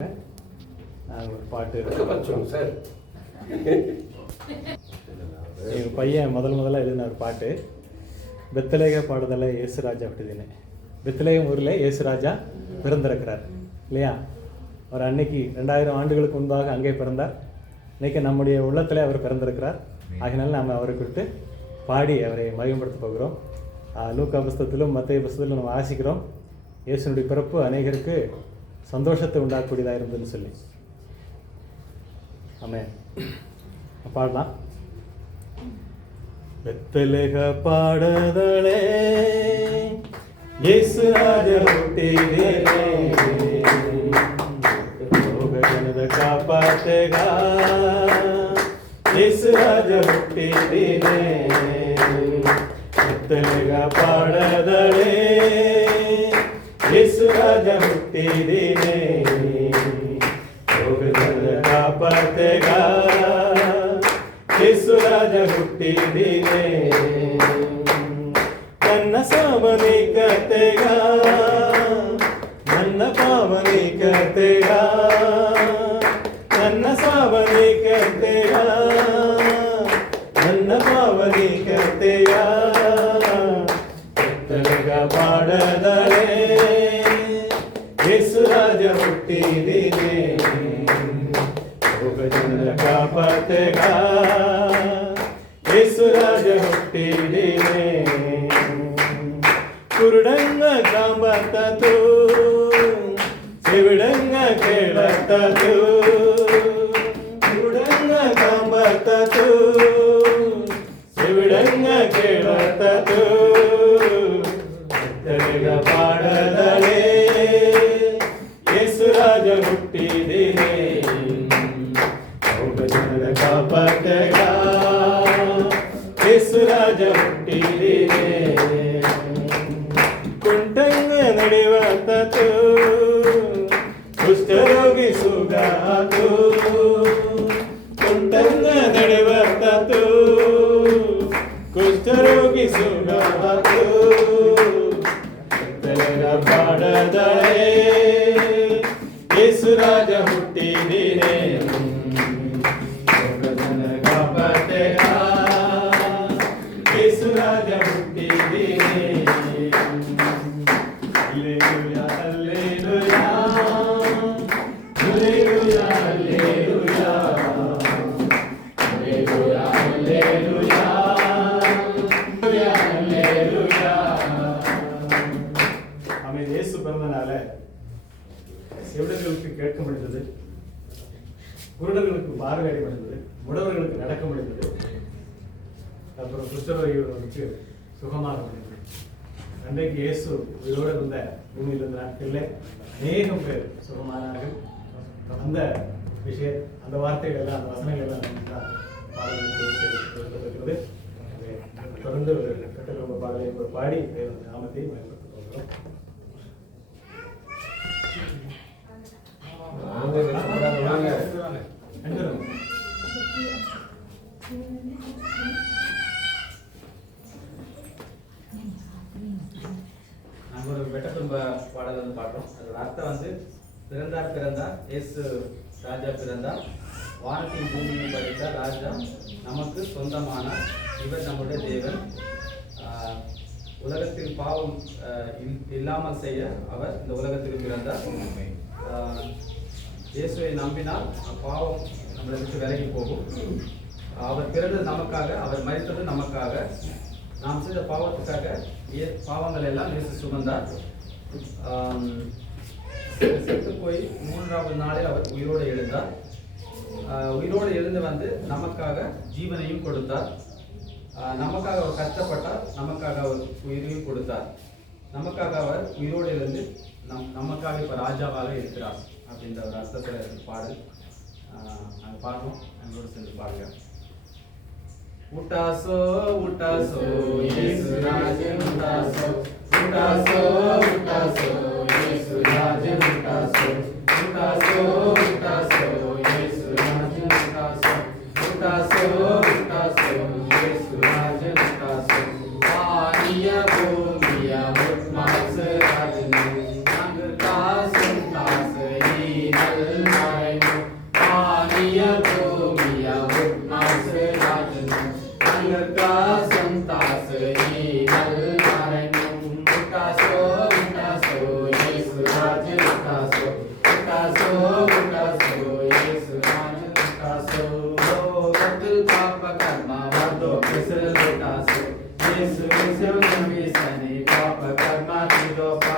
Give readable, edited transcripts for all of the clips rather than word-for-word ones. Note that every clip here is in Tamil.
ஒரு பாட்டு சார். எங்கள் பையன் முதல்ல எழுதின ஒரு பாட்டு, பெத்தலேக பாடுதலை இயேசுராஜா அப்படிதுன்னு. பெத்தலேகம் ஊரில் இயேசுராஜா பிறந்திருக்கிறார் இல்லையா? அவர் அன்னைக்கு 2000 ஆண்டுகளுக்கு முன்பாக அங்கே பிறந்தார். இன்றைக்கி நம்முடைய உள்ளத்தில் அவர் பிறந்திருக்கிறார். ஆகினால நாம் அவரை குறித்து பாடி அவரை மகிமைப்படுத்த போகிறோம். லூக்கா புஸ்தகத்திலும் மத்தேயு புஸ்தகத்திலும் நம்ம வாசிக்கிறோம், இயேசுனுடைய பிறப்பு அநேகருக்கு சந்தோஷத்தை உண்டாக்கக்கூடியதாக இருந்ததுன்னு சொல்லி. ஆமென். பாடலாம். பெத்தலேக பாடுதலே இயேசுராஜா ಹುಟ್ಟಿದೆನೆ, ರೋಗಗಣದ ಕಾಪಾತೆಗ இயேசுராஜா ಹುಟ್ಟಿದೆನೆ. பெத்தலேக பாடுதலே இயேசுராஜா ಹುಟ್ಟಿದೆನೆ, ರೋಗಗಣದ ಕಾಪಾತೆಗ இயேசுராஜா ಹುಟ್ಟಿದೆನೆ. ನನ್ನ ಸಾವನಿಕತೆಗ ನನ್ನ ಪಾವನಿಕತೆಗ, ನನ್ನ ಸಾವನಿಕತೆಗ ನನ್ನ ಪಾವನಿಕತೆಗ, ಬೆತ್ತಲೆಗ ಪಾಡದಲೇ இயேசுராஜா ಹುಟ್ಟಿದೆನೆ, ರೋಗಜನರ ಕಾಪಾತೆಗ இயேசுராஜா ಹುಟ್ಟಿದೆನೆ. ಕುರುಡಂಗ ಕಾಂಬತ್ತದು செவிடங்க ಕೇಳತ್ತದು, ಕುರುಡಂಗ ಕಾಂಬತ್ತದು செவிடங்க ಕೇಳತ್ತದು, ಬೆತ್ತಲೆಗ ಪಾಡದಲೇ இயேசுராஜா ಹುಟ್ಟಿದೆನೆ, ರೋಗಜನರ ಕಾಪಾತೆಗ இயேசுராஜா ಹುಟ್ಟಿದೆನೆ. ಕುಂಟಂಗ ನಡೆಯುವಂತದು ಕುಷ್ಠರೋಗಿ ಸುಗಾತು, ಕುಂಟಂಗ ನಡೆಯುವಂತದು ಕುಷ್ಠರೋಗಿ ಸುಗಾತು, ಬೆತ್ತಲೆಗ ಪಾಡದಲೇ இயேசுராஜா ಹುಟ್ಟಿದೆನೆ, ರೋಗಜನರ ಕಾಪಾತೆಗ இயேசுராஜா ಹುಟ್ಟಿದೆನೆ. ஹல்லேலூயா ஹல்லேலூயா ஹல்லேலூயா ஹல்லேலூயா ஹல்லேலூயா ஹல்லேலூயா ஹல்லேலூயா. ஆமென். இயேசு பிறந்தனால செவிடர்களுக்கு கேட்க முடிந்தது, குருடர்களுக்கு பார்வை அடைந்தது, முடவர்களுக்கு நடக்க முடிந்தது, அப்புறம் குஷ்டரோகிகளுக்கு சுகமாக முடிந்தது. அன்றைக்கு இயேசு உயிரோடு இருந்த பூமியில் இருந்த நாட்களில் அநேகம் பேர் சுகமானார்கள். அந்த விஷயம், அந்த வார்த்தைகள் எல்லாம், அந்த வசனங்கள் எல்லாம் பாடல்கள் தொடர்ந்து ஒரு கட்டளை பாடலை ஒரு பாடி நாமத்தை பயன்படுத்த போகிறோம். நாங்கள் ஒரு வெட்டத்தும்ப பாடல் வந்து பாடுறோம். அதோட அர்த்தம் வந்து, பிறந்தார் இயேசு ராஜா பிறந்தார், வானத்தையும் பூமியையும் படைத்த ராஜா நமக்கு சொந்தமான இவர் நம்முடைய தேவன், உலகத்தில் பாவம் இல்லாமல் செய்ய அவர் இந்த உலகத்தில் பிறந்தார். இயேசுவை நம்பினால் பாவம் நம்மளை விட்டு விலகி போகும். அவர் பிறந்தது நமக்காக, அவர் மரித்தது நமக்காக, நாம் செய்த பாவத்துக்காக பாவங்கள் எல்லாம் இயேசு சுமந்தார். செத்து போய் 3ஆவது நாளில் அவர் உயிரோடு எழுந்தார். உயிரோடு எழுந்து வந்து நமக்காக ஜீவனையும் கொடுத்தார். நமக்காக அவர் கஷ்டப்பட்டார், நமக்காக அவர் உயிரையும் கொடுத்தார். நமக்காக அவர் உயிரோடு எழுந்து நமக்காக இப்போ ராஜாவாக இருக்கிறார் அப்படின்ற ஒரு அர்த்தத்தில் பாடல் நாங்கள் பாடுறோம். எங்களோடு சேர்ந்து பாடுங்க. உட்டாசோ உட்டாசோ இயேசுராஜன் உட்டாசோ, உட்டாசோ உட்டாசோ இயேசுராஜன் உட்டாசோ, உட்டாசோ உட்டாசோ இயேசுராஜன் உட்டாசோ, உட்டாசோ உட்டாசோ இயேசுராஜன் உட்டாசோ. ஆனிய பூமிய முட்மாச ராஜன் நாங்கள் தாசும் தாசை நல் மறைந்து ஆனிய பூமிய உட்மாசு ராஜனு அங்கக்கா சந்தாசு ஈனல் மறைந்தும் உட்டாசோ உட்டாசோ இயேசு ராஜ உட்டாசோ உட்டாசோ உட்டாசோ இயேசு ராஜ உட்டாசோ லோகத்தில் பாப கர்மா வர்தோ கிசல் உட்டாசோ இயேசு விசம் நம்பிசனி பாப கர்மா திதோபா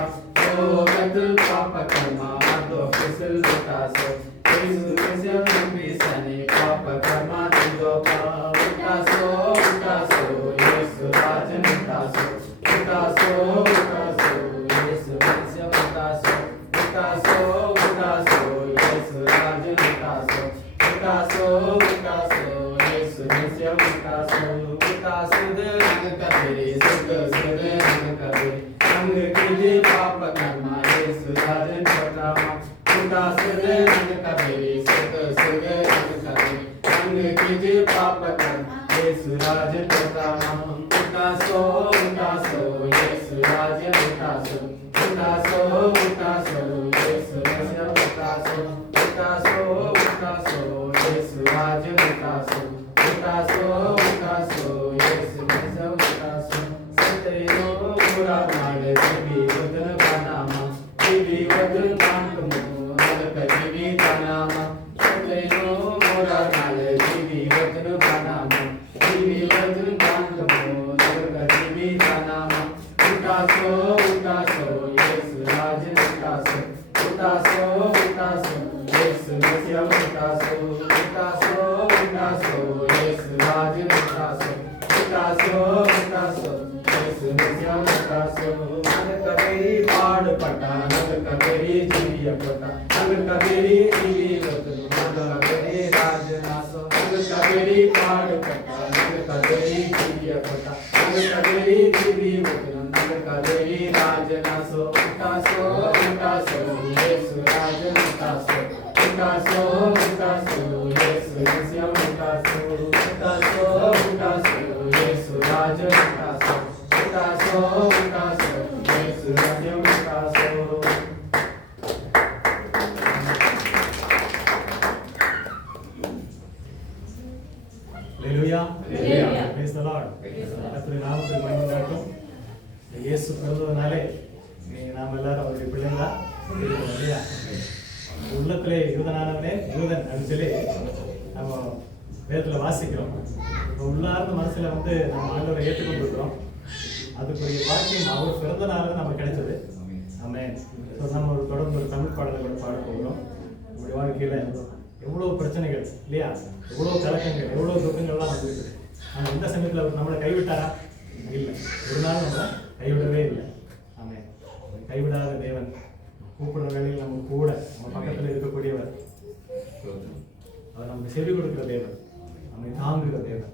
லோகத்தில் பாப கர்மா வர்தோ கிசல் உட்டாசோ இயேசு விசம் நம்பிசனி பாப கர்மா திதோபா உட்டாசோ உட்டாசோ இயேசு ராஜ உட்டாசோ உட்டாசோ உட்டாசோ இயேசு விசம் உட்டாசோ உட்டாசோ உட்டாசோ இயேசு ராஜ உட்டாசோ உட்டாசோ உட்டாசோ இயேசு விசம் உட்டாசோ உட்டாசுது நங்ககபெரி சுகசுது நங்ககபெரி நங்ககிதி பாப கர்மா இயேசு ராஜ உட்டாமா உட்டாசுது நங்ககபெரி சுகசுது நங்ககபெரி நங்ககிதி பாப கர்மா இயேசு ராஜ உட்டாமா உட்டாசோ உட்டாசோ இயேசு ராஜ உட்டாசோ உட்டாசோ உட்டாசோ இயேசு விசம் உட்டாசோ உட்டாசோ உட்டாசோ இயேசு ராஜ உட்டாசோ உட்டாசோ உட்டாசோ இயேசு விசம் உட்டாசோ சத்தையோ புராணாலே திவி வதன பனாமா திவி வதன தாங்கமோ அதக திவி தனாமா சத்தையோ புராணாலே திவி வதன பனாமா திவி வதன தாங்கமோ அதக திவி தனாமா உட்டாசோ உட்டாசோ இயேசு ராஜ உட்டாசோ உட்டாசோ உட்டாசோ இயேசு விசம் உட்டாசோ உட்டாசோ உட்டாசோ இயேசு ராஜ உட்டாசோ உட்டாசோ உட்டாசோ இயேசு விசம் உட்டாசோ நங்ககபெரி பாடுபட்டா நங்ககபெரி ஜீவியப்பட்டா நங்ககபெரி ஜீவியப்பட்டா நங்ககபெரி ராஜநாசோ நங்ககபெரி பாடுபட்டா நங்ககபெரி ஜீவியப்பட்டா நங்ககபெரி ஜீவியப்பட்டா நங்ககபெரி ராஜநாசோ உட்டாசோ உட்டாசோ இயேசு ராஜ உட்டாசோ உட்டாசோ உட்டாசோ இயேசு விசம் உட்டாசோ உட்டாசோ உட்டாசோ இயேசு ராஜ உட்டாசோ உட்டாசோ உட்டாசோ இயேசு ராஜ உட்டாசோ ஹalleluya Hallelujah. praise the lord கர்த்தருடைய நாமத்துக்கு மகிமை உண்டாகட்டும். இயேசு பிறந்ததுனாலே நாம் எல்லாரும் அவருடைய பிள்ளைங்களா இருக்கிறோம் இல்லையா? உள்ளத்திலே யூதனானவனே யூதன் அப்படின்னு சொல்லி நம்ம வேதத்தில் வாசிக்கிறோம். இப்போ உள்ளார்ந்த மனசுல வந்து நம்ம ஆண்டவரை ஏற்றுக்கொண்டிருக்கிறோம். அதுக்குரிய பாக்கியம் அவர் பிறந்த நாள் நமக்கு கிடைச்சது. ஆமென். ஸோ நம்ம ஒரு தொடர்ந்து ஒரு தமிழ் பாடலை கூட பாட போகிறோம். நம்முடைய வாழ்க்கையில் எவ்வளோ பிரச்சனைகள் இல்லையா, எவ்வளோ கலக்கங்கள், எவ்வளோ துக்கங்கள்லாம் வந்துருக்குது. நம்ம இந்த சமயத்தில் அவர் நம்மளை கைவிட்டாரா? இல்லை, ஒரு நாள் நம்மளை கைவிடவே இல்லை. ஆமென். கைவிடாத தேவன், கூப்பிடுற வேலையில் நம்ம கூட நம்ம பக்கத்தில் இருக்கக்கூடியவர், அவர் நமக்கு செவி கொடுக்கிற தேவன், நம்மை தாங்குகிற தேவன்.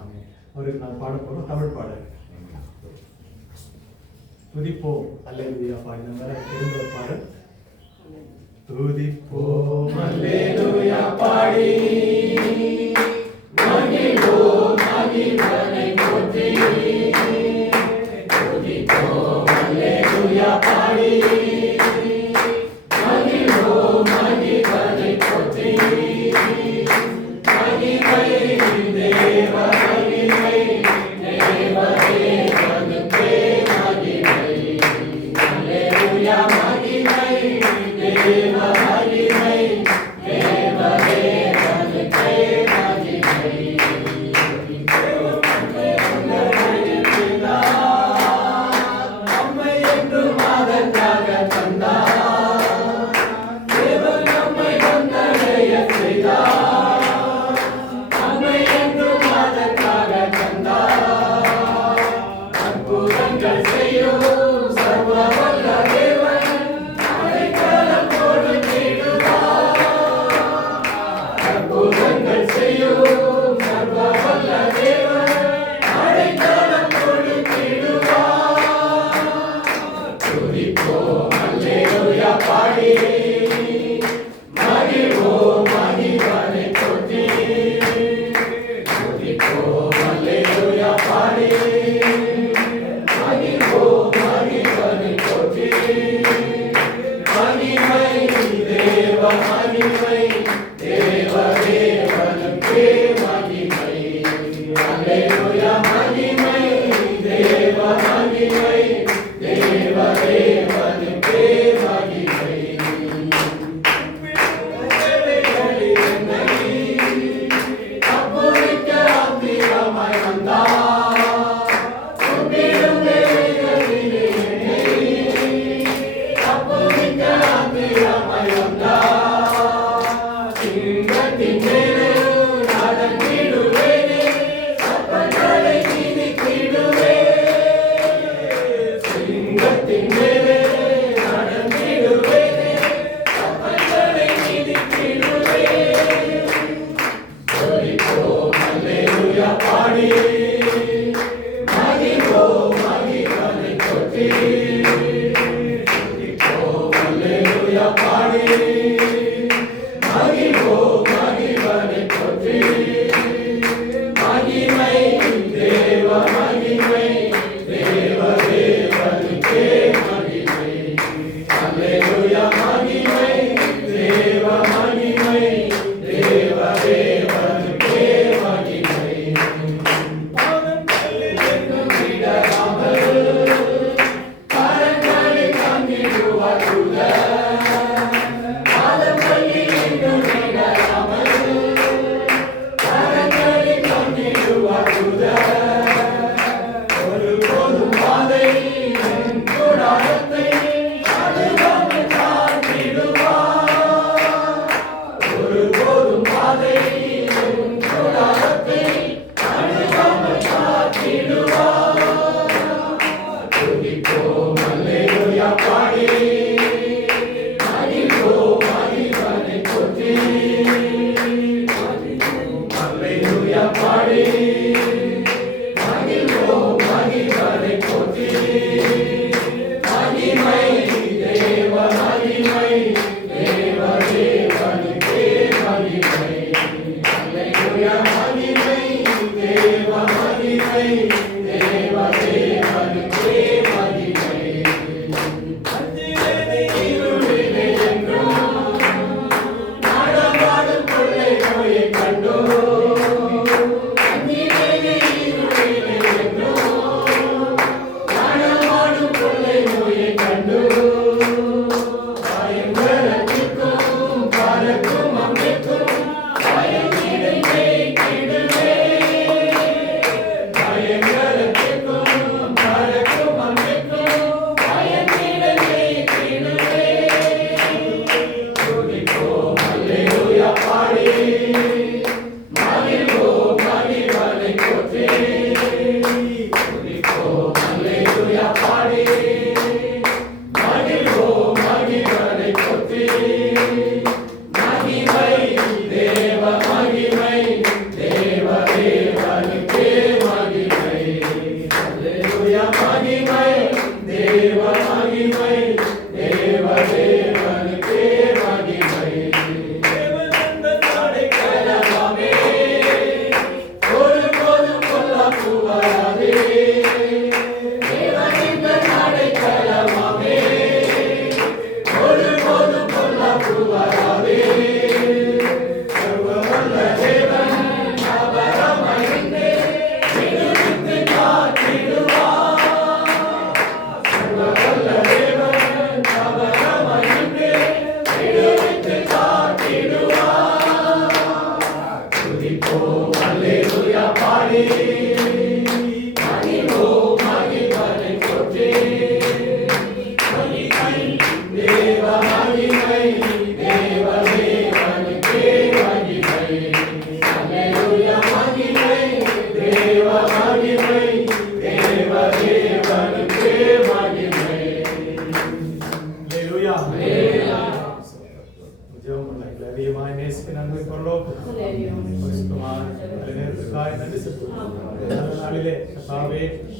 ஆமென். அவருக்கு நான் பாட போகிறோம் தமிழ் பாடல். துதிப்போம் அல்லேலூயா பாடின மேலே தெரிந்த ஒரு பாடல். துதிப்போம் அல்லேலூயா பாடி மகிழ்வோம் மகிழ்வனை போற்றி. துதிப்போம் அல்லேலூயா பாடி மகிழ்வோம் மகிழ்வனை போற்றி. மகிமை தேவ மகிமை தேவ தேவனுக்கே மகிமை. அல்லேலூயா மகிமை தேவ மகிமை தேவ தேவனுக்கே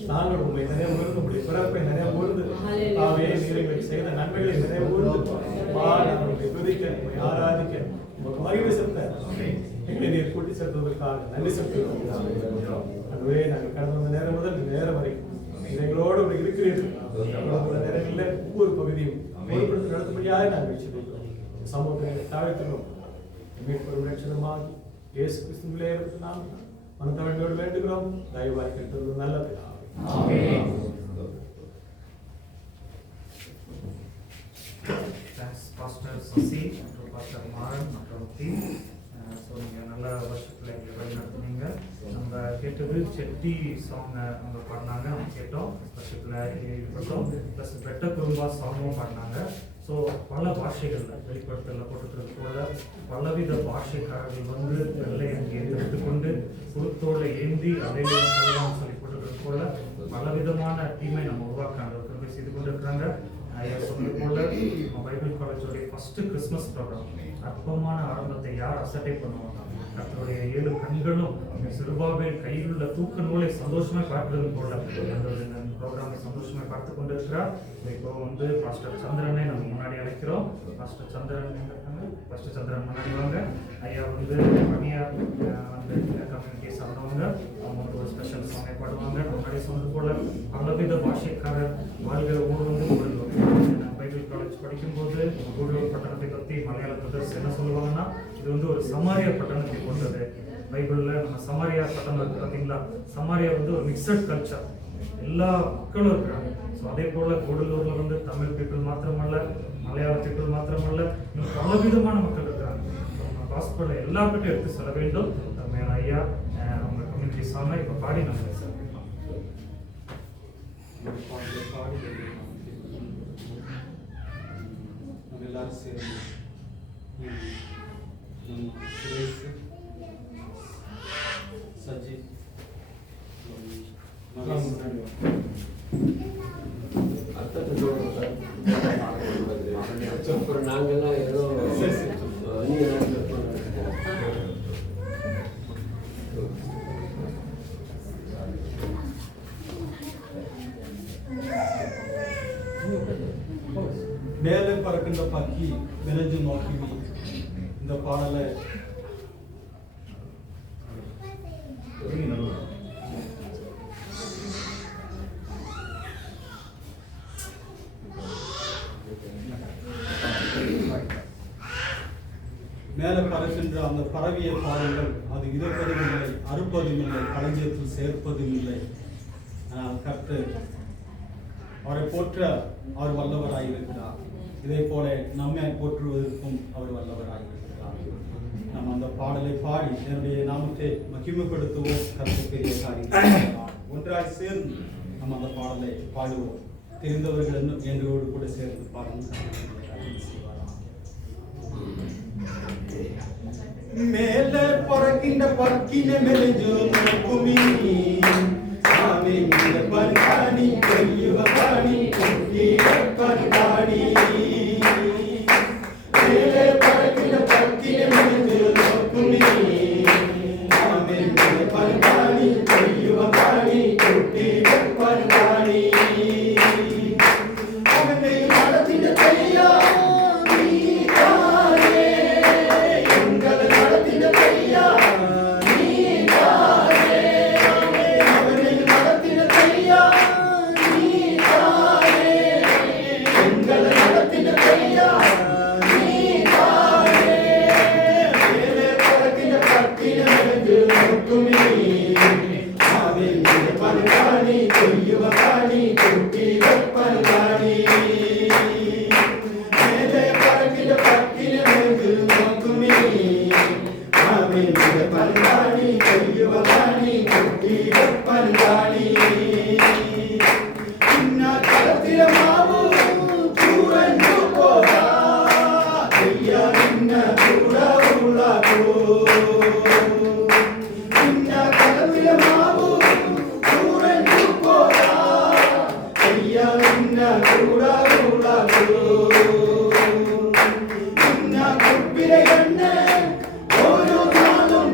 நாங்கள் உங்களை நிறைய உணர்ந்து உங்களுடைய பிறப்பை நிறைய உணர்ந்து தாவே நீங்களுக்கு செய்த நன்மைகளை நிறைய உணர்ந்து நாங்கள் துதிக்க உங்களை ஆராதிக்க உங்களுக்கு மகிழ்ச்சி செலுத்த எங்களை நீர் கூட்டி செலுத்துவதற்காக நன்றி செலுத்துகிறோம். அதுவே நாங்கள் கடந்த வந்த நேரம் முதல் இந்த நேரம் வரைக்கும் எங்களோடு இருக்கிறீர்கள். நேரங்களில் ஒவ்வொரு பகுதியும் பொறுப்படுத்தி நடத்தும்படியாக நாங்கள் வச்சிருக்கிறோம். சமூகத்தை தாழ்த்தினோம் மீட்பெரும் ரட்சகருமாகி இயேசு கிறிஸ்துவிலே நாம் மனத்தாழ்மையோடு வேண்டுகிறோம். தயவாய் கேட்டது நல்ல பிதாவே. Thanks, Pastor Sasi, மற்றும் Pastor மாறன் மற்றும் டீம். ஸோ நீங்கள் நல்ல வருஷத்தில் எங்களை வழிநடத்துனீங்க. நம்ம கேட்டது செட்டி சாங் அவங்க பாடினாங்க, நம்ம கேட்டோம், வருஷத்தில் ஈடுபட்டோம். ப்ளஸ் வெட்ட குறும்பா சாங்கும் பாடினாங்க. ஸோ பல பாஷைகளில் வெளிப்படுத்தலில் போட்டுக்கிறது போல பலவித பாஷைக்காரர்கள் வந்து வெள்ளை அங்கே எடுத்துக்கொண்டு குருத்தோடு ஏந்தி அதே சொல்லலாம்னு சொல்லி போட்டுக்கிறது போல பலவிதமான டீமை நம்ம உருவாக்குறாங்க, திரும்ப செய்து கொண்டு இருக்கிறாங்க. ஐயா சொன்னது போல நம்ம பைபிள் காலேஜோடைய ஃபர்ஸ்ட் கிறிஸ்மஸ் ப்ரோக்ராம் அற்பமான ஆரம்பத்தை யார் அசட்டை பண்ணுவாங்க? கர்த்தருடைய 7 கண்களும் சிறுபாபேல் கையில் உள்ள தூக்க நூலை சந்தோஷமாக பார்க்கிறது போல அந்த ப்ரோக்ராமை சந்தோஷமாக பார்த்து கொண்டு இருக்கிறார். இப்போ வந்து பாஸ்டர் சந்திரனை நம்ம முன்னாடி அழைக்கிறோம். பாஸ்டர் சந்திரன் பாஸ்டர் சந்திரன் முன்னாடி வாங்க. ஐயா வந்து பணியார் வந்து கம்யூனிட்டி சார்ந்தவங்க, அவங்க வந்து ஒரு ஸ்பெஷல் சாங்கை பாடுவாங்க. முன்னாடி சொன்னது போல பலவித பாஷைக்காரர் வாழ்கிற ஊர் வந்து கூடலூர். பைபிள் காலேஜ் படிக்கும்போது கூடலூர் பட்டணத்தை பற்றி மலையாள பிரதர்ஸ் என்ன சொல்லுவாங்கன்னா, இது வந்து ஒரு சமாரியா பட்டணத்தை கொண்டது. பைபிளில் நம்ம சமாரியா பட்டணம் இருக்குது பார்த்தீங்களா, சமாரியா வந்து ஒரு மிக்சட் கல்ச்சர், எல்லா மக்களும் இருக்கிறாங்க. ஸோ அதே போல் கூடலூரில் வந்து தமிழ் பீப்புள் மாத்திரமல்ல, மலையாள பீப்புள் மாத்திரமல்ல, இன்னும் பலவிதமான மக்கள் இருக்கிறாங்க. நம்ம ஹாஸ்பிட்டலில் எல்லாருக்கிட்டும் எடுத்து செல்ல வேண்டும். நம்ம ஐயா அவங்க கம்யூனிட்டி சாங்கை இப்போ பாடி நம்ம செலுத்திக்கலாம். எல்லாரும் சேர்ந்து சுரேஷ், சஜித், அப்புறம் நாங்கள்லாம் ஏதோ அந்நிய நாட்டில் மேலே பறக்கின்ற பக்கி விளைஞ்சு நோக்கி இந்த பாடலை மேலே பறக்கின்ற அந்த பறவையை பாருங்கள், அது இறப்பதும் இல்லை, அறுப்பதும் இல்லை, களஞ்சியத்தில் சேர்ப்பதும் இல்லை. கர்த்தர் அவரை போற்ற அவர் வல்லவராயிருக்கிறார். இதே போல நம்மை போற்றுவதற்கும் அவர் வல்லவராயிருக்கிறார். நம்ம அந்த பாடலை பாடி என்னுடைய நாமத்தை மகிமைப்படுத்துவோம். கர்த்தர் பெரிய காரியம் ஒன்றாய் சேர்ந்து நம்ம அந்த பாடலை பாடுவோம். தெரிந்தவர்கள் எங்களோடு கூட சேர்ந்து பாடுவோம். மேலே பறக்கின்ற பக்கின மெலிஞ்சு குமி சாமி பன்காணி கையுவ காணி பன்காணி மேலே பறக்கின்ற பக்கின மெலிஞ்சு குமி சாமி பன்காணி கையுவ காணி பன்காணி அவனை நடத்தின கையா ഓരോ നാളും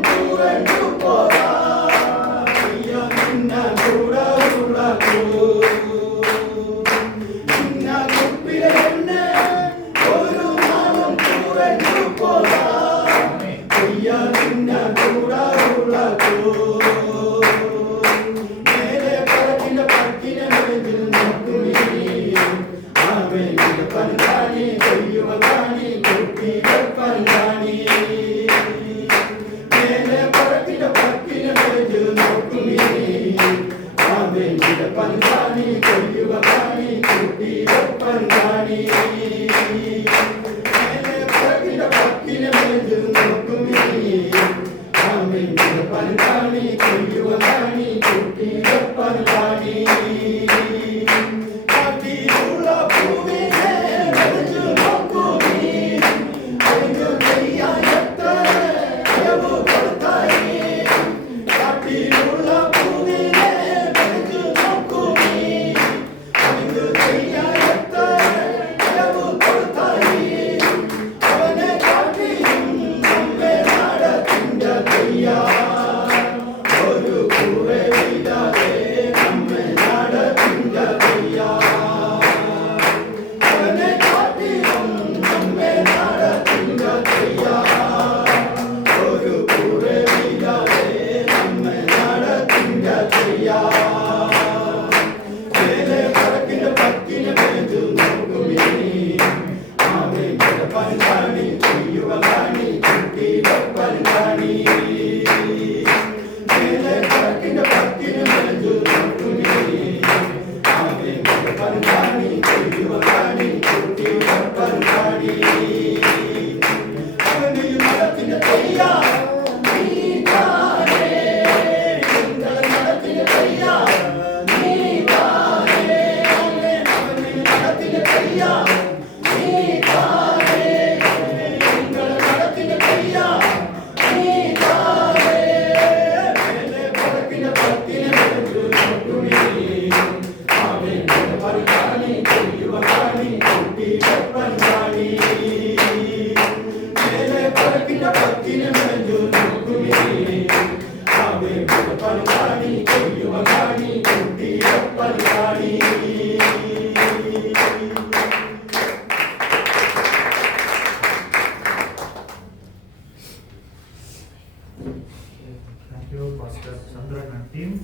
thank you pastor Chandran and team.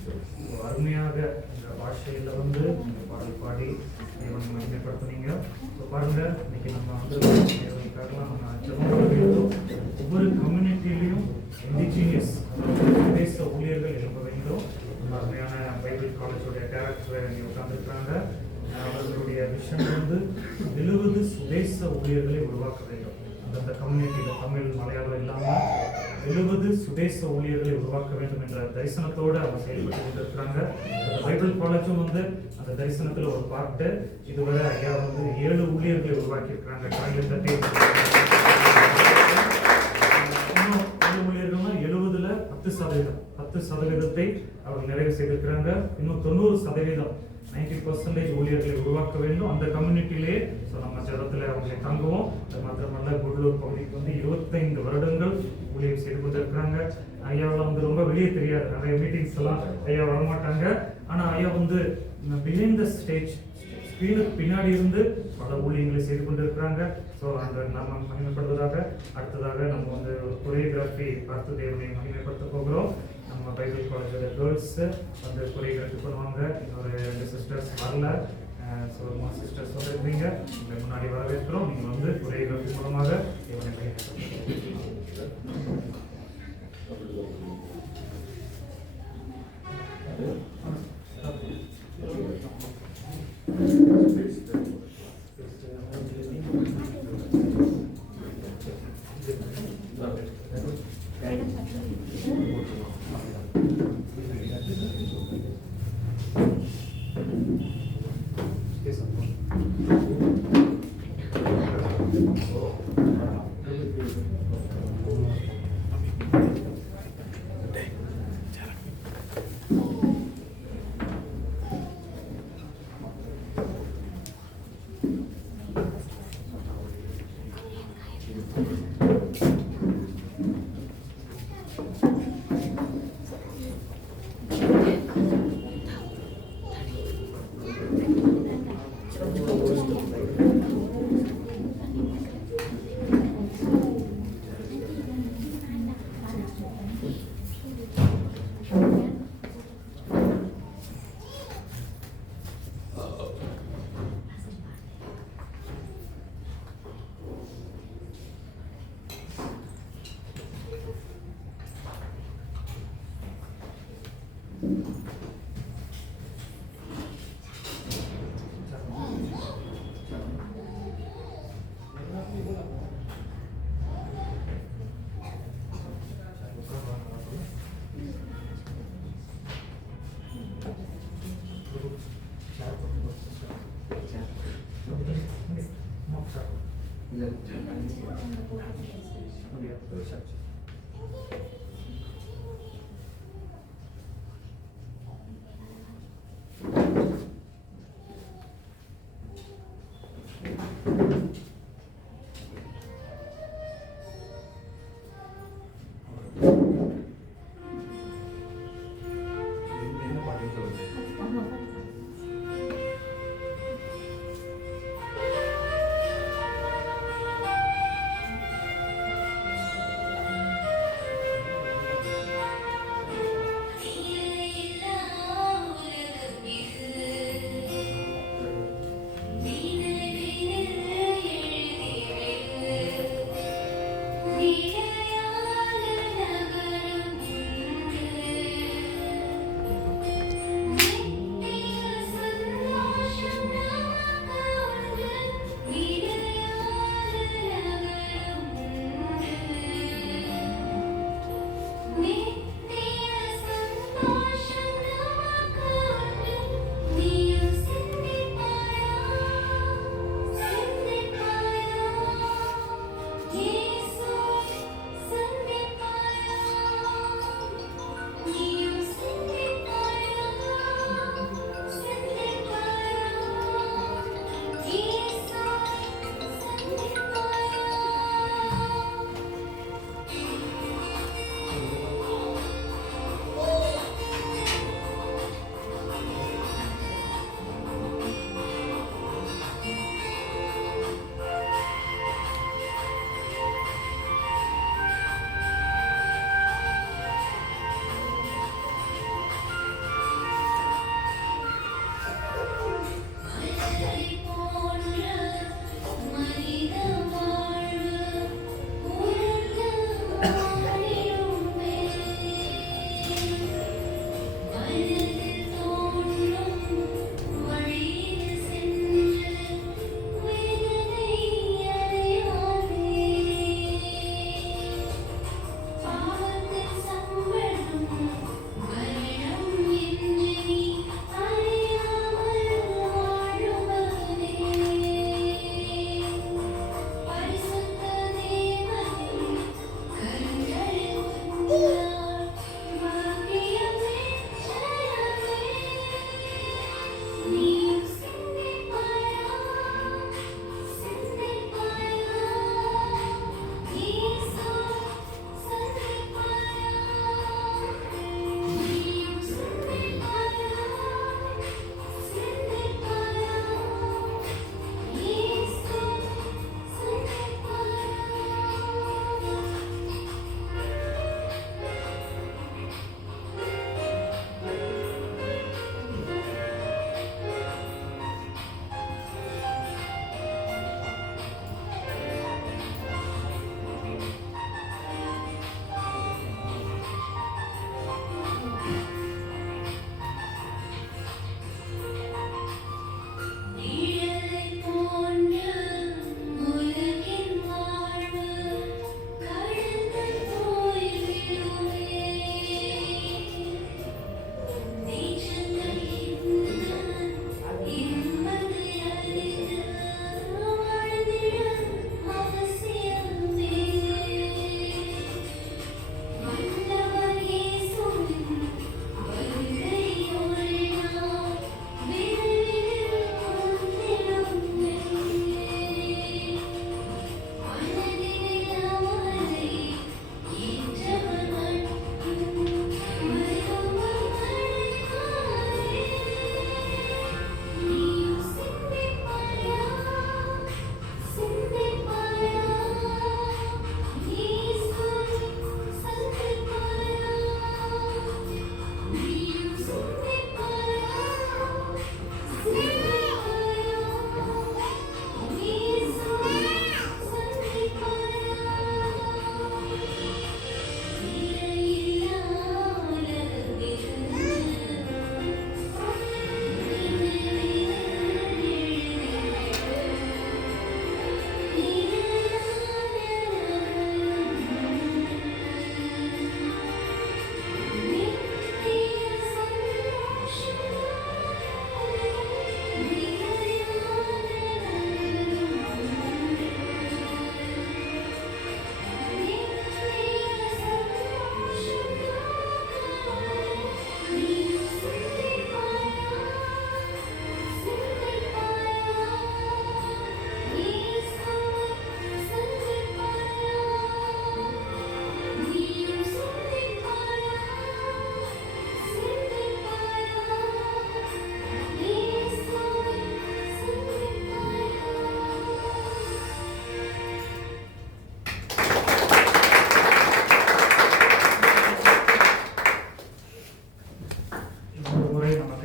அருமையாக இந்த பாஷையில் வந்து இந்த பாடல் பாடி தேவன் மகிமைப்படுத்துனீங்க. ஸோ பாருங்க, இன்னைக்கு நம்ம வந்து தேவனுக்காகலாம் நம்ம ஜெபம் பண்ண வேண்டும். ஒவ்வொரு கம்யூனிட்டிலையும் இண்டிஜினியஸ் தேச ஊழியர்கள் எழுப்ப வேண்டும். நம்ம அருமையான பைபிள் காலேஜோடைய டேரக்டர் இங்கே உட்கார்ந்துருக்காங்க. அவர்களுடைய விஷன் வந்து 70 சுதேச ஊழியர்களை உருவாக்க வேண்டும். அந்தந்த கம்யூனிட்டியில் தமிழ் மலையாளம் இல்லாமல் 70 சுதேச ஊழியர்களை உருவாக்க வேண்டும் என்ற தரிசனத்தோடு அவங்க செயல்பட்டு கொண்டிருக்கிறாங்க. அந்த பைபிள் காலேஜும் வந்து அந்த தரிசனத்தில் ஒரு பார்ட்டு. இதுவரை ஐயா வந்து 7 ஊழியர்களை உருவாக்கி இருக்கிறாங்க. காலையில் தட்டி இன்னும் 7 ஊழியர்கள்னா 70ல் 10% அவர்கள் நிறைவு செய்திருக்கிறாங்க. இன்னும் 90% 90% ஊழியர்களை உருவாக்க வேண்டும் அந்த கம்யூனிட்டியிலே. ஸோ நம்ம ஜெபத்தில் அவங்களை தங்குவோம். அது மாத்திரமல்ல, குடலூர் பகுதிக்கு வந்து 25 வருடங்கள் ஊழியர் செய்து கொண்டிருக்கிறாங்க. ஐயாவில் வந்து ரொம்ப வெளியே தெரியாது, நிறைய மீட்டிங்ஸ் எல்லாம் ஐயா வரமாட்டாங்க. ஆனால் ஐயா வந்து பிஹைண்ட் த ஸ்டேஜ், ஸ்க்ரீனுக்கு பின்னாடி இருந்து பல ஊழியர்களை செய்து கொண்டிருக்கிறாங்க. ஸோ அந்த நம்ம மகிமைப்படுவதாக அடுத்ததாக நம்ம வந்து ஒரு கொரியோகிராஃபி பார்த்து தேவனை மகிமைப்படுத்த போகிறோம். நம்ம பைபிள் காலேஜோட கேர்ள்ஸ் வந்து கொரியோகிராஃபி பண்ணுவாங்க. இன்னொரு 2 சிஸ்டர்ஸ் வரல. ஸோ 3 சிஸ்டர்ஸ் வந்துருக்கீங்க. உங்களை முன்னாடி வரவேற்கிறோம். நீங்கள் வந்து கொரியோகிராஃபி மூலமாக தேவனை மகிமைப்படுத்த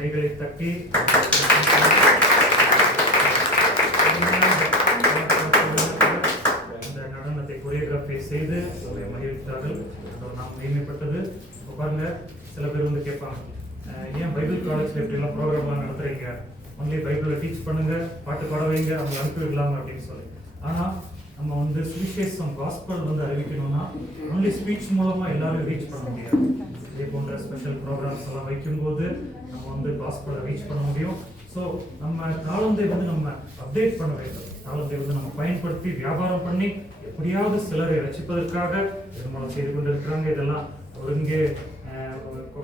கைகளை தட்டி இந்த நடனத்தை கொரியோகிராஃபி செய்து அவரை மகிழ்த்தார்கள். நாம் மேம்பட்டது. பாருங்க, சில பேர் வந்து கேட்பாங்க, ஏன் பைபிள் காலேஜ்ல இப்படிலாம் ப்ரோக்ராம்லாம் நடத்துறீங்க, ஒன்லி பைபிளை டீச் பண்ணுங்க, பாட்டு பாட வைங்க, அவங்க அனுப்பி விடலாங்க அப்படின்னு சொல்லி. ஆனால் நம்ம வந்து சுவிசேஷம் காஸ்பல் வந்து அறிவிக்கணும்னா ஒன்லி ஸ்பீச் மூலமா எல்லாரும் ரீச் பண்ண முடியாது. இதே போன்ற ஸ்பெஷல் ப்ரோக்ராம்ஸ் எல்லாம் வைக்கும்போது நம்ம வந்து காஸ்பலை ரீச் பண்ண முடியும். ஸோ நம்ம தாளந்தை வந்து நம்ம அப்டேட் பண்ண வேண்டும். தாளந்தை வந்து நம்ம பயன்படுத்தி வியாபாரம் பண்ணி எப்படியாவது சிலரை ரசிப்பதற்காக திருமணம் செய்து கொண்டிருக்கிறாங்க. இதெல்லாம்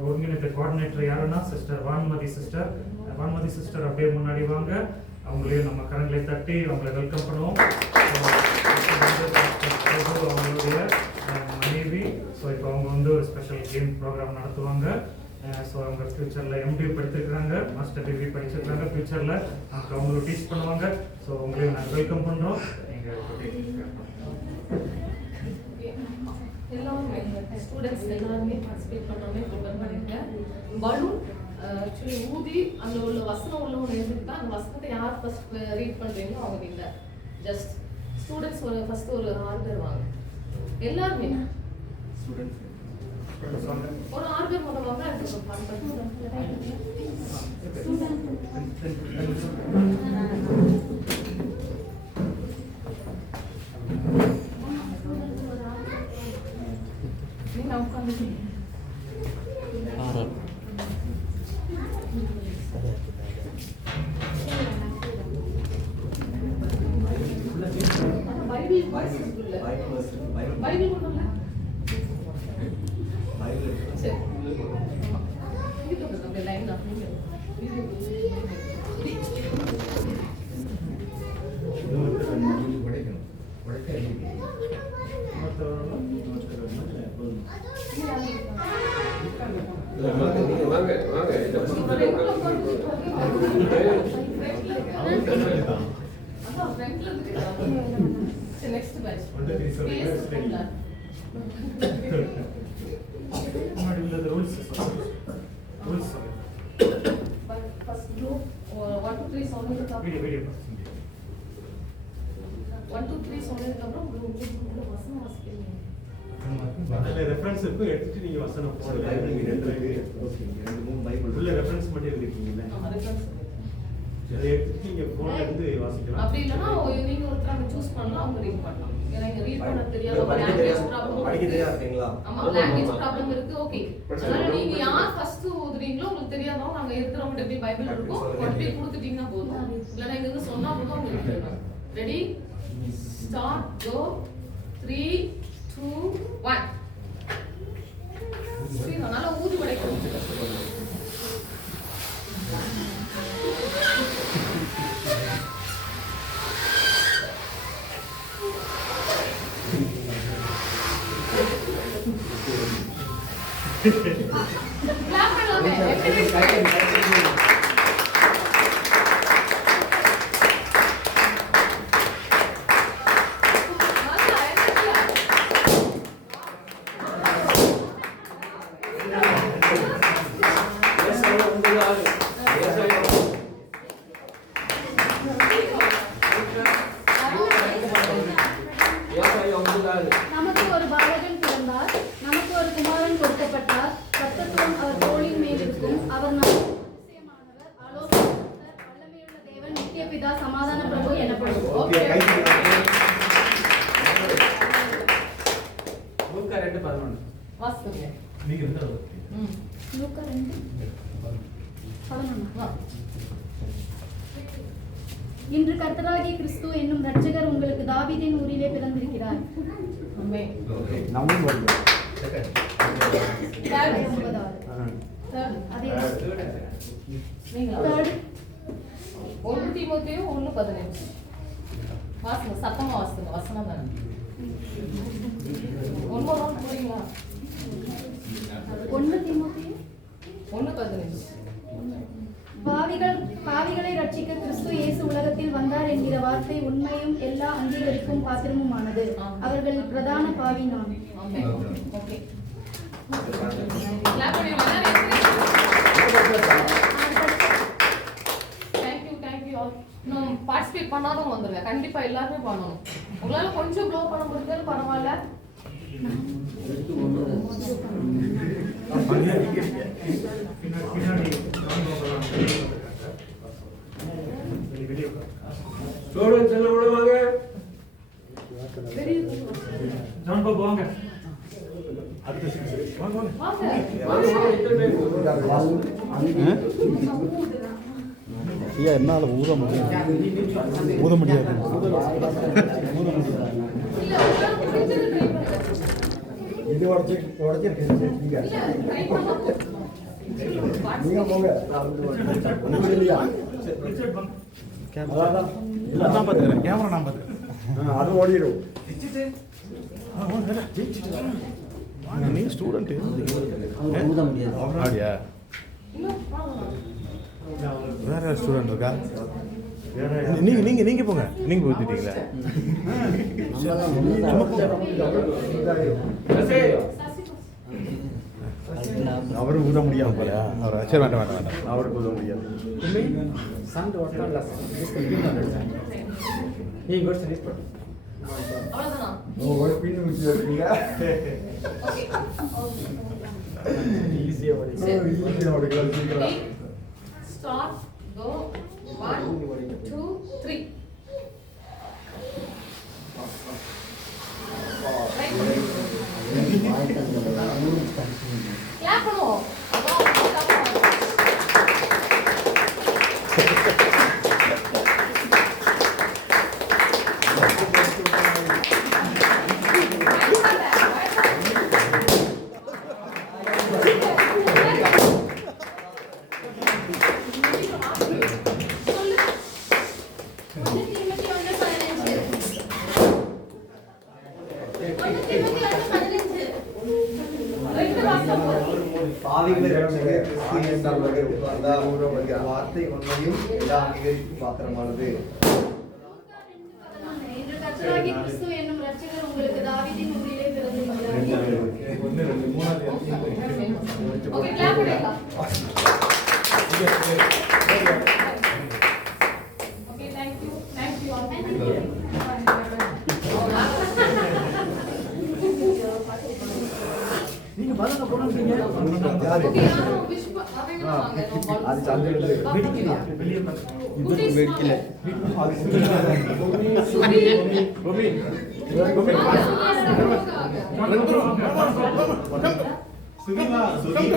ஒருங்கிணைந்த கோஆர்டினேட்டர் யாருன்னா sister Vanmathi sister. Vanmathi sister அப்படியே முன்னாடி வாங்க. அவங்களையும் நம்ம கரங்களை தட்டி அவங்களை வெல்கம் பண்ணுவோம். அவங்களுடைய மனைவி. ஸோ இப்போ அவங்க வந்து ஒரு ஸ்பெஷல் கேம் ப்ரோக்ராம் நடத்துவாங்க. ஸோ அவங்க ஃபியூச்சரில் எம்டி படிச்சிருக்கிறாங்க, மாஸ்டர் டிகிரி படிச்சிருக்காங்க. ஃபியூச்சரில் அவங்களுக்கு டீச் பண்ணுவாங்க. ஸோ உங்களையும் நாங்கள் வெல்கம் பண்ணுறோம். நீங்கள் எல்லாருமே ஸ்டூடெண்ட்ஸ் எல்லாருமே பார்ட்டிசிபேட் பண்ணாமே ப்ரிப்பேர் பண்ணியிருக்கேன். பலூன் ஆக்சுவலி ஊதி அந்த உள்ள வசனம் உள்ளவங்க எழுதிட்டு அந்த வசனத்தை யார் ஃபர்ஸ்ட் ரீட் பண்ணுறீங்களோ அவங்க இல்லை. ஜஸ்ட் ஸ்டூடெண்ட்ஸ் ஃபர்ஸ்ட் ஒரு ஆர்டர் வாங்க. எல்லாருமே ஒரு ஆர்டர் முதல் வாங்க. நீங்க உட்காந்து பைபிள் கொண்டு நீங்க வாங்க வாங்க இந்த பக்கத்துல உட்கார்ந்து அதான் ஃப்ரண்ட்ல இருக்கு. சரி நெக்ஸ்ட் பேட்ச். முன்னாடி உள்ள ரூல்ஸ் ஃபர்ஸ்ட் குரூப் 1 2 3 சொன்னதுக்கு அப்புறம் வீடியோ 1 2 3 சொன்னதுக்கு அப்புறம் குரூப் வசனம் வாசிக்கிறீங்க. அதில் ரெஃபரன்ஸ் இருக்கும், எடுத்துட்டு நீங்க வசனம் போடுங்க. பைபிள் இங்க ரெண்டு இருக்கு. ஓகே, ரெண்டு மூணு பைபிள் உள்ள ரெஃபரன்ஸ் மட்டும் எழுதிருக்கீங்கல்ல, ஆமா ரெஃபரன்ஸ். அதை எடுத்துட்டு நீங்க போன்ல இருந்து வாசிக்கலாம். அப்படி இல்லனா நீங்க ஒருத்தர் அங்க சூஸ் பண்ணலாம், அவங்க ரீட் பண்ணலாம். ஏன்னா இங்க ரீட் பண்ண தெரியாத படிக்க லாங்குவேஜ் தெரியாது, ப்ராப்ளம் படிக்க தெரியாது இருக்கீங்களா? ஆமா லாங்குவேஜ் ப்ராப்ளம் இருக்கு. ஓகே, அதனால நீங்க யார் ஃபர்ஸ்ட் ஊதுறீங்களோ உங்களுக்கு தெரியாதவங்க நாங்க இருக்கிறவங்க எப்படி பைபிள் இருக்கும் கொண்டு போய் கொடுத்துட்டீங்கன்னா போதும். இல்லனா இங்க இருந்து சொன்னா போதும் அவங்க எழுதிடுவாங்க. ரெடி ஸ்டார்ட் கோ 3 2 1. சரி நல்லா ஊதி வடைக்கணும். கிளாப் பண்ணலாமே. ஏசாயா 9:6. ஏசாயா ஏசாயா 9:6. நமக்கு ஒரு பாலகன் பிறந்தார், நமக்கு ஒரு குமாரன் கொடுக்கப்பட்டார், கர்த்தத்துவம் அவர் தோளின் மேல் இருக்கும். அவர் அதிசயமானவர், ஆலோசனைக்கர்த்தர், வல்லமையுள்ள தேவன், நித்திய பிதா, சமாதான பிரபு எனப்படும். ஓகே லூக்கா 2:11. வாசிங்க. நீங்க இருந்தா லூக்கா 2:11. வா. இன்று கர்த்தராகிய கிறிஸ்து என்னும் இரட்சகர் உங்களுக்கு தாவீதின் ஊரிலே பிறந்திருக்கிறார். ஆமென். Number third 9:6. தேர்ட் அதே நீங்க தேர்ட் 1 தீமோத்தேயு 1:15. வாசிங்க, சத்தமா வாசிங்க, வசனம் தானே. ஒன்பது ரவுண்ட் போறீங்களா? 1 தீமோத்தேயு 1:15. பாவிகளை ரட்சிக்க கிறிஸ்து இயேசு உலகத்தில் வந்தார் என்கிற வார்த்தை உண்மையும் எல்லா அங்கீகரிக்கும் பாத்திரமுமானது. அவர்களில் பிரதான பாவி நான். ஆமென். ஓகே. கிளாப் பண்ணுங்க. Thank you all. இன்னும் பார்ட்டிசிபேட் பண்ணாதவங்க வந்துருங்க. கண்டிப்பா எல்லாருமே பண்ணணும். உங்களால கொஞ்சம் க்ளோ பண்ண முடிஞ்சாலும் பரவாயில்ல. பின்னாடி வீடியோ ஸ்டூடண்ட்ஸ் எல்லாம் உள்ள வாங்க. ஜான் பாபு வாங்க. வாங்க வாங்க. வாங்க. வாங்க வாங்க, இத்தனை ஐயா என்னால் ஊத முடியாது. ஊத முடியாது. இல்ல உங்களால முடிஞ்சது ட்ரை பண்ணுங்க. இது உடச்சிருக்கு நீங்க இல்ல ட்ரை பண்ணா நீங்க போங்க ஒண்ணும் இல்லையா ரிச்சர்ட் வாங்க. அதான் நான் பார்த்துக்கிறேன், கேமரா நான் பார்த்துக்கிறேன். அது ஓடிடும் நீங்கள் ஸ்டூடெண்ட்டு அப்படியா? இன்னும் வாங்க. வேற யார் ஸ்டூடெண்ட் இருக்கா? வேற நீங்கள் போங்க, நீங்கள் ஊற்றிட்டீங்களா? அவரு ஊத முடியாது அப்படியா? அவர் சரி, வேண்டாம் வேண்டாம் வேண்டாம். அவருக்கு ஊத முடியாது அவ்வளவுதானா? ஒரு பின்னு வச்சு இருக்கீங்க ஓகே. ஈஸியா ஓடிக்கலாம் சீக்கிரம் Start, go, 1 2 3. Clap பண்ணுவோம். ரெண்டு வாசம் போடுங்க. பாவிகளை ரட்சிக்க கிறிஸ்து என்றால் அந்த வார்த்தை உண்மையும் எல்லா அங்கீகரிக்கும் பாத்திரமானது. இன்று கர்த்தராகிய கிறிஸ்து என்னும் இரட்சகர் உங்களுக்கு தாவீதின் ஊரிலே பிறந்திருக்கிறார். ஓகே கிளாப் பண்ணுங்க. Okay thank you all. நீங்க பதில போடுறீங்க ஓகே யாரும் விஷ் அவங்க வாங்க. அது சந்தையில வெளியே குட்டீஸ் வெடிக்கல சுகிமா சுகி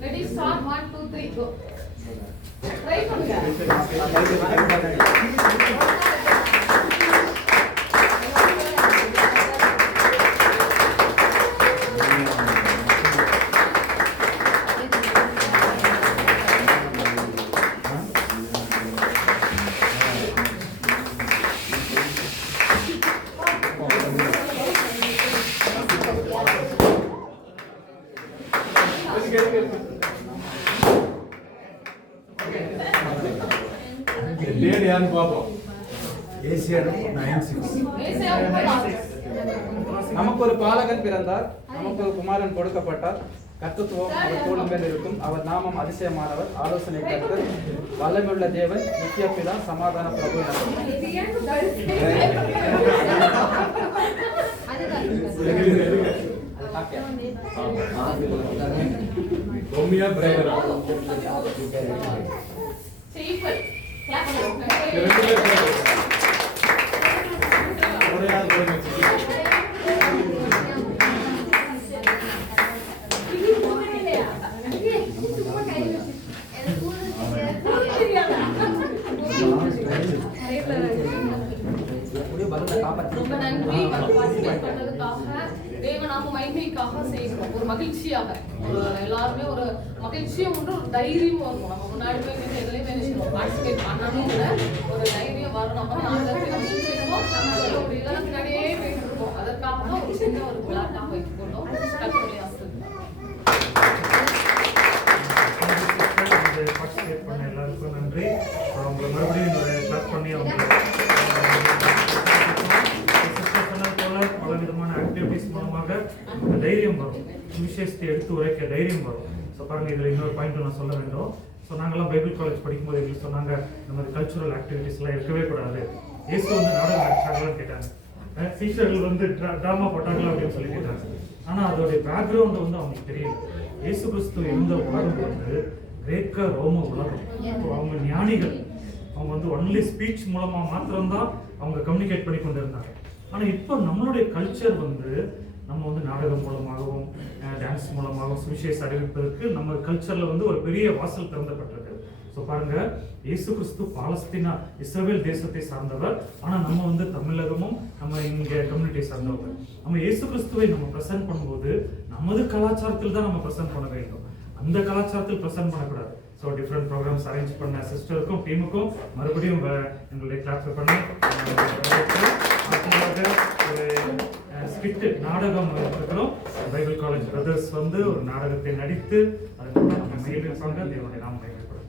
Ready, start, 1, 2, 3, go. Try பண்ணுங்க. லேடி யாருன்னு பாப்போம். Asia 96 Asia 96. நமக்கு ஒரு பாலகன் பிறந்தார், நமக்கு ஒரு குமாரன் கொடுக்கப்பட்டார். கர்த்தத்துவம் அவர் தோள் மேல் இருக்கும். அவர் நாமம் அதிசயமானவர், ஆலோசனை கர்த்தர், வல்லமையுள்ள தேவன், நித்திய பிதா, சமாதான பிரபு எனப்படும். பொம்மியா பிரேவரா Simple. Clap பண்ணுங்க. ரெண்டு பேர் ஒரே ஆள் போய் ரொம்ப நன்றி பார்ட்டிசிபேட் பண்ணதுக்காக, தேவநாம மகிமைக்காக செய்யணும். ஒரு மகிழ்ச்சியாக எல்லாருமே ஒரு தைரியம் உண்டு, ஒரு தைரியமும் இருக்கும். நம்ம முன்னாடி போய் நின்று எதுலையுமே நினைச்சிருவோம் பார்ட்டிசிபேட் பண்ணணும் கூட ஒரு தைரியம் வரணும். அப்போ நாலு இடத்துல செய்வோம், ஒரு இதெல்லாம் பின்னாடியே போயிட்டு இருக்கோம். அதற்காக தான் ஒரு சின்ன ஒரு விளையாட்டாக வைத்துக் கொண்டோம். கட்டுரை பார்ட்டிசிபேட் பண்ண எல்லாருக்கும் நன்றி. அவங்க மறுபடியும் கிளாப் பண்ணி அவங்க பல விதமான ஆக்டிவிட்டிஸ் மூலமாக நமக்கு தைரியம் வரும், விஷயத்தை எடுத்து உரைக்க தைரியம் வரும். ஸோ பாருங்கள், இதில் இன்னொரு பாயிண்ட் நான் சொல்ல வேண்டும். ஸோ நாங்கள்லாம் பைபிள் காலேஜ் படிக்கும்போது எங்களுக்கு சொன்னாங்க, இந்த மாதிரி கல்ச்சுரல் ஆக்டிவிட்டீஸ்லாம் இருக்கவே கூடாது. இயேசு வந்து நாடகம் நடிச்சாங்களான்னு கேட்டாங்க, டீச்சர்கள் வந்து ட்ராமா போட்டாங்களா அப்படின்னு சொல்லி கேட்டாங்க. ஆனால் அதோடைய பேக்ரவுண்டு வந்து அவங்களுக்கு தெரியல. இயேசு கிறிஸ்து இருந்த உலகம் வந்து கிரேக்க ரோம உலகம். அவங்க ஞானிகள், அவங்க வந்து ஒன்லி ஸ்பீச் மூலமாக மாத்திரம்தான் அவங்க கம்யூனிகேட் பண்ணி கொண்டு இருந்தாங்க. ஆனால் இப்போ நம்மளுடைய கல்ச்சர் வந்து நம்ம வந்து நாடகம் மூலமாகவும் டான்ஸ் மூலமாகவும் சுவிசேஷம் அறிவிப்பதற்கு நம்ம கல்ச்சரில் வந்து ஒரு பெரிய வாசல் திறந்தப்பட்டிருக்கு. ஸோ பாருங்க, இயேசு கிறிஸ்து பாலஸ்தீனா இஸ்ரவேல் தேசத்தை சார்ந்தவர். ஆனால் நம்ம வந்து தமிழகமும் நம்ம இங்கே கம்யூனிட்டியை சார்ந்தவங்க. நம்ம இயேசு கிறிஸ்துவை நம்ம ப்ரெசென்ட் பண்ணும்போது நமது கலாச்சாரத்தில் தான் நம்ம ப்ரெசென்ட் பண்ண வேண்டும், அந்த கலாச்சாரத்தில் ப்ரெசென்ட் பண்ணக்கூடாது. ஸோ டிஃப்ரெண்ட் ப்ரோக்ராம்ஸ் அரேஞ்ச் பண்ண சிஸ்டருக்கும் டீமுக்கும் மறுபடியும் எங்களுடைய கிளாஸ் பண்ணி ஒரு ஸ்கிட் நாடகம் இருக்கிறோம். பைபிள் காலேஜ் பிரதர்ஸ் வந்து ஒரு நாடகத்தை நடித்து அதன் மூலம் நம்ம மகிழ்ச்சிப்பாங்க. தேவனுடைய நாம மகிழ்ச்சிப்படும்.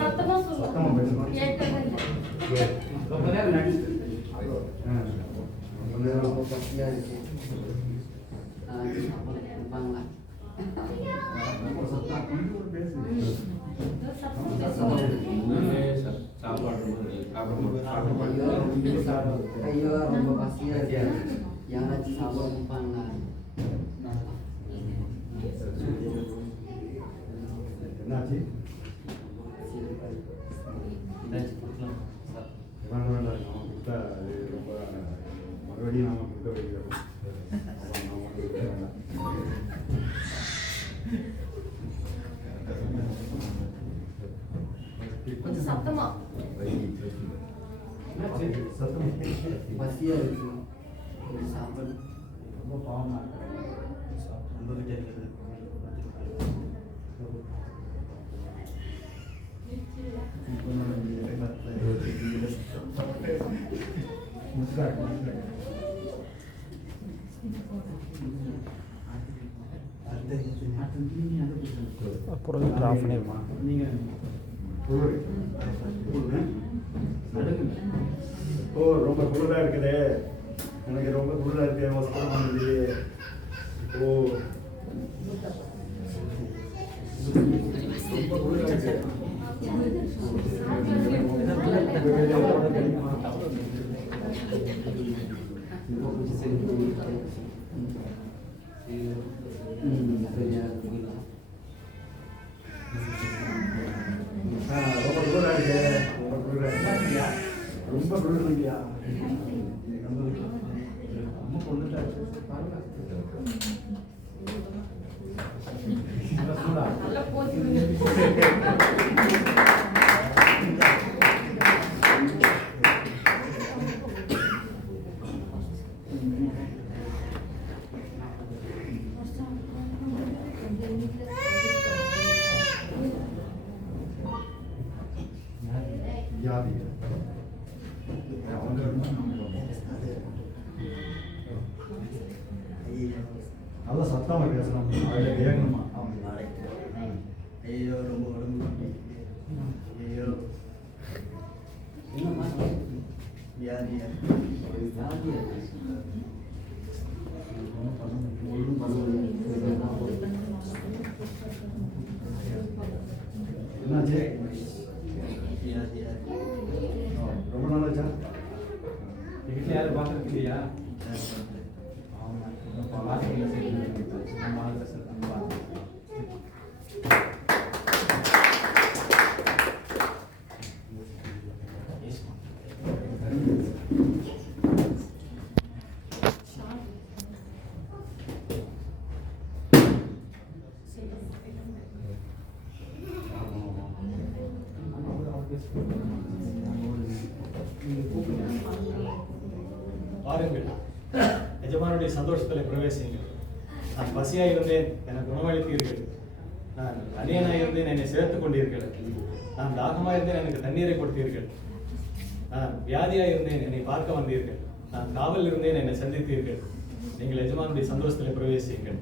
சத்தமா சொல்லு. கேட்கவே இல்லை. ரொம்ப நேரம் நடிச்சு ரொம்ப பசியாக இருக்கு. ஐயோ ரொம்ப பசியா இருக்கு யாராச்சும் சாப்பாடு கொடுப்பாங்களா என்னாச்சு வேண்டாம் வேண்டாம் நாம கொடுத்தா அது ரொம்ப மறுபடியும் நாம கொடுக்க வைக்கிறோம் கொஞ்சம் சத்தமா. சத்தம் பசியா இருக்கு ஒரு சாப்பாடு ரொம்ப பாவமா இருக்கு ப்ரொஜெக்டர் ஆஃப் பண்ணிடுமா? நீங்கள் ஓ ரொம்ப குளிராக இருக்குதே எனக்கு ரொம்ப குளிராக இருக்கு வஸ்திரம் வாங்குது ஓ ரொம்ப குளிராக இருக்கு ரொம்ப குளிராக இருக்கு ரொம்ப குளிராக இருக்கியா ரொம்ப குளிர் இல்லையா ரொம்ப கொண்டுட்டா நல்லா போச்சு. வியாதி நல்லா சத்தமாக பேசணும் அதில் கேட்கணுமா ஐயோ ரொம்ப உடம்பு ஐயோ என்னம்மா வியாதியா ஜாலியா என்னாச்சு வியாதியா ரொம்ப நாளாச்சா வீட்டில் யாரும் பார்த்துருக்கு இல்லையா பாருங்கள், எஜமானுடைய சந்தோஷத்தில் பிரவேசியுங்கள். நான் பசியாக இருந்தேன், எனக்கு உணவளித்தீர்கள். நான் அந்நியனாக இருந்தேன், என்னை சேர்த்துக் கொண்டீர்கள். நான் தாகமாக இருந்தேன், எனக்கு தண்ணீரை கொடுத்தீர்கள். நான் வியாதியாக இருந்தேன், என்னை பார்க்க வந்தீர்கள். நான் காவல் இருந்தேன், என்னை சந்தித்தீர்கள். நீங்கள் எஜமானுடைய சந்தோஷத்தில் பிரவேசியுங்கள்.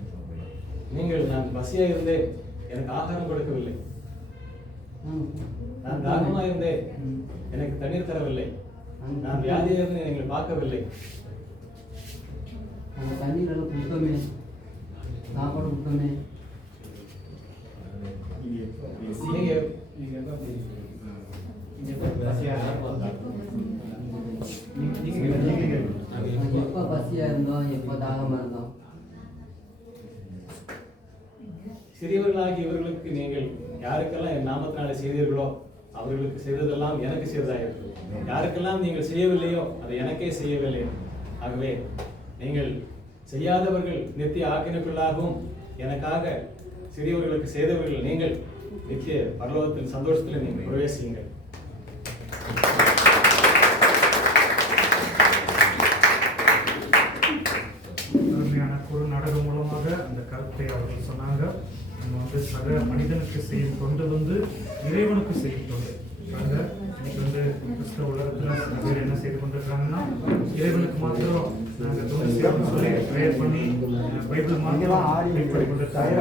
நீங்கள் நான் பசியாக இருந்தேன், எனக்கு ஆகாரம் கொடுக்கவில்லை. நான் தாகமாக இருந்தேன், எனக்கு தண்ணீர் தரவில்லை. நான் வியாதியாக இருந்தேன், எங்களை பார்க்கவில்லை. அந்த தண்ணீர் எல்லாம் கொடுத்தோமே சாப்பாடு கொடுத்தோமே எப்போ பசியா இருந்தோம் எப்போ தாகமா இருந்தோம் சிறியவர்களாகி இவர்களுக்கு நீங்கள் யாருக்கெல்லாம் என் நாமத்தினாலே செய்தீர்களோ அவர்களுக்கு செய்ததெல்லாம் எனக்கு செய்ததாயிருக்கு. யாருக்கெல்லாம் நீங்கள் செய்யவில்லையோ அதை எனக்கே செய்யவில்லை. ஆகவே நீங்கள் செய்யாதவர்கள் நித்திய ஆக்கினைக்குள்ளாகவும் எனக்காக சிறியவர்களுக்கு செய்தவர்கள் நீங்கள் நித்திய பரலோகத்தின் சந்தோஷத்தில் நீங்கள் பிரவேசியுங்கள். அருமையான குறு நாடகம் மூலமாக அந்த கருத்தை அவர்கள் சொன்னாங்க. நம்ம வந்து சக மனிதனுக்கு செய்யும் தொண்டு வந்து இறைவனுக்கு செய்யும் தொண்டு. இன்னைக்கு கிறிஸ்தவ உலகத்துல சில பேர் என்ன செய்து கொண்டிருக்காங்கன்னா, இறைவனுக்கு மாத்திரம் நாங்கள் தொண்டு செய்யணும்னு சொல்லி ப்ரேயர் பண்ணி பைபிள் மாத்திரம் ரீட் பண்ணி கொண்டிருக்காங்க.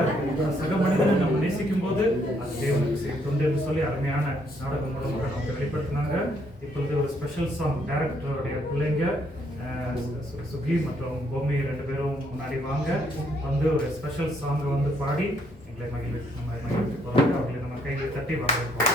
சக மனிதனை நம்ம நேசிக்கும் போது அது தேவனுக்கு செய்யும் தொண்டு என்று சொல்லி அருமையான நாடகம் மூலமாக நமக்கு வெளிப்படுத்தினாங்க. இப்பொழுது ஒரு ஸ்பெஷல் சாங் டைரக்டருடைய பிள்ளைங்க சுகி மற்றும் கோமி 2 பேரும் முன்னாடி வாங்க வந்து ஒரு ஸ்பெஷல் சாங்கை வந்து பாடி எங்களை மகிழ்ச்சி போகிறாங்க. அவங்களை நம்ம கையில் தட்டி வரவேற்போம்.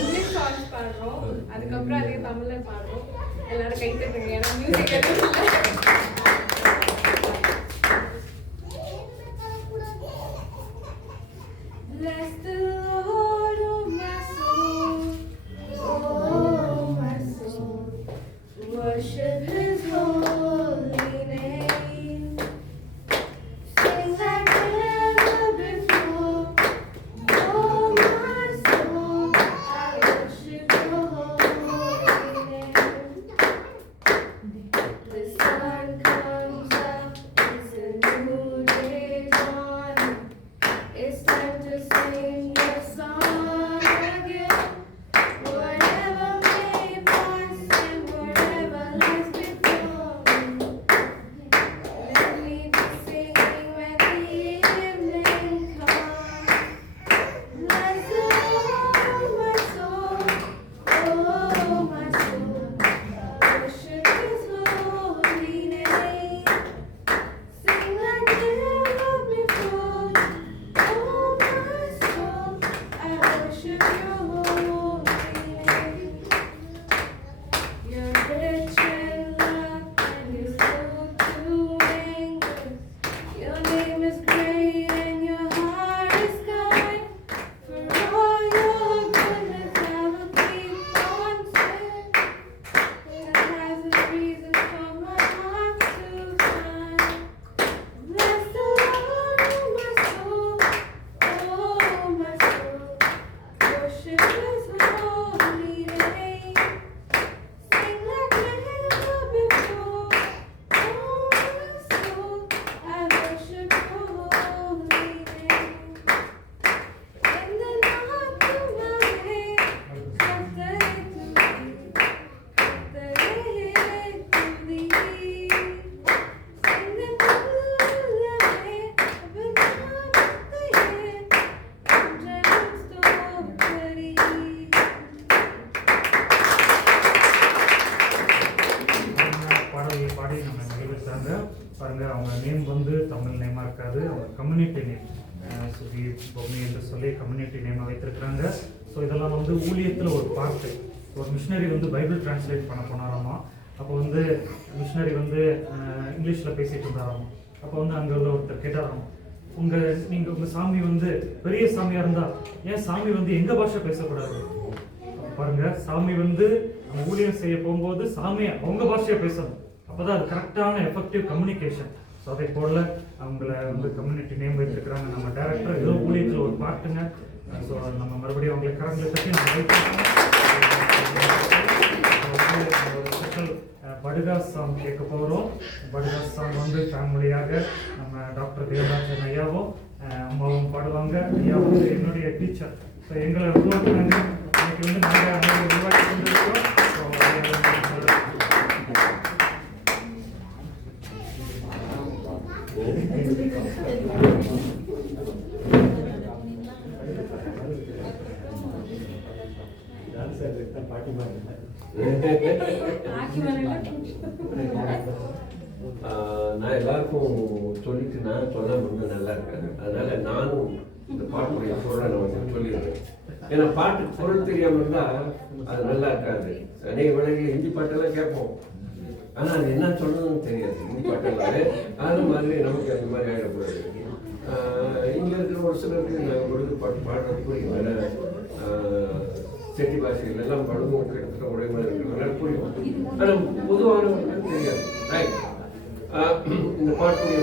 இங்கிலீஷ் சாங்ஸ் பாடுறோம், அதுக்கப்புறம் அதே தமிழ்ல பாடுறோம். எல்லாரும் கை தட்டுங்க, ஏன்னா மியூசிக் எதுவும் இல்லை. Bless the Lord, oh my soul, oh my soul, worship His holy name. Sing like never before, oh my soul, I worship Your holy name. The sun comes up, it's a new day dawning. It's time to sing your song again. Whatever may pass and whatever lies before me, let me be singing when the evening comes. Bless the Lord, my soul, oh my soul, worship His holy name. Sing like never before. Oh my soul, I worship Your holy name. You're rich in love and You're slow to anger. Your name is great and Your heart is kind. For all Your goodness, I will keep on saying. It has a reason for my heart to shine. Bless the Lord, oh my soul, oh my soul, worship His holy name. Sing like never before, oh my soul, I worship Your holy name. In the night to my head, Saturday to thee, Saturday to thee. Sing the பாடல்களை பாடி நம்ம மகிழ்ச்சாங்க. பாருங்க, அவங்க நேம் வந்து தமிழ் நேமாக இருக்காது, அவங்க கம்யூனிட்டி நேம் சுகி பொம்மி என்று சொல்லி கம்யூனிட்டி நேமாக வைத்திருக்கிறாங்க. ஸோ இதெல்லாம் வந்து ஊழியத்தில் ஒரு பார்ட்டு. ஒரு மிஷினரி வந்து பைபிள் டிரான்ஸ்லேட் பண்ண போனாராமா. அப்போ வந்து மிஷினரி வந்து இங்கிலீஷில் பேசிகிட்டு இருந்தாராமா. அப்போ வந்து அங்கே உள்ள ஒருத்தர் கேட்டாராமா, உங்கள் சாமி வந்து பெரிய சாமியாக இருந்தால் ஏன் சாமி வந்து எங்கள் பாஷை பேசக்கூடாது? பாருங்க, சாமி வந்து நம்ம ஊழியம் செய்ய போகும்போது சாமியை அவங்க பாஷையை பேசணும். அப்போதான் அது கரெக்டான எஃபெக்டிவ் கம்யூனிகேஷன். ஸோ அதே போல் அவங்கள வந்து கம்யூனிட்டி நேம் வைத்திருக்கிறாங்க நம்ம டேரக்டர். ஏதோ ஊழியத்தில் ஒரு பாட்டுங்க. ஸோ நம்ம மறுபடியும் அவங்களை கரங்களை தட்டி நம்ம ஸ்பெஷல் படுகா சாங் கேட்க போகிறோம். படுகா சாங் வந்து ஃபேமிலியாக நம்ம டாக்டர் தேவராஜன் ஐயாவும் அம்மாவும் பாடுவாங்க. ஐயா வந்து என்னுடைய டீச்சர். ஸோ எங்களை உருவாக்குனாங்க. இன்னைக்கு வந்து நாங்கள் உருவாக்கி கொண்டிருக்கோம். பாட்டி பாருங்க. நான் எல்லாருக்கும் சொல்லிட்டு நான் சொன்ன நல்லா இருக்கேன். அதனால நானும் இந்த பாட்டு பாட்டுடைய பொருளை நான் சொல்லிடுறேன். ஏன்னா பாட்டுக்கு பொருள் தெரியாமல் இருந்தால் அது நல்லா இருக்காது. அநேக வேளைகளில் ஹிந்தி பாட்டெல்லாம் கேட்போம், ஆனால் அது என்ன சொல்றதுன்னு தெரியாது ஹிந்தி பாட்டெல்லாம். அது மாதிரி நமக்கு அந்த மாதிரி ஆகிடக்கூடாது. இங்கே இருக்கிற ஒரு சிலருக்கு நாங்கள் பொழுது பாட்டு பாடுறது புரியும். செட்டி பாஷைகள் எல்லாம் பழுதும் கிட்டத்தட்ட ஒரே மாதிரி இருக்கிறதுனால புரியும். ஆனால் பொதுவானவர்களுக்கு தெரியாது. ரைட். இந்த பாட்டுடைய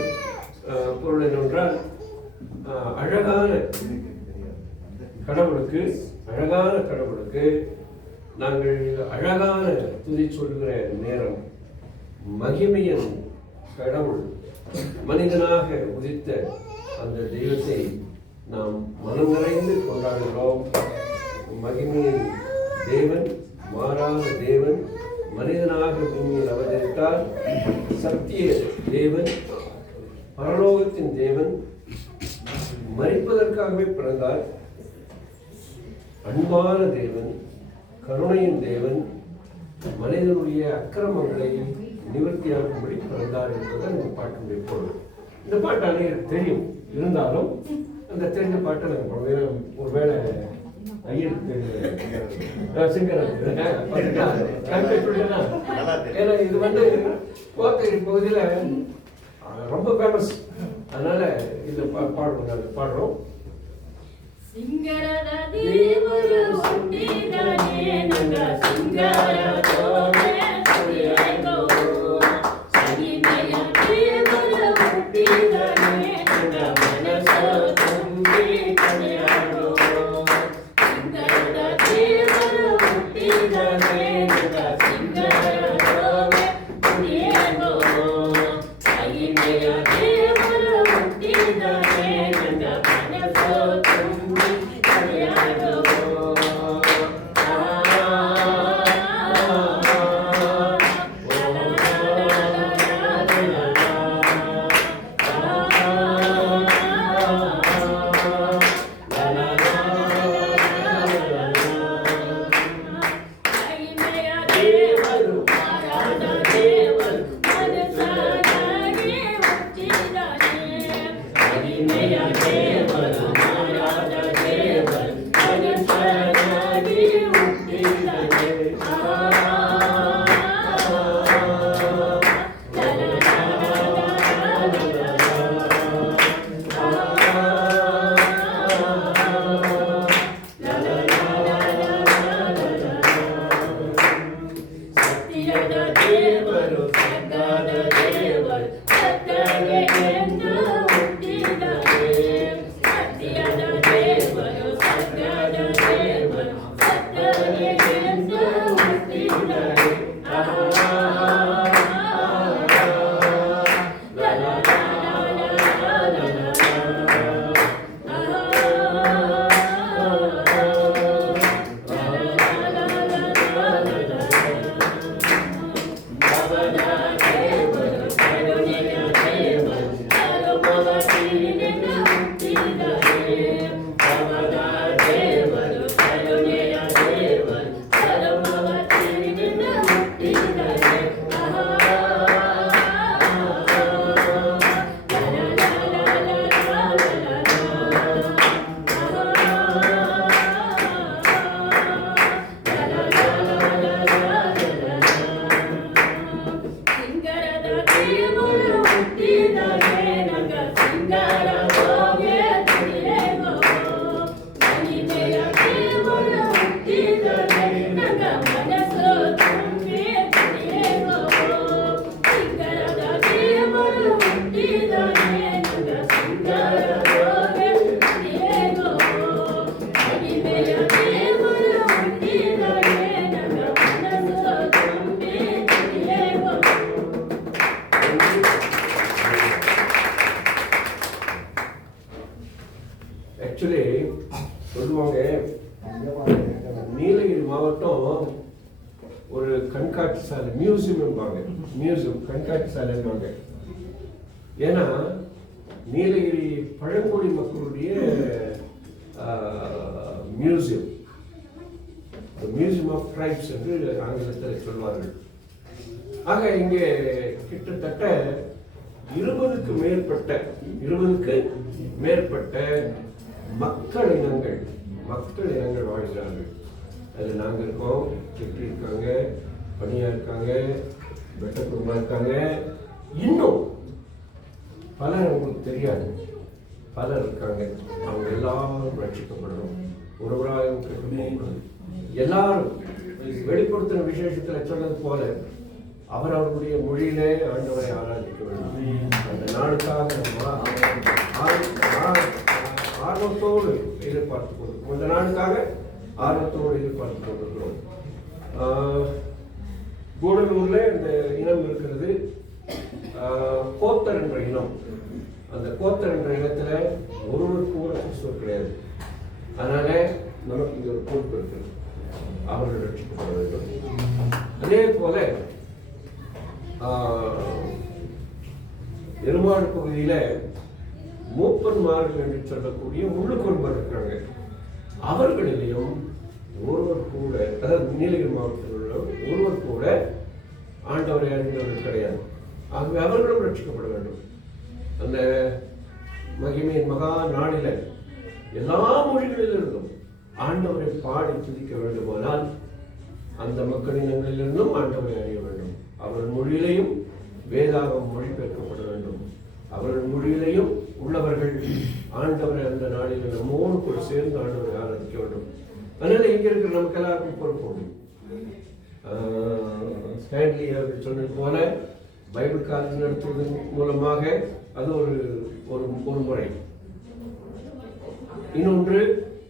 பொருள் என்னவென்றால், அழகான கடவுளுக்கு நாங்கள் அழகான துதி சொல்கிற நேரம், மகிமையின் கடவுள் மனிதனாக உதித்த அந்த தெய்வத்தை நாம் மனம் நிறைந்து கொண்டாடுகிறோம். மகிமையின் தேவன், மாறாத தேவன் மனிதனாக பூமியில் அவதரித்தார். சத்திய தேவன், பரலோகத்தின் தேவன் மரிப்பதற்காகவே பிறந்தார். அன்பான தேவன், கருணையின் தேவன் மனிதனுடைய அக்கிரமங்களை நிவர்த்தியாகும்படி பிறந்தார் என்பதுதான் இந்த பாட்டினுடைய பொருள். இந்த பாட்டு அனைவருக்கு தெரியும், இருந்தாலும் அந்த தெரிஞ்ச பாட்டை நாங்கள் ஒருவேளை ஏன்னா இது வந்து கோத்தகிரி பகுதியில் ரொம்ப ஃபேமஸ். அதனால இது பாடுறோம். ஆக்சுவலி சொல்லுவாங்க, நீலகிரி மாவட்டம் ஒரு கண்காட்சி சாலை, மியூசியம் கண்காட்சி சாலைன்பாங்க. ஏன்னா நீலகிரி பழங்குடி மக்களுடைய மியூசியம் ஆஃப் ட்ரைப்ஸ் என்று ஆங்கிலத்தில் சொல்வார்கள். ஆக இங்கே கிட்டத்தட்ட 20க்கு மேற்பட்ட மக்கள் இனங்கள் வாழ்கிறார்கள். அதில் நாங்கள் இருக்கோம், செட்டி இருக்காங்க, பனியா இருக்காங்க, வெட்ட குடும்பம் இருக்காங்க, இன்னும் பலர் உங்களுக்கு தெரியாது, பலர் இருக்காங்க. அவங்க எல்லாரும் ரட்சிக்கப்படணும். ஒருவராயும் கேட்கக்கூடாது. எல்லாரும் வெளிப்படுத்தின விசேஷத்தில் சொன்னது போல அவர்களுடைய மொழியிலே ஆண்டவரை ஆராதிக்க வேண்டும். அந்த நாளுக்காக ஆர்வத்தோடு எதிர்பார்த்து கொண்டிருக்கிறோம். இந்த நாளுக்காக ஆர்வத்தோடு எதிர்பார்த்து கொண்டிருக்கிறோம். கூடலூர்ல இந்த இனம் இருக்கிறது, கோத்தர் என்ற இனம். அந்த கோத்தர் என்ற இனத்துல ஒருவருக்கு கூட கிறிஸ்துவர் கிடையாது. அதனால நமக்கு இங்க ஒரு பொறுப்பு இருக்கு, அவர்கள் ரட்சிக்கப்பட வேண்டும். அதே போல எருமாடு பகுதியில மூப்பன்மார்கள் என்று சொல்லக்கூடிய முள்ளுக்குறும்பர் இருக்காங்க. அவர்களிலையும் ஒருவர் கூட, அதாவது நீலகிரி மாவட்டத்தில் உள்ள ஒருவர் கூட ஆண்டவரை அறிந்தவர்கள் கிடையாது. ஆகவே அவர்களும் ரட்சிக்கப்பட வேண்டும். அந்த மகிமையின் மகா நாளில எல்லா மொழிகளிலிருந்தும் ஆண்டவரை பாடி துதிக்க வேண்டுமானால் அந்த மக்களினங்களிலிருந்தும் ஆண்டவரை அறிய வேண்டும். அவர்கள் மொழியிலையும் வேதாகம் மொழிபெயர்க்கப்பட வேண்டும். அவர்கள் மொழியிலையும் உள்ளவர்கள் ஆண்டவரை அந்த நாளில் நம்மோடு கூட சேர்ந்து ஆண்டவரை ஆராதிக்க வேண்டும். அதனால இங்க இருக்கிற நமக்கு எல்லாருக்கும் பொறுப்பு. ஸ்டான்லி அவர்கள் சொன்னது போல பைபிள் காலேஜ் நடத்துவதன் மூலமாக அது ஒரு முறை. இன்னொன்று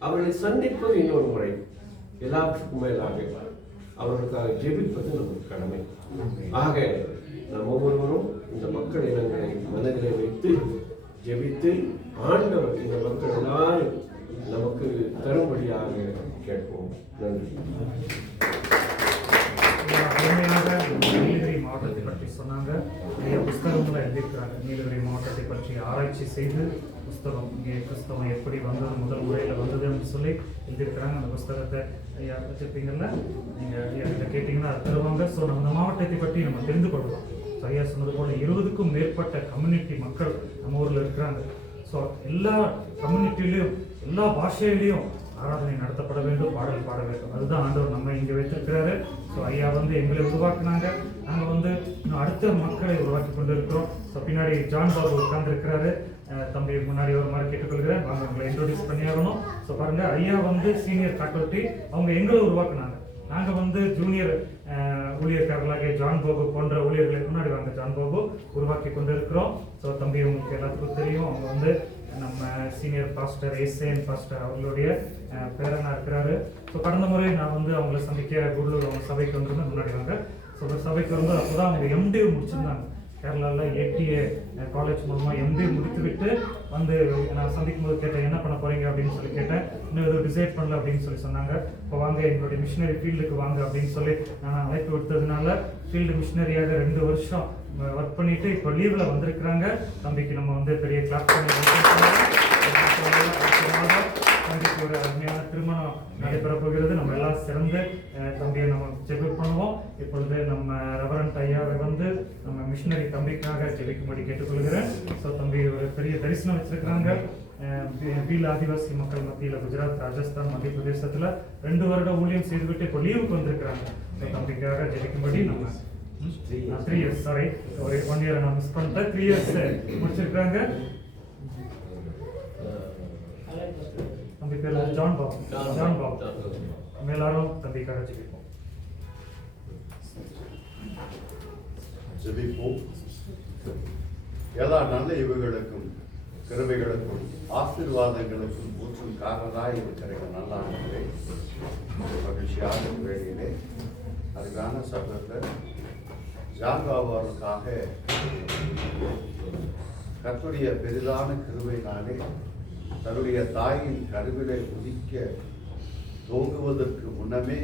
அவர்களை சந்திப்பது இன்னொரு முறை. எல்லாத்துக்கும் மேலாக அவர்களுக்காக ஜெபிப்பது நமக்கு கடமை. ஆக நாம் ஒவ்வொருவரும் இந்த மக்கள் இனங்களை மனதிலே வைத்து ஜெபித்து ஆண்டவர் இந்த மக்கள் எல்லாரும் நமக்கு தரும்படியாக கேட்போம். நன்றி. அருமையாக நீலகிரி மாவட்டத்தை பற்றி சொன்னாங்க. நிறைய புஸ்தகங்களை எழுதியிருக்கிறாங்க. நீலகிரி மாவட்டத்தை பற்றி ஆராய்ச்சி செய்து புஸ்தகம் இங்கே கிறிஸ்தவம் எப்படி வந்தது, முதல் முறையில் வந்ததுன்னு சொல்லி எழுதியிருக்கிறாங்க. அந்த புஸ்தகத்தை ஐயா வச்சுருப்பீங்கள்ல, நீங்கள் ஐயா கேட்டிங்கன்னா அது தருவாங்க. ஸோ நம்ம மாவட்டத்தை பற்றி நம்ம தெரிந்து கொள்ளலாம். ஸோ ஐயா சொன்னது போல் 20க்கும் மேற்பட்ட கம்யூனிட்டி மக்கள் நம்ம ஊரில் இருக்கிறாங்க. ஸோ எல்லா கம்யூனிட்டிலையும் எல்லா பாஷையிலையும் ஆராதனை நடத்தப்பட வேண்டும், பாடல் பாட வேண்டும். அதுதான் ஆண்டவர் நம்ம இங்கே வைத்திருக்கிறாரு. ஸோ ஐயா எங்களை உருவாக்குனாங்க. நாங்கள் இன்னும் அடுத்த மக்களை உருவாக்கி கொண்டு இருக்கிறோம். ஸோ பின்னாடி ஜான் பாபு உட்கார்ந்துருக்கிறாரு. தம்பி முன்னாடி ஒரு மாதிரி கேட்டுக்கொள்கிறேன், வாங்க உங்களை இன்ட்ரோடியூஸ் பண்ணியாகணும். ஸோ பாருங்க, ஐயா சீனியர் ஃபேக்கல்ட்டி, அவங்க எங்களை உருவாக்குனாங்க. நாங்கள் ஜூனியர் ஊழியர்காரர்களாக ஜான் பாபு போன்ற ஊழியர்களை முன்னாடி வாங்க ஜான் பாபு உருவாக்கி கொண்டு இருக்கிறோம். ஸோ தம்பி உங்களுக்கு எல்லாத்துக்கும் தெரியும், அவங்க நம்ம சீனியர் பாஸ்டர் ஏசேன் பாஸ்டர் அவர்களுடைய பேரனா இருக்கிறாரு. ஸோ கடந்த முறை நான் அவங்களை சந்திக்க குருலூர் அவங்க சபைக்கு வந்திருந்தேன். முன்னாடி வாங்க. ஸோ சபைக்கு வந்து அப்போ தான் அவங்க எம்டி முடிச்சிருந்தாங்க. கேரளாவில் ஏடிஏ காலேஜ் மூலமாக எம்டி முடித்துவிட்டு நான் சந்திக்கும் போது கேட்டேன், என்ன பண்ண போகிறீங்க அப்படின்னு சொல்லி கேட்டேன். இன்னும் எதுவும் டிசைட் பண்ணல அப்படின்னு சொல்லி சொன்னாங்க. இப்போ வாங்க எங்களுடைய மிஷினரி ஃபீல்டுக்கு வாங்க அப்படின்னு சொல்லி நான் அழைப்பு விடுத்ததுனால ஃபீல்டு மிஷினரியாக 2 வருஷம் ஒர்க் பண்ணிட்டு இப்போ லீவில் வந்திருக்கிறாங்க. தம்பிக்கு நம்ம பெரிய கிளாஸ் பண்ணி தம்பிக்கு ஒரு அருமையான திருமணம் நடைபெற போகிறது. நம்ம எல்லாம் சிறந்து தம்பியை நம்ம ஜெபிக் பண்ணுவோம். இப்பொழுது நம்ம ரெவரண்ட் ஐயாவை நம்ம மிஷினரி தம்பிக்காக ஜெபிக்கும்படி கேட்டுக்கொள்கிறேன். ஸோ தம்பி ஒரு பெரிய தரிசனம் வச்சிருக்கிறாங்க. வீல் ஆதிவாசி மக்கள் மத்தியில் குஜராத், ராஜஸ்தான், மத்திய பிரதேசத்தில் 2 வருட ஊழியம் செய்துவிட்டு இப்போ லீவுக்கு வந்திருக்கிறாங்க. ஸோ தம்பிக்காக ஜெபிக்கும்படி நம்ம 3 இயர்ஸ், சாரி ஒரு 1 இயர் நான் மிஸ் பண்ணிட்டேன். 3 இயர்ஸ் முடிச்சிருக்கிறாங்க. தம்பி பேர் ஜான் பாபு. எல்லாரும் தம்பிக்காக ஜெபிப்போம். ஜெபிப்போம். எல்லா நல்ல இவைகளுக்கும் கிருபைகளுக்கும் ஆசீர்வாதங்களுக்கும் ஊற்றும் காரணராய் இருக்கிற நல்ல ஆண்டவரே, மகிழ்ச்சியாக வேளையிலே அருமையான சகோதரர் ஜான் பாபு அவர்களுக்காக கர்த்தருடைய பெரிதான கிருபையினாலே தன்னுடைய தாயின் கருவிலை உதிக்க தோங்குவதற்கு முன்னமே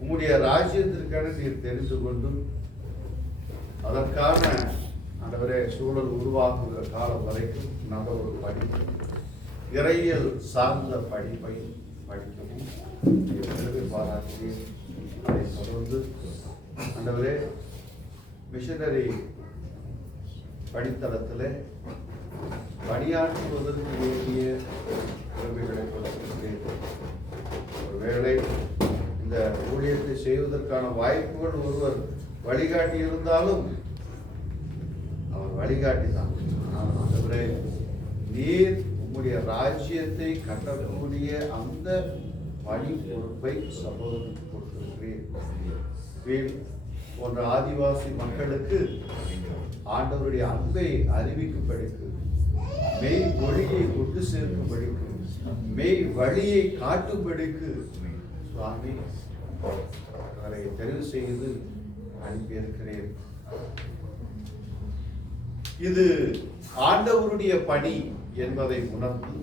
உம்முடைய ராஜ்யத்திற்கான நீர் தெரிந்து கொண்டு அதற்கான ஆண்டவரே சூழல் உருவாக்குகிற காலம் வரைக்கும் நல்ல ஒரு படிப்பு, இறையியல் சார்ந்த படிப்பை படிக்கவும் பாராட்டி அதை தொடர்ந்து ஆண்டவரே மிஷனரி படித்தளத்தில் பணியாற்றுவதற்கு வேண்டிய உரிமைகளை கொடுத்திருக்கிறேன். ஒருவேளை இந்த ஊழியத்தை செய்வதற்கான வாய்ப்புகள் ஒருவர் வழிகாட்டி இருந்தாலும் அவர் வழிகாட்டி தான். ஆனால் ஆண்டவரே, நீர் உம்முடைய ராஜ்யத்தை கட்டக்கூடிய அந்த பணி பொறுப்பை சகோதரனுக்கு கொடுத்திருக்கிறேன். போன்ற ஆதிவாசி மக்களுக்கு ஆண்டவருடைய அன்பை அறிவிக்கும்படிக்கு, மெய் ஒளியை கொண்டு சேர்க்கும்படிக்கு, மெய் வழியை காட்டும்படிக்கு சுவாமி அவரை தெரிவு செய்து அனுப்பியிருக்கிறேன். இது ஆண்டவருடைய பணி என்பதை உணர்ந்து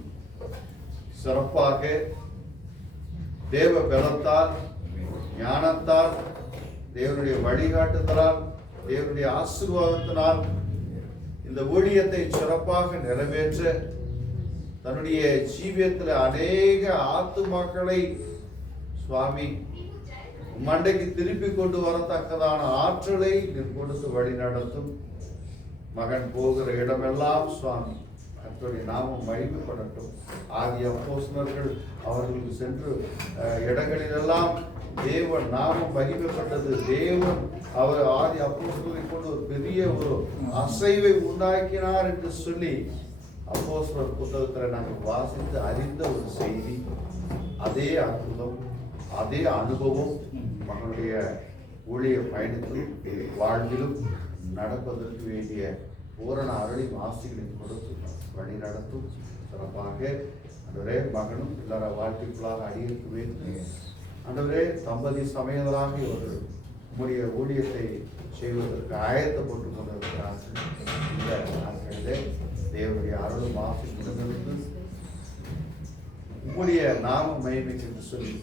சிறப்பாக தேவ பலத்தால், ஞானத்தால், தேவனுடைய வழிகாட்டுதலால், தேவனுடைய ஆசீர்வாதத்தினால் இந்த ஊழியத்தை சிறப்பாக நிறைவேற்ற தன்னுடைய ஜீவியத்தில் அநேக ஆத்துமாக்களை சுவாமி மண்டைக்கு திருப்பி கொண்டு வரத்தக்கதான ஆற்றலை நீர் கொடுத்து வழி நடத்தும். மகன் போகிற இடமெல்லாம் சுவாமி கர்த்தருடைய நாமம் மகிமைப்படட்டும். ஆதி அப்போஸ்தலர்கள் அவர்களுக்கு சென்று இடங்களிலெல்லாம் தேவன் நாமம் மகிமைப்பட்டது. தேவன் அவர் ஆதி அப்போஸ்தலரை கொண்டு ஒரு பெரிய ஒரு அசைவை உண்டாக்கினார் என்று சொல்லி அப்போஸ்தலர் புத்தகத்தில் நாங்கள் வாசித்து அறிந்த ஒரு செய்தி. அதே அற்புதம், அதே அனுபவம் மகனுடைய ஊழிய பயணத்திலும் வாழ்விலும் நடப்பதற்கு வேண்டிய பூரண அருளின் ஆசைகளை கொடுத்து வழி நடத்தும். சிறப்பாக ஆண்டவரே, மகனும் எல்லார வாழ்க்கைக்குள்ளாக அடியிருக்க வேண்டும். ஆண்டவரே, தம்பதி சமயங்களாக இவர்கள் உம்முடைய ஊழியத்தை செய்வதற்கு ஆயத்தப்பட்டு கொண்டிருக்கிறார்கள். இந்த நாட்களிலே தேவனுடைய அருளும் ஆசைகளுடன் உம்முடைய நாம மகிமைக்கு என்று சொல்லி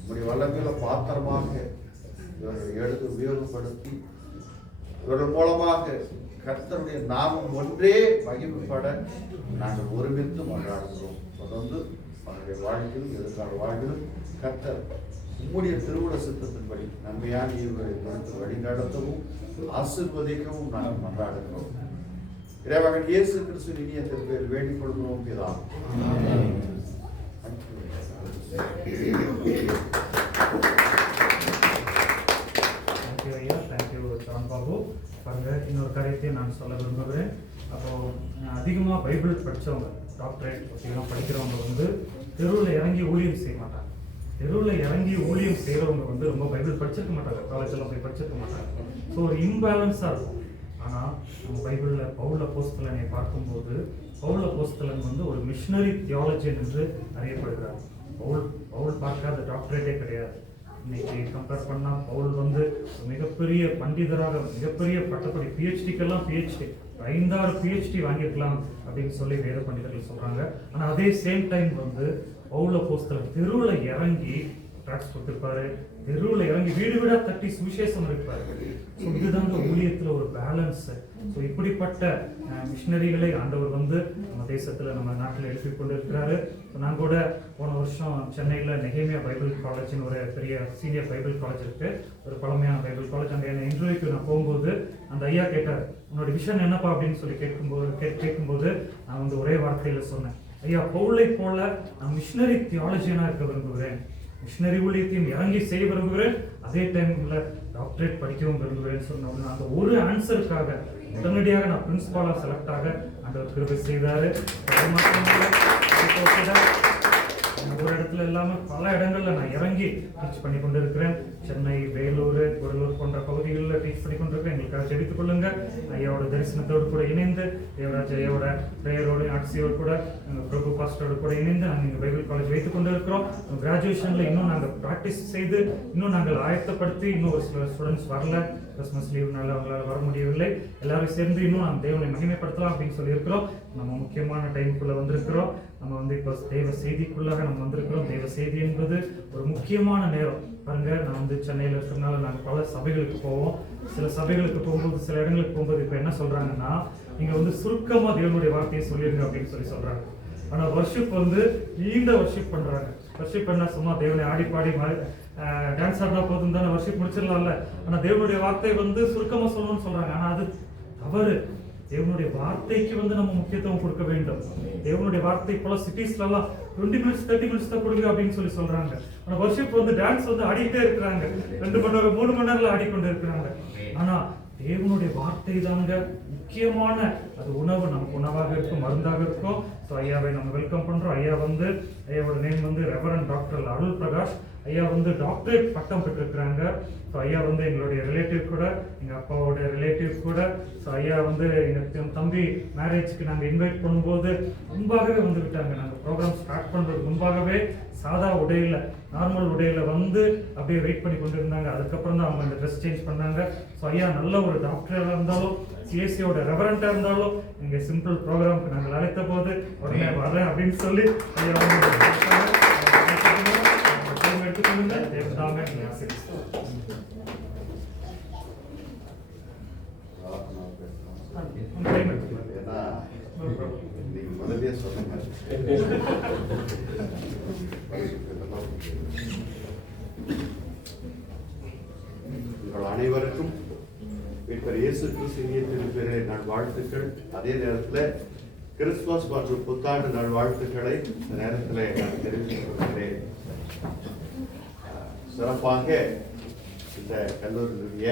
உம்முடைய வல்லமையில பாத்திரமாக இவர்கள் எடுத்து உபயோகப்படுத்தி இவர்கள் மூலமாக கர்த்தருடைய நாமம் ஒன்றே மகிமைப்பட நாங்கள் ஒருமித்து கொண்டாடுகிறோம். தொடர்ந்து அவருடைய வாழ்க்கையிலும் எதிர்கால வாழ்விலும் கர்த்தர் உம்முடைய திருவுள சித்தத்தின்படி நன்மையான இவர்களை கொடுத்து வழி நடத்தவும் ஆசீர்வதிக்கவும் நாங்கள் கொண்டாடுகிறோம். இறைவன் இயேசு கிறிஸ்து இனிய திருப்பெயர் வேண்டிக் கொள்கிறோம் பிதா. பாருங்க, இன்னொரு காரியத்தை நான் சொல்ல விரும்புகிறேன். அப்போ அதிகமாக பைபிள் படித்தவங்க, டாக்டரேட் பற்றிலாம் படிக்கிறவங்க வந்து தெருவில் இறங்கி ஊழியம் செய்ய மாட்டாங்க. தெருவில் இறங்கி ஊழியம் செய்கிறவங்க வந்து ரொம்ப பைபிள் படிச்சிருக்க மாட்டாங்க, காலேஜெல்லாம் போய் படிச்சிருக்க மாட்டாங்க. ஸோ ஒரு இம்பேலன்ஸாக இருக்கும். ஆனால் நம்ம பைபிளில் பவுல் அப்போஸ்தலனை பார்க்கும்போது பவுல் அப்போஸ்தலன் வந்து ஒரு மிஷனரி தியாலஜியன் என்று அறியப்படுகிறார். பவுல் பார்க்காத டாக்டரேட்டே கிடையாது. இன்னைக்கு கம்பேர் பண்ணால் பவுல் வந்து மிகப்பெரிய பண்டிதராக, மிகப்பெரிய பட்டப்படி, பிஹெச்டிக்கெல்லாம் பிஹெச்டி 5-6 பிஹெச்டி வாங்கியிருக்கலாம் அப்படின்னு சொல்லி வேத பண்டிதர்கள் சொல்கிறாங்க. ஆனால் அதே சேம் டைம் வந்து பவுல் அப்போஸ்தலன் தெருவில் இறங்கி ட்ராக்ஸ் கொடுத்துருப்பாரு, தெருவில் இறங்கி வீடு வீடாக தட்டி சுவிசேஷம் இருப்பாரு. ஸோ இதுதாங்க ஊழியத்தில் ஒரு பேலன்ஸ். ஸோ இப்படிப்பட்ட மிஷினரிகளை ஆண்டவர் வந்து நம்ம தேசத்தில், நம்ம நாட்டில் எழுப்பி கொண்டு இருக்கிறாரு. ஸோ நான் கூட போன வருஷம் சென்னையில் நெகேமியா பைபிள் காலேஜ்னு ஒரு பெரிய சீனியர் பைபிள் காலேஜ் இருக்குது, ஒரு பழமையான பைபிள் காலேஜ். அந்த என்ன இன்டர்வியூக்கு நான் போகும்போது அந்த ஐயா கேட்டார், உன்னோட விஷன் என்னப்பா அப்படின்னு சொல்லி கேட்கும்போது நான் வந்து ஒரே வார்த்தையில் சொன்னேன், ஐயா, பவுலை போல நான் மிஷினரி தியாலஜியனாக இருக்க விரும்புகிறேன், மிஷினரி ஊழியத்தையும் இறங்கி செய்ய விரும்புகிறேன், அதே டைம்ல டாக்டரேட் படிக்கவும் விரும்புகிறேன்னு சொன்னோம்னா அந்த ஒரு ஆன்சருக்காக உடனடியாக நான் பிரின்சிபாலாக செலக்ட் ஆக ஆண்டவர் கிருபை செய்தார். அது மட்டும் ஒரு இடத்துல இல்லாமல் பல இடங்களில் நான் இறங்கி டீச் பண்ணி கொண்டு இருக்கிறேன். சென்னை, வேலூர், குடலூர் போன்ற பகுதிகளில் டீச் பண்ணி கொண்டு இருக்கிறேன். எங்களுக்காக ஜெபித்துக் கொள்ளுங்க. ஐயாவோட தரிசனத்தோடு கூட இணைந்து, தேவராஜ் ஐயாவோட பிரேயரோட ஆட்சியோடு கூட, எங்கள் பிரபு பாஸ்டரோடு கூட இணைந்து நாங்கள் இங்கே பைபிள் காலேஜ் வைத்துக் கொண்டு இருக்கிறோம். கிராஜுவேஷனில் இன்னும் நாங்கள் ப்ராக்டிஸ் செய்து, இன்னும் நாங்கள் ஆயத்தப்படுத்தி, இன்னும் ஒரு சில ஸ்டூடெண்ட்ஸ் வரல, கிறிஸ்மஸ் லீவ்னால அவங்களால வர முடியவில்லை. எல்லாரும் சேர்ந்து இன்னும் நாங்கள் தேவனை மகிமைப்படுத்தலாம் அப்படின்னு சொல்லியிருக்கிறோம். நம்ம முக்கியமான டைமுக்குள்ளே வந்திருக்கிறோம். நம்ம வந்து இப்போ தேவ செய்திக்குள்ளாக நம்ம வந்திருக்கிறோம். தேவ செய்தி என்பது ஒரு முக்கியமான நேரம். பாருங்க, நான் வந்து சென்னையில் இருக்கிறதுனால நாங்கள் பல சபைகளுக்கு போவோம். சில சபைகளுக்கு போகும்போது, சில இடங்களுக்கு போகும்போது இப்போ என்ன சொல்கிறாங்கன்னா, நீங்கள் வந்து சுருக்கமாக தேவனுடைய வார்த்தையை சொல்லிடுங்க அப்படின்னு சொல்கிறாங்க. ஆனால் வர்ஷிப் வந்து நீண்ட வர்ஷிப் பண்ணுறாங்க. வர்ஷிப் பண்ண சும்மா தேவனை ஆடி பாடி டான்ஸ் ஆடினா போதும் தானே, வர்ஷிப் முடிச்சிடலாம்ல. ஆனால் தேவனுடைய வார்த்தை வந்து சுருக்கமாக சொல்லணும்னு சொல்கிறாங்க. ஆனால் அது தவறு. தேவனுடைய வார்த்தைக்கு வந்து நம்ம முக்கியத்துவம் கொடுக்க வேண்டும். தேவனுடைய வார்த்தை போல சிட்டிஸ்ல எல்லாம் 20 minutes 30 minutes தான் கொடுங்க அப்படின்னு சொல்றாங்க. ஆனா வர்ஷிப் வந்து டான்ஸ் வந்து ஆடிட்டே இருக்கிறாங்க, 2 மணி நேரம் 3 மணி நேரம்ல ஆடிக்கொண்டு இருக்கிறாங்க. ஆனா தேவனுடைய வார்த்தை தாங்க முக்கியமான அது உணவு, நமக்கு உணவாக இருக்கும், மருந்தாக இருக்கும். ஸோ ஐயாவை நம்ம வெல்கம் பண்றோம். ஐயா வந்து ஐயாவோட நேம் வந்து ரெவரண்ட் டாக்டர் அருள் பிரகாஷ். ஐயா வந்து டாக்டரேட் பட்டம் பெற்றிருக்கிறாங்க. ஸோ ஐயா வந்து எங்களுடைய ரிலேட்டிவ் கூட, எங்கள் அப்பாவோட ரிலேட்டிவ் கூட. ஸோ ஐயா வந்து எங்கள் தம்பி மேரேஜ்க்கு நாங்கள் இன்வைட் பண்ணும்போது முன்பாகவே வந்து விட்டாங்க. நாங்கள் ப்ரோக்ராம் ஸ்டார்ட் பண்ணுறதுக்கு முன்பாகவே சாதா உடையில், நார்மல் உடையில் வந்து அப்படியே வெயிட் பண்ணி கொண்டு இருந்தாங்க. அதுக்கப்புறம் தான் அவங்க இந்த ட்ரெஸ் சேஞ்ச் பண்ணாங்க. ஸோ ஐயா நல்ல ஒரு டாக்டராக இருந்தாலும், சிஎஸ்சியோட ரெவரண்ட்டாக இருந்தாலும், எங்கள் சிம்பிள் ப்ரோக்ராமுக்கு நாங்கள் அழைத்த போது உடனே வரேன் அப்படின்னு சொல்லி ஐயா வந்து எடுத்துக்கொண்டு தேவதாமே ஏன்னா நீங்க முதலே சொன்னீங்க. உங்கள் அனைவருக்கும் மீட்பர் இயேசு கிறிஸ்துவின் திருப்பெயரை நல்வாழ்த்துக்கள். அதே நேரத்தில் கிறிஸ்துமஸ் மற்றும் புத்தாண்டு நல்வாழ்த்துக்களை இந்த நேரத்தில் நான் தெரிவித்துக் கொள்கிறேன். சிறப்பாக இந்த கல்லூரியினுடைய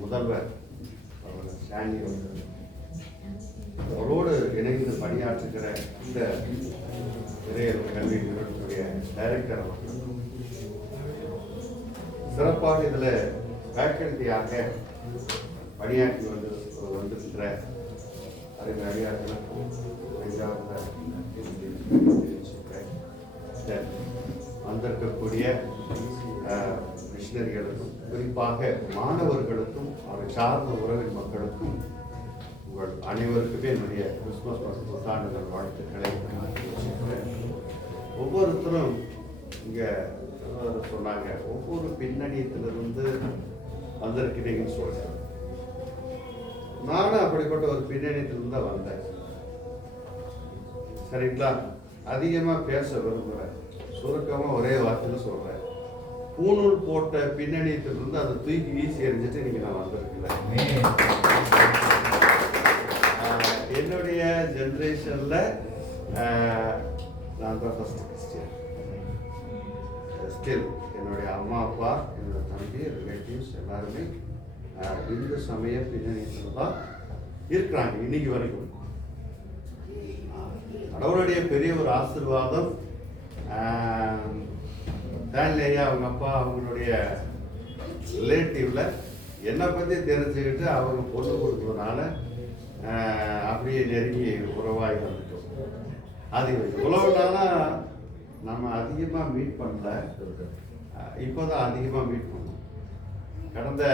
முதல்வர் ஸ்டான்லி அவரோடு இணைந்து பணியாற்றுகிற இந்த இறையல் கல்வி நிறுவனத்துடைய டைரக்டர் அவர்கள் சிறப்பாக இதில் ஃபேக்கல்ட்டியாக பணியாற்றி வந்திருக்கிற அறிஞர் அடியார்களுக்கும் வந்திருக்கக்கூடிய மிஷினரிகளுக்கும், குறிப்பாக மாணவர்களுக்கும், அவரை சார்ந்த உறவின் மக்களுக்கும் உங்கள் அனைவருக்குமே என்னுடைய கிறிஸ்துமஸ் மற்றும் புத்தாண்டுகள் வாழ்த்துக்களை ஒவ்வொருத்தரும் இங்கே சொன்னாங்க, ஒவ்வொரு பின்னணியத்திலிருந்து வந்திருக்கிறீங்கன்னு சொல்றேன். நானும் அப்படிப்பட்ட ஒரு பின்னணியத்திலிருந்து தான் வந்தேன். சரிங்களா? அதிகமாக பேச விரும்புகிறேன், சுருக்கமாக ஒரே வார்த்தையில் சொல்கிறேன். பூணூல் போட்ட பின்னணியத்திலிருந்து அதை தூக்கி வீசி எறிஞ்சிட்டு இன்னைக்கு நான் வந்திருக்கிறேன். என்னுடைய ஜென்ரேஷனில் நான் தான் ஃபர்ஸ்ட் கிறிஸ்டியன். ஸ்டில் என்னுடைய அம்மா அப்பா, என்னோட தம்பி, ரிலேட்டிவ்ஸ் எல்லாருமே இந்து சமய பின்னணியத்தில் தான் இருக்கிறாங்க இன்னைக்கு வரைக்கும். கடவுளுடைய பெரிய ஒரு ஆசீர்வாதம். ஸ்டான்லியா அவங்க அப்பா அவங்களுடைய ரிலேட்டிவ்ல என்னை பற்றி தெரிஞ்சுக்கிட்டு அவங்க பொண்ணு கொடுத்ததுனால அப்படியே நெருங்கி உறவாகி வந்துட்டோம். அது இவ்வளவு நாளாக நம்ம அதிகமாக மீட் பண்ணல, இப்போதான் அதிகமாக மீட் பண்ணோம். கடந்த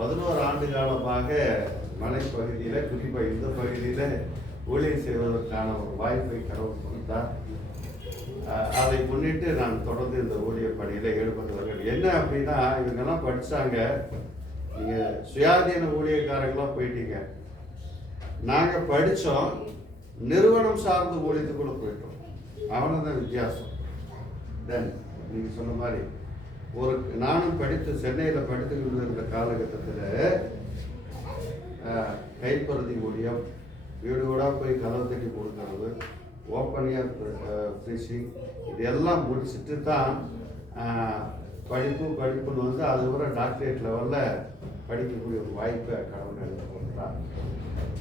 11 ஆண்டு காலமாக மலைப்பகுதியில், குறிப்பாக இந்த பகுதியில் ஊழியம் செய்வதற்கான ஒரு வாய்ப்பை கடவுள் கொடுத்தார். அதை முன்னிட்டு நான் தொடர்ந்து இந்த ஊழிய பணியில் ஈடுபட்டு வருகிறேன். என்ன அப்படின்னா, இவங்கெல்லாம் படித்தாங்க, நீங்கள் சுயாதீன ஊழியக்காரங்களாம் போயிட்டீங்க. நாங்கள் படித்தோம், நிறுவனம் சார்ந்த ஊழியத்துக்குள்ளே போயிட்டோம். அவ்வளோதான் வித்தியாசம். தென் நீங்கள் சொன்ன மாதிரி நானும் படித்து சென்னையில் படித்துக்கிட்டு இருந்த காலகட்டத்தில் கைப்பருதி ஊழியம், வீடு வீடாக போய் கதவு தட்டி கொடுக்கறது, ஓப்பன் இயர் ஃபிஷிங், இதெல்லாம் முடிச்சுட்டு தான் படிப்புன்னு வந்து அதுக்கப்புறம் டாக்டரேட் லெவலில் படிக்கக்கூடிய ஒரு வாய்ப்பை கடவுள் எனக்கு கொடுத்தார்.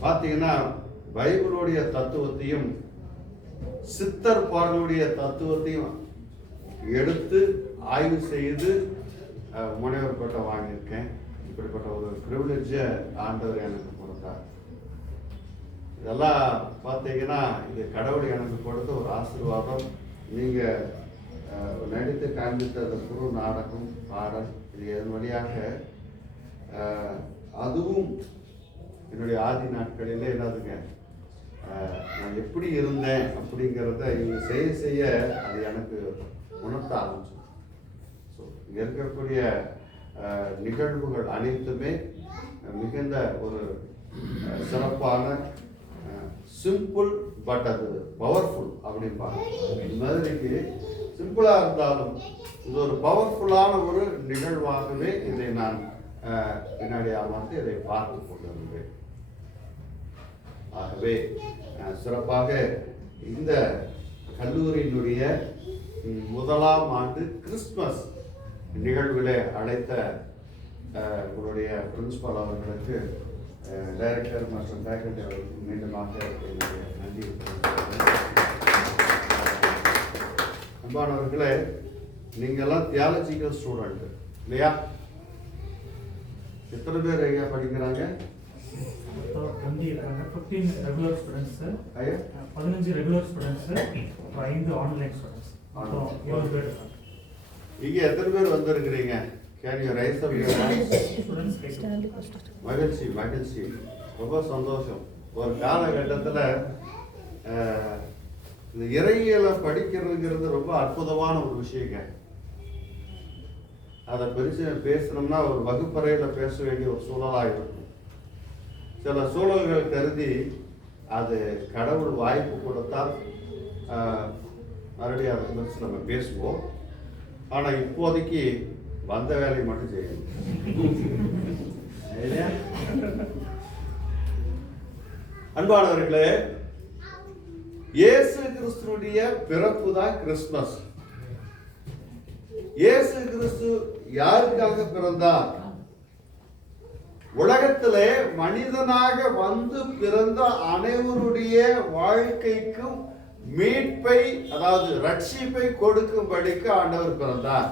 பார்த்தீங்கன்னா பைபிளுடைய தத்துவத்தையும் சித்தர் பாடலுடைய தத்துவத்தையும் எடுத்து ஆய்வு செய்து முனைவர் பட்டம் வாங்கியிருக்கேன். இப்படிப்பட்ட ஒரு ப்ரிவிலேஜை ஆண்டவர் எனக்கு கொடுத்தார். இதெல்லாம் பார்த்தீங்கன்னா இது கடவுள் எனக்கு கொடுத்த ஒரு ஆசீர்வாதம். நீங்கள் நடித்து காண்பித்த அந்த குரு நாடகம், பாடல், இது இதன் வழியாக அதுவும் என்னுடைய ஆதி நாட்களிலே என்னதுங்க, நான் எப்படி இருந்தேன் அப்படிங்கிறத இங்கே செய்ய அது எனக்கு உணர்த்த ஆரம்பிச்சு. ஸோ இங்கே இருக்கக்கூடிய நிகழ்வுகள் அனைத்துமே மிகுந்த ஒரு சிறப்பான, சிம்பிள் பட் அது பவர்ஃபுல் அப்படிம்பாங்க. இந்த மாதிரிக்கு சிம்பிளாக இருந்தாலும் இது ஒரு பவர்ஃபுல்லான ஒரு நிகழ்வாகவே இதை நான் பின்னாடி அமர்ந்து இதை பார்த்து கொண்டு வந்தேன். ஆகவே சிறப்பாக இந்த கல்லூரியினுடைய முதலாம் ஆண்டு கிறிஸ்துமஸ் நிகழ்விலே அழைத்த உங்களுடைய பிரின்சிபால் அவர்களுக்கு, டைரக்டர் மற்றும் ஃபேக்கல்டி அவர்களுக்கு மீண்டுமாக என்னுடைய நன்றி. அன்பானவர்களே, நீங்கள்லாம் தியாலஜிக்கல் ஸ்டூடெண்ட் இல்லையா? எத்தனை பேர் ஐயா படிக்கிறாங்க? 15 ரெகுலர் ஸ்டூடெண்ட்ஸ், ஐயா 15 ரெகுலர் ஸ்டூடெண்ட்ஸ், 5 ஆன்லைன் ஸ்டூடெண்ட்ஸ், மொத்தம் 7 பேர் இருக்காங்க. இங்க எத்தனை பேர் வந்திருக்கிறீங்க? Can you raise up your hands? மகிழ்ச்சி மகிழ்ச்சி, ரொம்ப சந்தோஷம். ஒரு காலகட்டத்தில் இந்த இறையியலை படிக்கிறதுங்கிறது ரொம்ப அற்புதமான ஒரு விஷயங்க. அதை பேசணும்னா ஒரு வகுப்பறையில் பேச வேண்டிய ஒரு சூழலாக இருக்கும். சில சூழல்கள் கருதி அது கடவுள் வாய்ப்பு கொடுத்தால் மறுபடியும் அதை குறித்து நம்ம பேசுவோம். ஆனால் இப்போதைக்கு வந்த வேலையை மட்டும் செய்யணும். அன்பானவர்களே, இயேசு கிறிஸ்துடைய பிறப்பு தான் கிறிஸ்துமஸ். இயேசு கிறிஸ்து யாருக்காக பிறந்தார்? உலகத்திலே மனிதனாக வந்து பிறந்த அனைவருடைய வாழ்க்கைக்கும் மீட்பை, அதாவது ரட்சிப்பை கொடுக்கும்படிக்கு ஆண்டவர் பிறந்தார்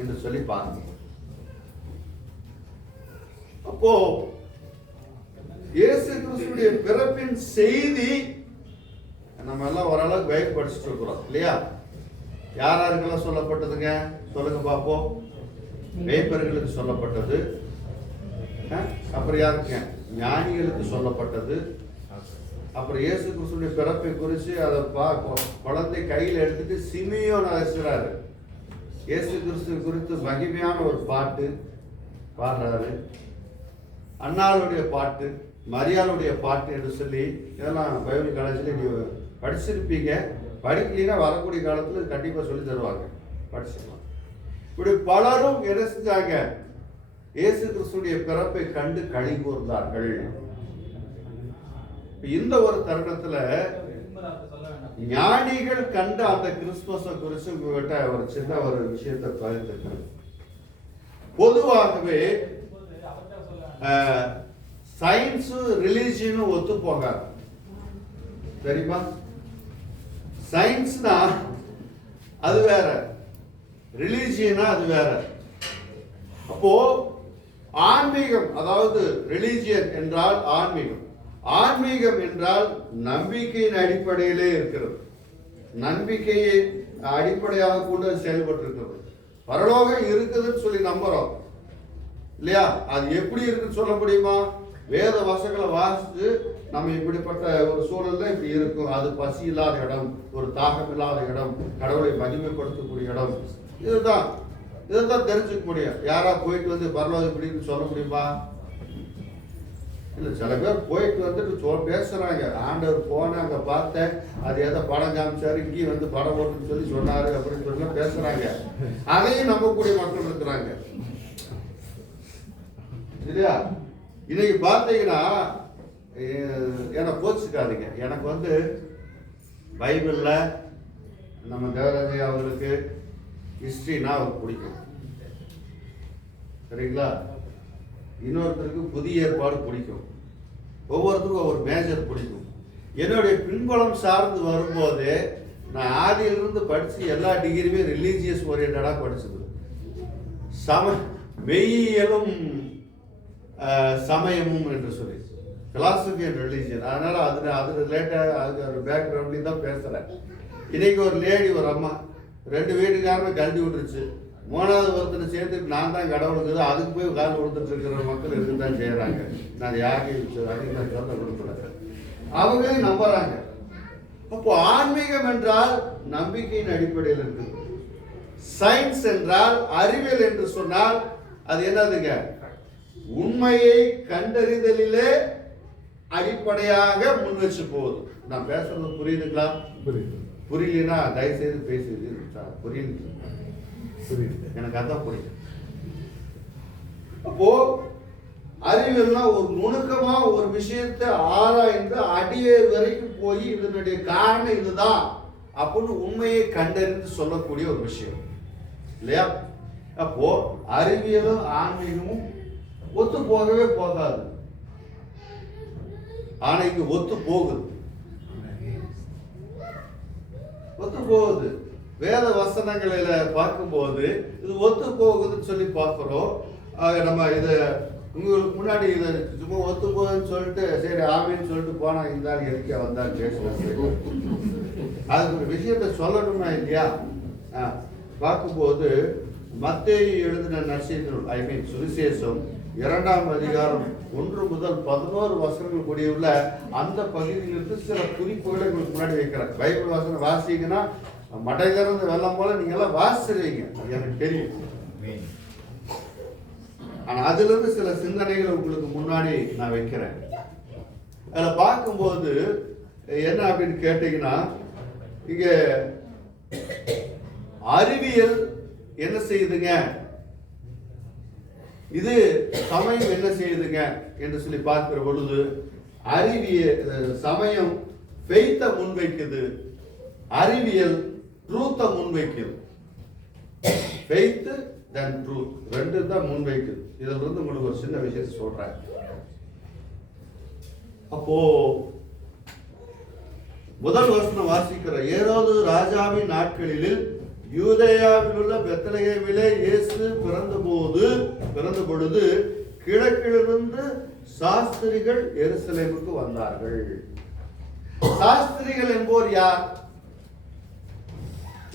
என்று சொல்லி பாருங்க. அப்போ இயேசு கிறிஸ்துடைய பிறப்பின் செய்தி நம்ம எல்லாம் ஓரளவுக்கு பைபிள் படிச்சுட்டு இருக்கிறோம் இல்லையா? யார் யாருக்கெல்லாம் சொல்லப்பட்டதுங்க? சொல்லுங்க பார்ப்போம். மேய்ப்பர்களுக்கு சொல்லப்பட்டது. அப்புறம் யாருக்குங்க? ஞானிகளுக்கு சொல்லப்பட்டது. அப்புறம் இயேசு கிறிஸ்துடைய பிறப்பை குறித்து அதை குழந்தை கையில் எடுத்துட்டு சிமியோன் அழைச்சாரு. இயேசு கிறிஸ்து குறித்து மகிமையான ஒரு பாட்டு பாடுறாரு. அன்னாளுடைய பாட்டு, மரியாளுடைய பாட்டு என்று சொல்லி இதெல்லாம் பைபிள் காலேஜில் நீ படிச்சிருப்பீங்க. படிக்கலைன்னா வரக்கூடிய காலத்தில் கண்டிப்பாக சொல்லி தருவாங்க, படிச்சிடலாம். இப்படி பலரும் என்ன செஞ்சாங்க? இயேசு கிறிஸ்துடைய பிறப்பை கண்டு களி கூர்ந்தார்கள். இந்த ஒரு தருணத்துல ஞானிகள் கண்ட அந்த கிறிஸ்துமஸை குறித்து உங்ககிட்ட ஒரு சின்ன ஒரு விஷயத்தை பகிர்ந்துக்கிறேன். பொதுவாகவே சயின்ஸும் ரிலீஜியனும் ஒத்து போகாது, தெரியுமா? சயின்ஸ்னா அது வேற, ரிலீஜியனா அது வேற. அப்போ ஆன்மீகம், அதாவது ரிலீஜியன் என்றால் ஆன்மீகம், ஆன்மீகம் என்றால் நம்பிக்கையின் அடிப்படையிலே இருக்கிறது. நம்பிக்கையை அடிப்படையாக கூட செயல்பட்டு இருக்கிறது. பரலோகம் இருக்குதுன்னு சொல்லி நம்புறோம் இல்லையா? அது எப்படி இருக்குன்னு சொல்ல முடியுமா? வேத வசங்களை வாசித்து நம்ம இப்படிப்பட்ட ஒரு சூழல்ல இப்படி இருக்கும், அது பசி இல்லாத இடம், ஒரு தாகம் இல்லாத இடம், கடவுளை மகிமைப்படுத்தக்கூடிய இடம், இதுதான் தெரிஞ்சுக்க முடியும். யாரா போயிட்டு வந்து பரலோகம் இப்படின்னு சொல்ல முடியுமா? இல்லை, சில பேர் போயிட்டு வந்துட்டு பேசுறாங்க, ஆண்டவர் போன அங்கே பார்த்தேன், அது எதை படம் காமிச்சாரு, இங்கேயும் வந்து படம் ஓட்டுன்னு சொல்லி சொன்னாரு அப்படின்னு சொல்லி பேசுறாங்க. அதையும் நம்பக்கூடிய மக்கள் இருக்கிறாங்க இல்லையா? இன்னைக்கு பார்த்தீங்கன்னா, என்னை கோச்சுக்காதீங்க, எனக்கு வந்து பைபிளில் நம்ம தேவராஜ் அவர்களுக்கு ஹிஸ்ட்ரினா அவருக்கு பிடிக்கும், சரிங்களா? இன்னொருத்தருக்கு புதிய ஏற்பாடு பிடிக்கும், ஒவ்வொருத்தருக்கும் ஒவ்வொரு மேஜர் பிடிக்கும். என்னுடைய பின்புலம் சார்ந்து வரும்போது நான் ஆதியிலிருந்து படித்து எல்லா டிகிரியுமே ரிலீஜியஸ் ஓரியன்டாக படிச்சது. மெய்யியலும் சமயமும் என்று சொல்லி பிலாசபி அண்ட் ரிலீஜியன். அதனால அது ரிலேட்டாக அது பேக்ரவுண்ட்லேயும் தான் பேசுகிறேன். இன்னைக்கு ஒரு லேடி, ஒரு அம்மா 2 வீட்டுக்காரமே கல்வி விட்டுருச்சு, 3வது ஒருத்தனை சேர்த்துட்டு நான் தான் கடவுளுக்குது, அதுக்கு போய் கால் கொடுத்துட்டு இருக்கிற மக்கள் இருக்கு தான் செய்கிறாங்க. நான் யாரையும் நான் சொல்ல விரும்புகிறேன், அவங்களையும் நம்புறாங்க. அப்போ ஆன்மீகம் என்றால் நம்பிக்கையின் அடிப்படையில் இருக்குது. சயின்ஸ் என்றால் அறிவியல் என்று சொன்னால் அது என்னதுங்க? உண்மையை கண்டறிதலிலே அடிப்படையாக முன் வச்சு போகுது. நான் பேசுறது புரியுதுங்களா? புரியலன்னா தயவுசெய்து பேசுது, புரியுது, எனக்கு அதான் புரியுது. அப்போ அறிவியல்னா ஒரு நுணுக்கமா ஒரு விஷயத்தை ஆராய்ந்து அடியே வரைக்கும் போய் இதனுடைய காரணம் இதுதான் அப்படின்னு உண்மையை கண்டறிந்து சொல்லக்கூடிய ஒரு விஷயம் இல்லையா? அப்போ அறிவியலும் ஆன்மீகமும் ஒத்து போகவே போகாது. ஆனா இங்க ஒத்து போகுது, ஒத்து போகுது. வேத வசனங்களில பார்க்கும்போது இது ஒத்து போகுதுன்னு சொல்லி பார்க்கிறோம். நம்ம இதை உங்களுக்கு முன்னாடி இதை சும்மா ஒத்து போகுதுன்னு சொல்லிட்டு சரி ஆமின்னு சொல்லிட்டு போனா இந்த ஆள் எதுக்கே வந்தா பேசுறது, அதுக்கு ஒரு விஷயத்த சொல்லணுமா இல்லையா? பார்க்கும்போது மத்தேயு எழுதின நற்செய்தி சுவிசேஷம் 2ஆம் அதிகாரம் 1 முதல் 11 வசனங்கள் கூடியுள்ள அந்த பகுதியிலிருந்து சில குறிப்புகளை உங்களுக்கு முன்னாடி வைக்கிறேன். பைபிள் வசனம் வாசிங்கன்னா மடை திறந்து வெள்ளம் போல நீங்க எல்லாம் வாசிக்கிறீங்க, அது எனக்கு தெரியும். ஆனா அதுல இருந்து சில சிந்தனைகளை உங்களுக்கு முன்னாடி நான் வைக்கிறேன். அதுல பார்க்கும்போது என்ன அப்படின்னு கேட்டீங்கன்னா, இங்க அறிவியல் என்ன செய்யுதுங்க, இது சமயம் என்ன செய்யுதுங்க என்று சொல்லி பார்க்கிற பொழுது அறிவியல் சமயம் ஃபெய்த்தை முன்வைக்குது, அறிவியல் ட்ரூத்தை முன்வைக்குது. ஃபெய்த் தென் ட்ரூத் ரெண்டு தான் முன்வைக்குது. இதுல இருந்து உங்களுக்கு ஒரு சின்ன விஷயத்தை சொல்றேன். அப்போ முதல் வசனம் வாசிக்கிற ஏரோது ராஜாவின் நாட்களில் யூதேயாவில் உள்ள பெத்லகேமிலே இயேசு பிறந்த பொழுது கிழக்கிலிருந்து சாஸ்திரிகள் எருசலேமுக்கு வந்தார்கள். சாஸ்திரிகள் என்போர் யார்?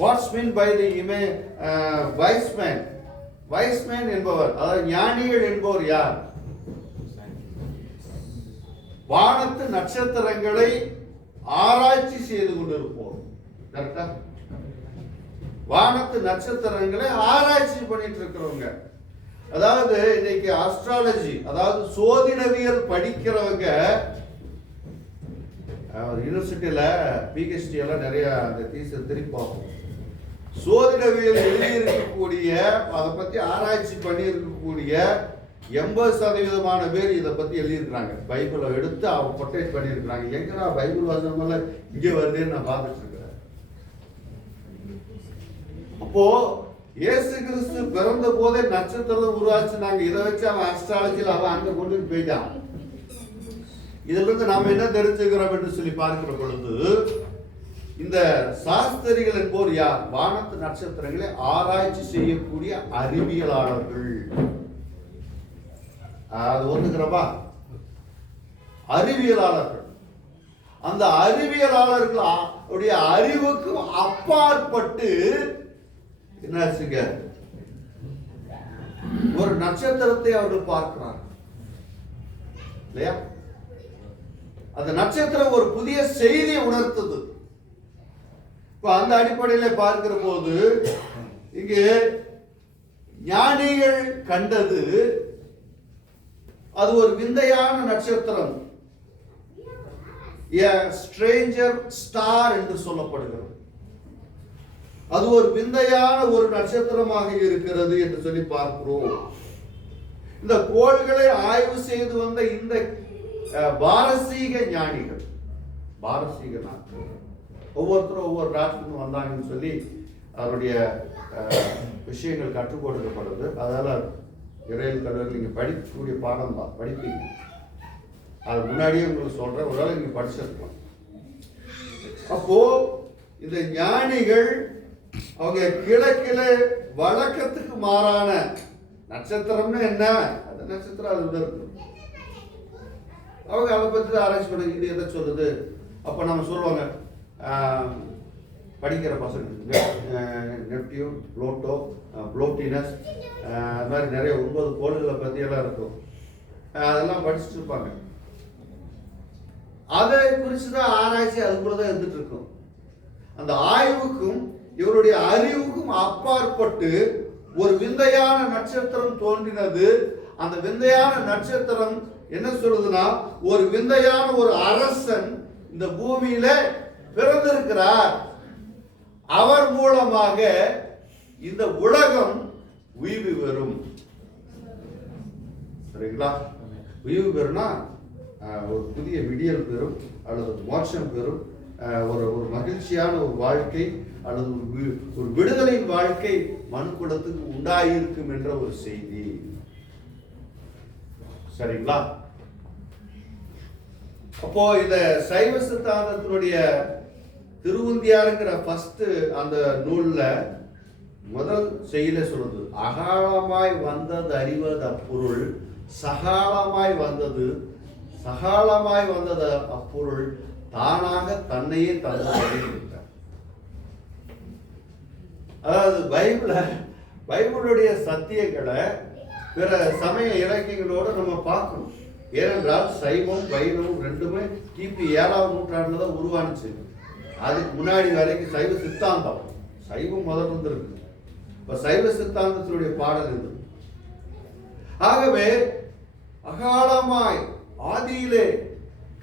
What's meant by the wise man? Wise man என்பவர், அதாவது ஞானிகள் என்பவர் யார்? வானத்து நட்சத்திரங்களை ஆராய்ச்சி செய்து கொண்டிருப்போம். கரெக்டா? வானத்து நட்சத்திரங்களை ஆராய்ச்சி பண்ணிட்டு இருக்கிறவங்க, அதாவது இன்னைக்கு அஸ்ட்ராலஜி அதாவது சோதிடவியல் படிக்கிறவங்க யூனிவர்சிட்டியில PhD எல்லாம் நிறைய அந்த தீசிஸ் திருப்பி பார்ப்போம். சோதிடவியல் எழுதியிருக்கக்கூடிய அதை பத்தி ஆராய்ச்சி பண்ணி இருக்கக்கூடிய 80% பேர் இதை பத்தி எழுதியிருக்கிறாங்க. பைபிளை எடுத்து அவங்க பொட்டேட் பண்ணியிருக்கிறாங்க. எங்கன்னா பைபிள் வசனமெல்லாம் இங்கே வருதுன்னு நான் பார்த்துட்டு இருக்கிறேன். அப்போ இயேசு கிறிஸ்து பிறந்த போதே நட்சத்திரம் உருவாச்சுனாங்க. இதை வச்சு அவன் அஸ்ட்ராலஜியில் அவன் அங்க கொண்டு போயிட்டான். இதுல இருந்து நாம என்ன தெரிஞ்சுக்கிறோம் என்று சொல்லி பார்க்கிற பொழுது, இந்த சாஸ்திரிகள் என்போர் யார்? வானத்து நட்சத்திரங்களை ஆராய்ச்சி செய்யக்கூடிய அறிவியலாளர்கள். அது ஒண்ணுங்கிறப்பா அறிவியலாளர்கள். அந்த அறிவியலாளர்கள் அறிவுக்கு அப்பாற்பட்டு என்னாச்சுங்க, ஒரு நட்சத்திரத்தை அவர்கள் பார்க்கிறார் இல்லையா? அந்த நட்சத்திரம் ஒரு புதிய செய்தியை உணர்த்துது. இப்ப அந்த அடிப்படையில் பார்க்கிற போது இங்கே ஞானிகள் கண்டது அது ஒரு விந்தையான நட்சத்திரம், ஸ்ட்ரேஞ்சர் ஸ்டார் என்று சொல்லப்படுகிறது. அது ஒரு விந்தையான ஒரு நட்சத்திரமாக இருக்கிறது என்று சொல்லி பார்க்கிறோம். இந்த கோள்களை ஆய்வு செய்து வந்த இந்த பாரசீக ஞானிகள், பாரசீக நாட்கள் ஒவ்வொருத்தரும் ஒவ்வொரு நாட்டுக்கு வந்தாங்கன்னு சொல்லி அவருடைய விஷயங்கள் கற்றுக் கொடுக்கப்படுது. அதனால இறையில் கல்லூரியில் நீங்க படிக்கக்கூடிய பாடம் தான் படிப்பீங்க. அது முன்னாடியே உங்களுக்கு சொல்றேன், ஒரு வேளை நீங்க படிச்சிருக்கலாம். அப்போ இந்த ஞானிகள் அவங்க கிழக்கில வழக்கத்துக்கு மாறான நட்சத்திரம்னு என்ன, அந்த நட்சத்திரம் அது இருக்கு. அவங்க அதை பற்றி ஆராய்ச்சி பண்ண இது எதை சொல்லுது. அப்போ நம்ம சொல்லுவாங்க படிக்கிற பசங்க நெப்டியூன், புளூட்டோ, புளோட்டினஸ், அது மாதிரி நிறைய 9 கோள்களை பற்றியெல்லாம் இருக்கும். அதெல்லாம் படிச்சுட்டு இருப்பாங்க. அதை குறித்து தான் ஆராய்ச்சி அதுக்குள்ள தான் இருந்துட்டு இருக்கும். அந்த ஆய்வுக்கும் இவருடைய அறிவுக்கும் அப்பாற்பட்டு ஒரு விந்தையான நட்சத்திரம் தோன்றினது. அந்த விந்தையான நட்சத்திரம் என்ன சொல்லுதுன்னா, ஒரு விந்தையான ஒரு அரசன் இந்த பூமியில பிறந்திருக்கிறார். அவர் மூலமாக இந்த உலகம் உய்வு பெறும். சரிங்களா? உய்வு பெறுனா ஒரு புதிய விடியல் பெறும், அல்லது மோட்சம் பெறும், ஒரு ஒரு மகிழ்ச்சியான ஒரு வாழ்க்கை அல்லது ஒரு விடுதலையின் வாழ்க்கை மனுக்குலத்துக்கு உண்டாயிருக்கும் என்ற ஒரு செய்தி. சரிங்களா? அப்போ இந்த சைவ சித்தாந்தத்தினுடைய திருவுந்தியாருங்கிற ஃபர்ஸ்ட் அந்த நூல்ல முதல் செய்தியில சொல்லுது, அகாலமாய் வந்தது அறிவது அப்பொருள், சகாலமாய் வந்தது அப்பொருள், தானாக தன்னையே தந்தது. அதாவது பைபிளுடைய சத்தியங்களை பிற சமய இலக்கியங்களோட நம்ம பார்க்கணும். ஏனென்றால் சைவம் வைணவம் ரெண்டுமே கிபி 7ஆம் நூற்றாண்டுல தான் உருவானுச்சு. அதுக்கு முன்னாடி வரைக்கும் சைவ சித்தாந்தம், சைவம் முதல் இருந்திருக்கு. இப்ப சைவ சித்தாந்தத்தினுடைய பாடல் இது. ஆகவே அகாலமாய் ஆதியிலே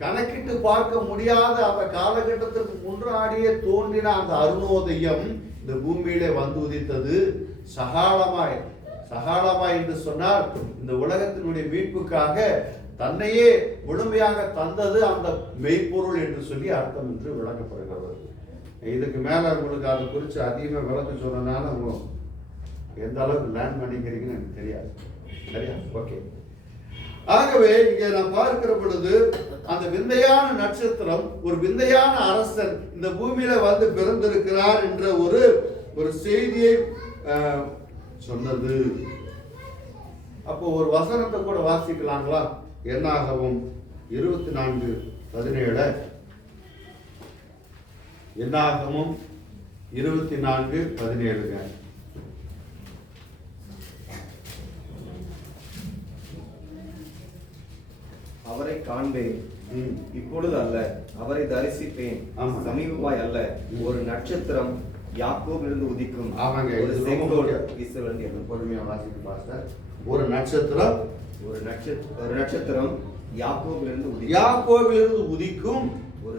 கணக்கிட்டு பார்க்க முடியாத அந்த காலகட்டத்திற்கு முன்னாடியே தோன்றின அந்த அருணோதயம் இந்த பூமியிலே வந்து உதித்தது. சகாலமாய் என்று சொன்னால் இந்த உலகத்தினுடைய மீட்புக்காக தன்னையே முழுமையாக தந்தது அந்த மெய்ப்பொருள் என்று சொல்லி அர்த்தம் என்று விளக்கப்படுகிறது. இதுக்கு மேல உங்களுக்கு அதை குறித்து அதிகமாக விளக்கம் சொன்னனால எந்த அளவுக்கு லேர்ன் பண்ணிக்கிறீங்கன்னு எனக்கு தெரியாது. சரியா? ஓகே. ஆகவே இங்கே நான் பார்க்கிற பொழுது அந்த விந்தையான நட்சத்திரம், ஒரு விந்தையான அரசன் இந்த பூமியில வந்து பிறந்திருக்கிறார் என்ற ஒரு செய்தியை சொன்னது. அப்போ ஒரு வசனத்தை கூட வாசிக்கலாங்களா? என்னாகவும் 24:17. என்னாகவும் 24:17. அவரை காண்பேன், இப்பொழுது அல்ல, அவரை தரிசிப்பேன், சமீபமாய் அல்ல, ஒரு நட்சத்திரம் யாக்கோபிலிருந்து உதிக்கும், ஒரு செங்கோல் இஸ்ரவேலில். பொறுமையா வாசித்து பாஸ்டர். ஒரு நட்சத்திரம் யாக்கோபிலிருந்து உதிக்கும், ஒரு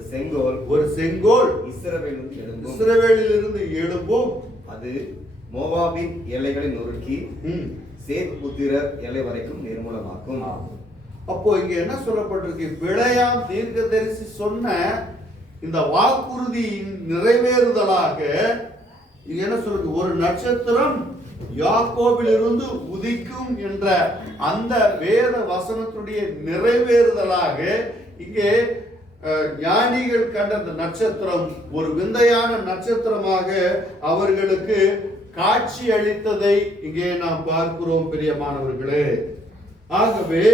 செங்கோல் இஸ்ரவேலிலிருந்து எழும்பும், அது மோவாபின் எல்லைகளை நொறுக்கி சேத் புத்திரர் எல்லை வரைக்கும் நிர்மூலமாக்கும். அப்போ இங்க என்ன சொல்லப்பட்டிருக்கு? பிழையாம் தீர்க்கதரிசி சொன்ன இந்த வாக்குறுதி நிறைவேறுதலாக இங்க என்ன சொல்றது? ஒரு நட்சத்திரம் யாக்கோபிலிருந்து உதிக்கும் என்ற அந்த வேத வசனத்துடைய நிறைவேறுதலாக இங்கே ஞானிகள் கண்ட அந்த நட்சத்திரம் ஒரு விந்தையான நட்சத்திரமாக அவர்களுக்கு காட்சி அளித்ததை இங்கே நாம் பார்க்கிறோம் பிரியமானவர்களே. ஆகவே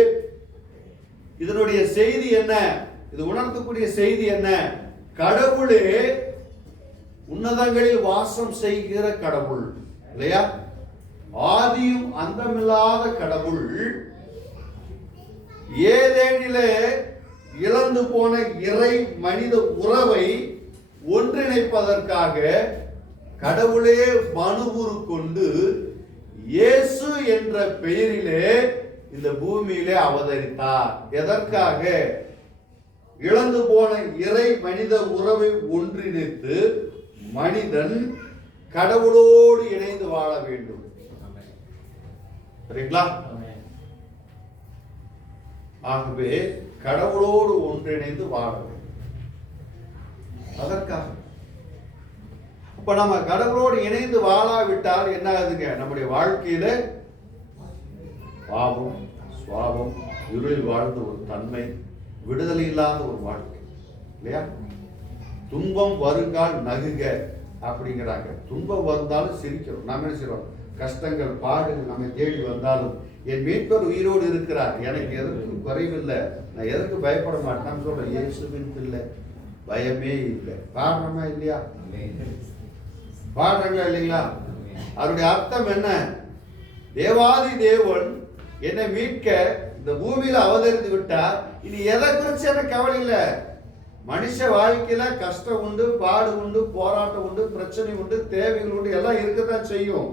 இதனுடைய செய்தி என்ன? இது உணர்த்தக்கூடிய செய்தி என்ன? கடவுளே உன்னதங்களில் வாசம் செய்கிற கடவுள் இல்லையா? ஆதியும் அந்தமில்லாத கடவுள் ஏதேனிலே இழந்து போன இறை மனித உறவை ஒன்றிணைப்பதற்காக கடவுளே மனுவுரு கொண்டு இயேசு என்ற பெயரிலே இந்த பூமியிலே அவதரித்தார். எதற்காக? இழந்து போன இறை மனித உறவை ஒன்றிணைத்து மனிதன் கடவுளோடு இணைந்து வாழ வேண்டும். சரிங்களா? ஆகவே கடவுளோடு ஒன்றிணைந்து வாழ வேண்டும். அதற்காக அப்ப நம்ம கடவுளோடு இணைந்து வாழாவிட்டால் என்ன ஆகுதுங்க? நம்முடைய வாழ்க்கையில பாவம், சுவாபம், இருளில் வாழ்ந்த ஒரு தன்மை, விடுதலை இல்லாத ஒரு வாழ்க்கை இல்லையா? துன்பம் வருங்கால் நகுக அப்படிங்கிறாங்க. துன்பம் வந்தாலும் சிரிக்கிறோம். நாம என்ன செய்றோம்? கஷ்டங்கள் பாடுகள் நம்ம தேடி வந்தாலும் என் மீட்பர் உயிரோடு இருக்கிறார், எனக்கு எதற்கும் குறைவில்லை, நான் எதற்கு பயப்பட மாட்டேன் சொல்றேன். இயேசுவின் பிள்ளை, பயமே இல்லை. பாடுறோமா இல்லையா? பாடுறாங்களா இல்லைங்களா? அவருடைய அர்த்தம் என்ன? தேவாதி தேவன் என்னை மீட்க இந்த பூமியில அவதரித்து விட்டார். இனி எதை குறிச்சு எனக்கு கவலை இல்லை. மனுஷ வாழ்க்கையில கஷ்டம் உண்டு, பாடு உண்டு, போராட்டம் உண்டு, பிரச்சனை உண்டு, தேவைகள் உண்டு, எல்லாம் இருக்கத்தான் செய்யும்.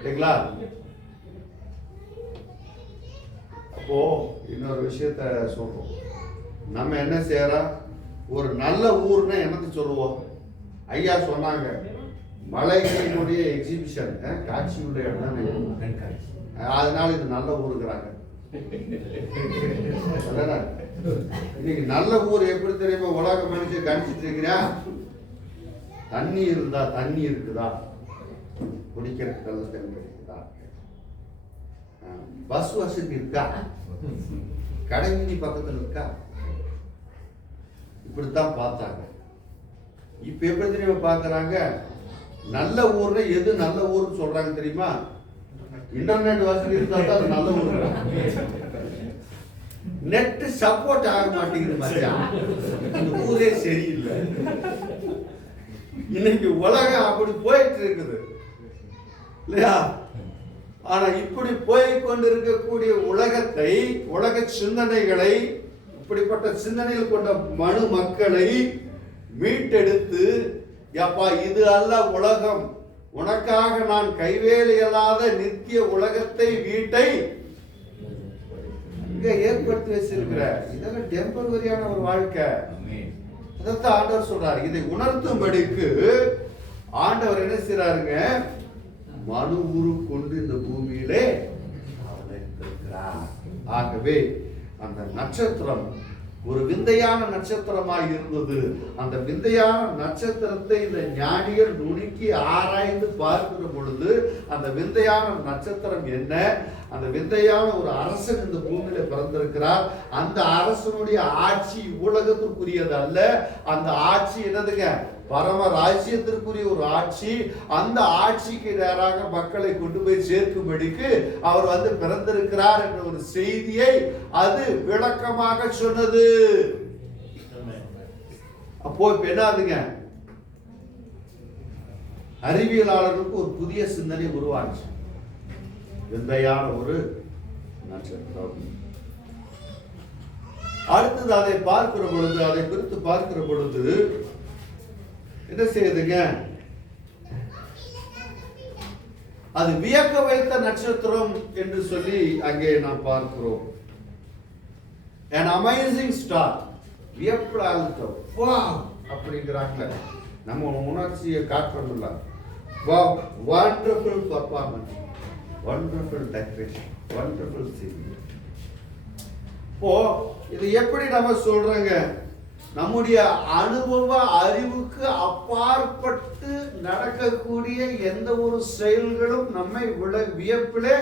சரிங்களா? அப்போ இன்னொரு விஷயத்த சொல்றோம். நம்ம என்ன செய்யறோம்? ஒரு நல்ல ஊர்னா என்னது சொல்லுவோம்? ஐயா சொன்னாங்க, மலைகளினுடைய எக்ஸிபிஷன், காட்சியுடைய இடம், அதனால இது நல்ல ஊருங்கிறாங்க. இன்னைக்கு நல்ல ஊர் எப்படி தெரியுமா உலக மனுஷன் கணிச்சிட்டு இருக்கிறா? தண்ணி இருந்தா தண்ணி இருக்குதா, குடிக்கிற நல்ல தண்ணி இருக்குதா, பஸ் வசதி இருக்கா, கடைவீதி பக்கத்துல இருக்கா, இப்படித்தான் பார்த்தாங்க. இப்ப எப்படி தெரியுமா பாக்குறாங்க? நல்ல ஊர்ல எது நல்ல ஊர்னு சொல்றாங்க தெரியுமா? இன்டர்நெட் வசதி இருந்தா தான் அது நல்ல ஊர். நெட் சப்போர்ட் ஆக மாட்டேங்குது மச்சான், இந்த ஊரே சரியில்லை. இன்னைக்கு உலகம் அப்படி போயிட்டு இருக்குது இல்லையா? ஆனா இப்படி போய் கொண்டிருக்கக்கூடிய உலகத்தை, உலக சிந்தனைகளை, இப்படிப்பட்ட சிந்தனைகள் கொண்ட மனு மக்களை மீட்டெடுத்து, அப்பா இது அல்ல உலகம், உனக்காக நான் கைவேலையல்லாத நித்திய உலகத்தை வீட்டை இங்க ஏற்படுத்தி வச்சிருக்கிற, இதெல்லாம் டெம்பரவரியான ஒரு வாழ்க்கை. அதைத்தான் ஆண்டவர் சொல்றாரு. இதை உணர்த்தும்படிக்கு ஆண்டவர் என்ன செய்யறாருங்க? மனு உரு கொண்டு இந்த பூமியிலே அவதரித்திருக்கிறார். ஆகவே அந்த நட்சத்திரம் ஒரு விந்தையான நட்சத்திரமாய் இருந்தது. அந்த விந்தையான நட்சத்திரத்தை இந்த ஞானிகள் நுணுக்கி ஆராய்ந்து பார்க்கிற பொழுது அந்த விந்தையான நட்சத்திரம் என்ன? அந்த விந்தையான ஒரு அரசன் இந்த பூமியில பிறந்திருக்கிறார். அந்த அரசனுடைய ஆட்சி உலகத்திற்குரியது அல்ல. அந்த ஆட்சி என்னதுங்க? பரம ராஜ்யத்திற்குரிய ஒரு ஆட்சி. அந்த ஆட்சிக்கு நேராக மக்களை கொண்டு போய் சேர்க்கும்படிக்கு அவர் வந்து பிறந்திருக்கிறார் என்ற ஒரு செய்தியை அது விளக்கமாக சொன்னது. அப்போ இப்ப என்னதுங்க? அறிவியலாளர்களுக்கு ஒரு புதிய சிந்தனை உருவாச்சு. விந்தையான ஒரு நட்சத்திரம். அடுத்தது அதை பார்க்கிற பொழுது, அதை குறித்து பார்க்கிற பொழுது என்ன செய்யுதுங்க? அது வியக்க வைத்த நட்சத்திரம் என்று சொல்லி அங்கே நாம் பார்க்கிறோம். an amazing star, வியப்புல அழுத்தம், வாவ் அப்படிங்கிறாங்க. நம்ம உணர்ச்சியை காட்டுறோம் இல்ல, wow, wonderful performance, wonderful decoration, wonderful scene. இப்போ இது எப்படி நம்ம சொல்றோங்க? நம்முடைய அனுபவ அறிவுக்கு அப்பாற்பட்டு நடக்கக்கூடிய எந்த ஒரு செயல்களும் நம்மை வியப்பிலே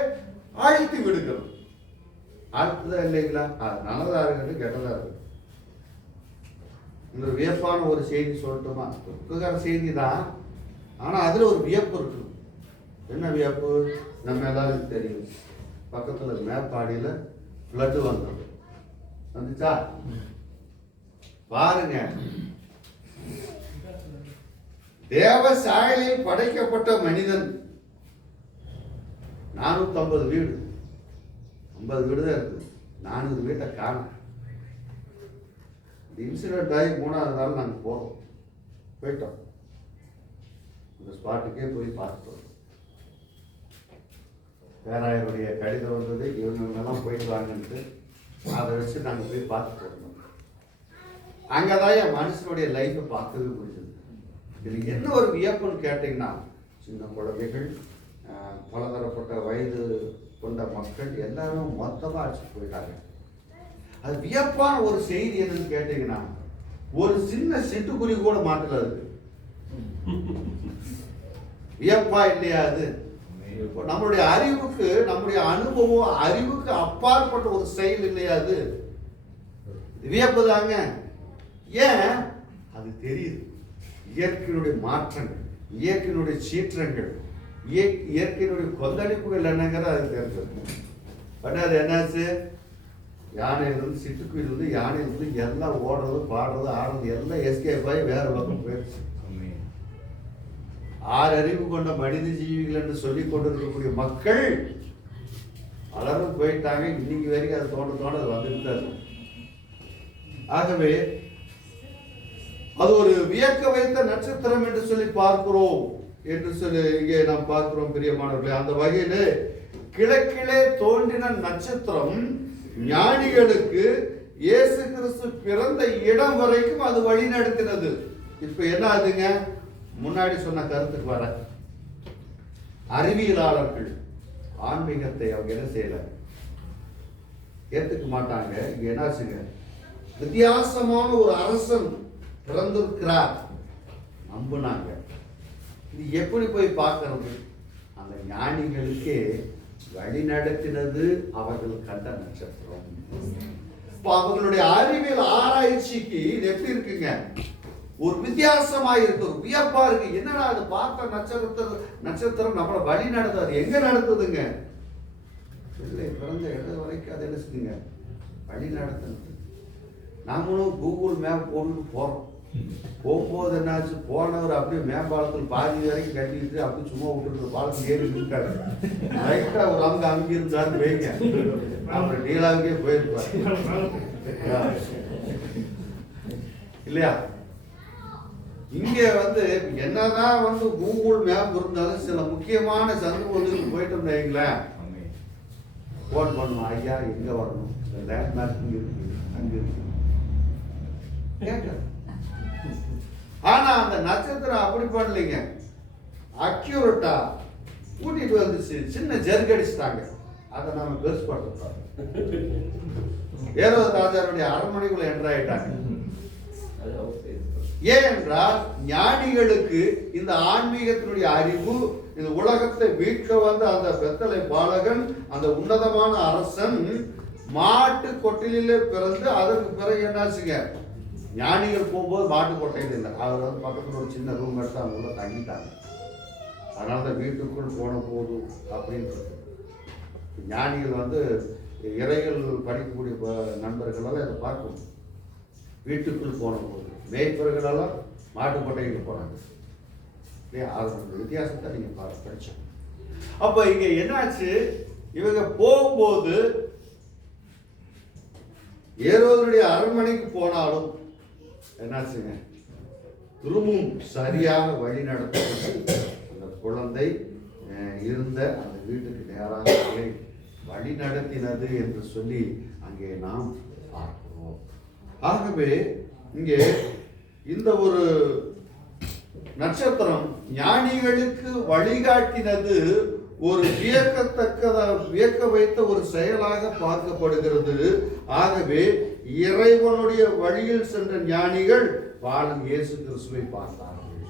ஆழ்த்தி விடுகிறோம். ஆழ்த்துதா இல்லைங்களா? அது நல்லதா இருக்குது, கெட்டதா இருக்கு. இந்த வியப்பான ஒரு செய்தி சொல்லட்டுமா? துக்ககர செய்தி தான், ஆனா அதுல ஒரு வியப்பு இருக்கு. என்ன வியப்பு? நம்ம எல்லாருக்கும் தெரியும். பக்கத்துல மேப்பாடியில ஃப்ளட் வந்துச்சா? பாருங்க, தேவ சாயலில் படைக்கப்பட்ட மனிதன் 450 வீடு, 50 வீடு தான் இருக்குது. 400 வீட்டை காணும். இன்சிடென்ட் ஆகி 3வது நாள் நாங்கள் போயிட்டோம். இந்த ஸ்பாட்டுக்கே போய் பார்த்துட்டோம். பேராயருடைய கடிதம் வந்தது, இவங்கெல்லாம் போயிட்டு வாங்கன்ட்டு அதை வச்சு நாங்கள் போய் பார்த்துட்டு வந்தோம். அங்கதான் என் மனுஷனுடைய லைஃப்பை பார்க்கவே முடிஞ்சது. இதுல என்ன ஒரு வியப்புன்னு கேட்டீங்கன்னா, சின்ன குழந்தைகள், பலதரப்பட்ட வயது கொண்ட மக்கள் எல்லாரும் மொத்தமா அடிச்சு போயிட்டாங்க. அது வியப்பான ஒரு செய்தி என்னன்னு கேட்டீங்கன்னா, ஒரு சின்ன சிட்டுக்குருவி கூட மாட்டல. அது வியப்பா இல்லையா? அது நம்மளுடைய அறிவுக்கு, நம்முடைய அனுபவம் அறிவுக்கு அப்பாற்பட்ட ஒரு செயல் இல்லையா? அது வியப்பு தாங்க. ஏன்? அது தெரியுது. இயற்கையினுடைய மாற்றங்கள், இயற்கையினுடைய சீற்றங்கள், இயற்கையினுடைய கொந்தளிப்புகள் என்னங்கிறது அது தெரிஞ்சது. பட் அது என்னாச்சு? யானையிலிருந்து, சிட்டுக்குயிலிருந்து, யானையிலிருந்து எல்லாம் ஓடுறது, பாடுறது, ஆடுறது எல்லாம் எஸ்கேப் ஆகி வேற பக்கம் போயிடுச்சு. 6 அறிவு கொண்ட மனித ஜீவிகள் என்று சொல்லிக் கொண்டிருக்கக்கூடிய மக்கள் பலரும் போயிட்டாங்க. இன்னைக்கு வரைக்கும் அது தோண்ட அது வந்துட்டு தான் இருக்கு. ஆகவே அது ஒரு வியக்க வைத்த நட்சத்திரம் என்று சொல்லி பார்க்கிறோம் என்று சொல்லி இங்கே நாம் பார்க்கிறோம் பிரியமானவர்களே. அந்த வகையில கிழக்கிலே தோன்றின நட்சத்திரம் ஞானிகளுக்கு இயேசு கிறிஸ்து பிறந்த இடம் வரைக்கும் அது வழி நடத்தினது. இப்ப என்ன ஆகுதுங்க? முன்னாடி சொன்ன கருத்துக்கு வர அறிவியலாளர்கள் ஆன்மீகத்தை அவங்க என்ன செய்யல, ஏத்துக்க மாட்டாங்க. இங்க என்னாச்சுங்க, வித்தியாசமான ஒரு அரசன் பிறந்திருக்கிறார் நம்பினாங்க. இது எப்படி போய் பார்க்கறது? அந்த ஞானிகளுக்கே வழி நடத்தினது அவர்கள் கண்ட நட்சத்திரம். இப்ப அவர்களுடைய அறிவியல் ஆராய்ச்சிக்கு இது எப்படி இருக்குங்க, ஒரு வித்தியாசமா இருக்கு, ஒரு வியப்பா இருக்கு. என்னடா அது பார்த்த நட்சத்திரம் நம்மளை வழி நடத்துது. எங்க நடத்துதுங்க? பிள்ளை பிறந்த இடம் வரைக்கும் அது என்ன செய்யுங்க, வழி நடத்துது. நாமளும் கூகுள் மேப் போட்டு போறோம். போகும்போது என்னாச்சு, போனவர் அப்படியே மேம்பாலத்தில் பாதி வரைக்கும் கட்டிட்டு அப்படியே சும்மா விட்டுருந்த பாலத்தில் ஏறி இருக்காரு. ரைட்டா ஒரு அங்கே இருந்தாரு வைங்க, அப்புறம் நீலாவுக்கே போயிருப்பாரு இல்லையா? இங்க என்னதான் கூகுள் மேப் இருந்தாலும் சில முக்கியமான சந்தர்ப்பங்களுக்கு போயிட்டு வைங்களேன், போன் பண்ணுவோம், ஐயா எங்க வரணும், லேண்ட் மார்க் இருக்கு அங்க இருக்கு கேட்க. ஆனா அந்த நட்சத்திரம் அப்படி பண்ணலைங்க, அக்யூரேட்டா கூட்டிட்டு வந்துச்சு. சின்ன ஜெர்கடிச்சிட்டாங்க, அதை நாம பெருசு படுத்தோம். ஏரோது ராஜாவுடைய அரண்மனைக்குள்ள என்ட்ராயிட்டாங்க. ஏனென்றால் ஞானிகளுக்கு இந்த ஆன்மீகத்தினுடைய அறிவு, இந்த உலகத்தை மீட்க வந்த அந்த பெத்தலை பாலகன், அந்த உன்னதமான அரசன் மாட்டு கொட்டிலே பிறந்து அதற்கு பிறகு என்னாச்சுங்க, ஞானிகள் போகும்போது மாட்டு கொட்டையில் இல்லை, அவர் பக்கத்தில் ஒரு சின்ன ரூம் எடுத்து அவங்க உள்ள தங்கிட்டாங்க. அதனால தான் வீட்டுக்குள் போன போது அப்படின்றது. ஞானிகள் இறைகள் படிக்கக்கூடிய நண்பர்களால் அதை பார்க்கணும். வீட்டுக்குள் போன போது மேய்ப்பர்களெல்லாம் மாட்டு கொட்டைக்கு போனாங்க. அதனுடைய வித்தியாசத்தை நீங்க படிச்சோம். அப்ப இங்க என்னாச்சு, இவங்க போகும்போது ஏரோதுடைய அரண்மனைக்கு போனாலும் என்னாச்சுங்க, திரும்பவும் சரியாக வழி நடத்த அந்த குழந்தை இருந்த அந்த வீட்டுக்கு நேராக வழி நடத்தினது என்று சொல்லி அங்கே நாம் பார்க்கிறோம். ஆகவே இங்கே இந்த ஒரு நட்சத்திரம் ஞானிகளுக்கு வழிகாட்டினது ஒரு வியக்க வைத்த ஒரு செயலாக பார்க்கப்படுகிறது. ஆகவே இறைவனுடைய வழியில் சென்ற ஞானிகள் வாழும் இயேசு கிறிஸ்துவை பார்த்தார்கள்.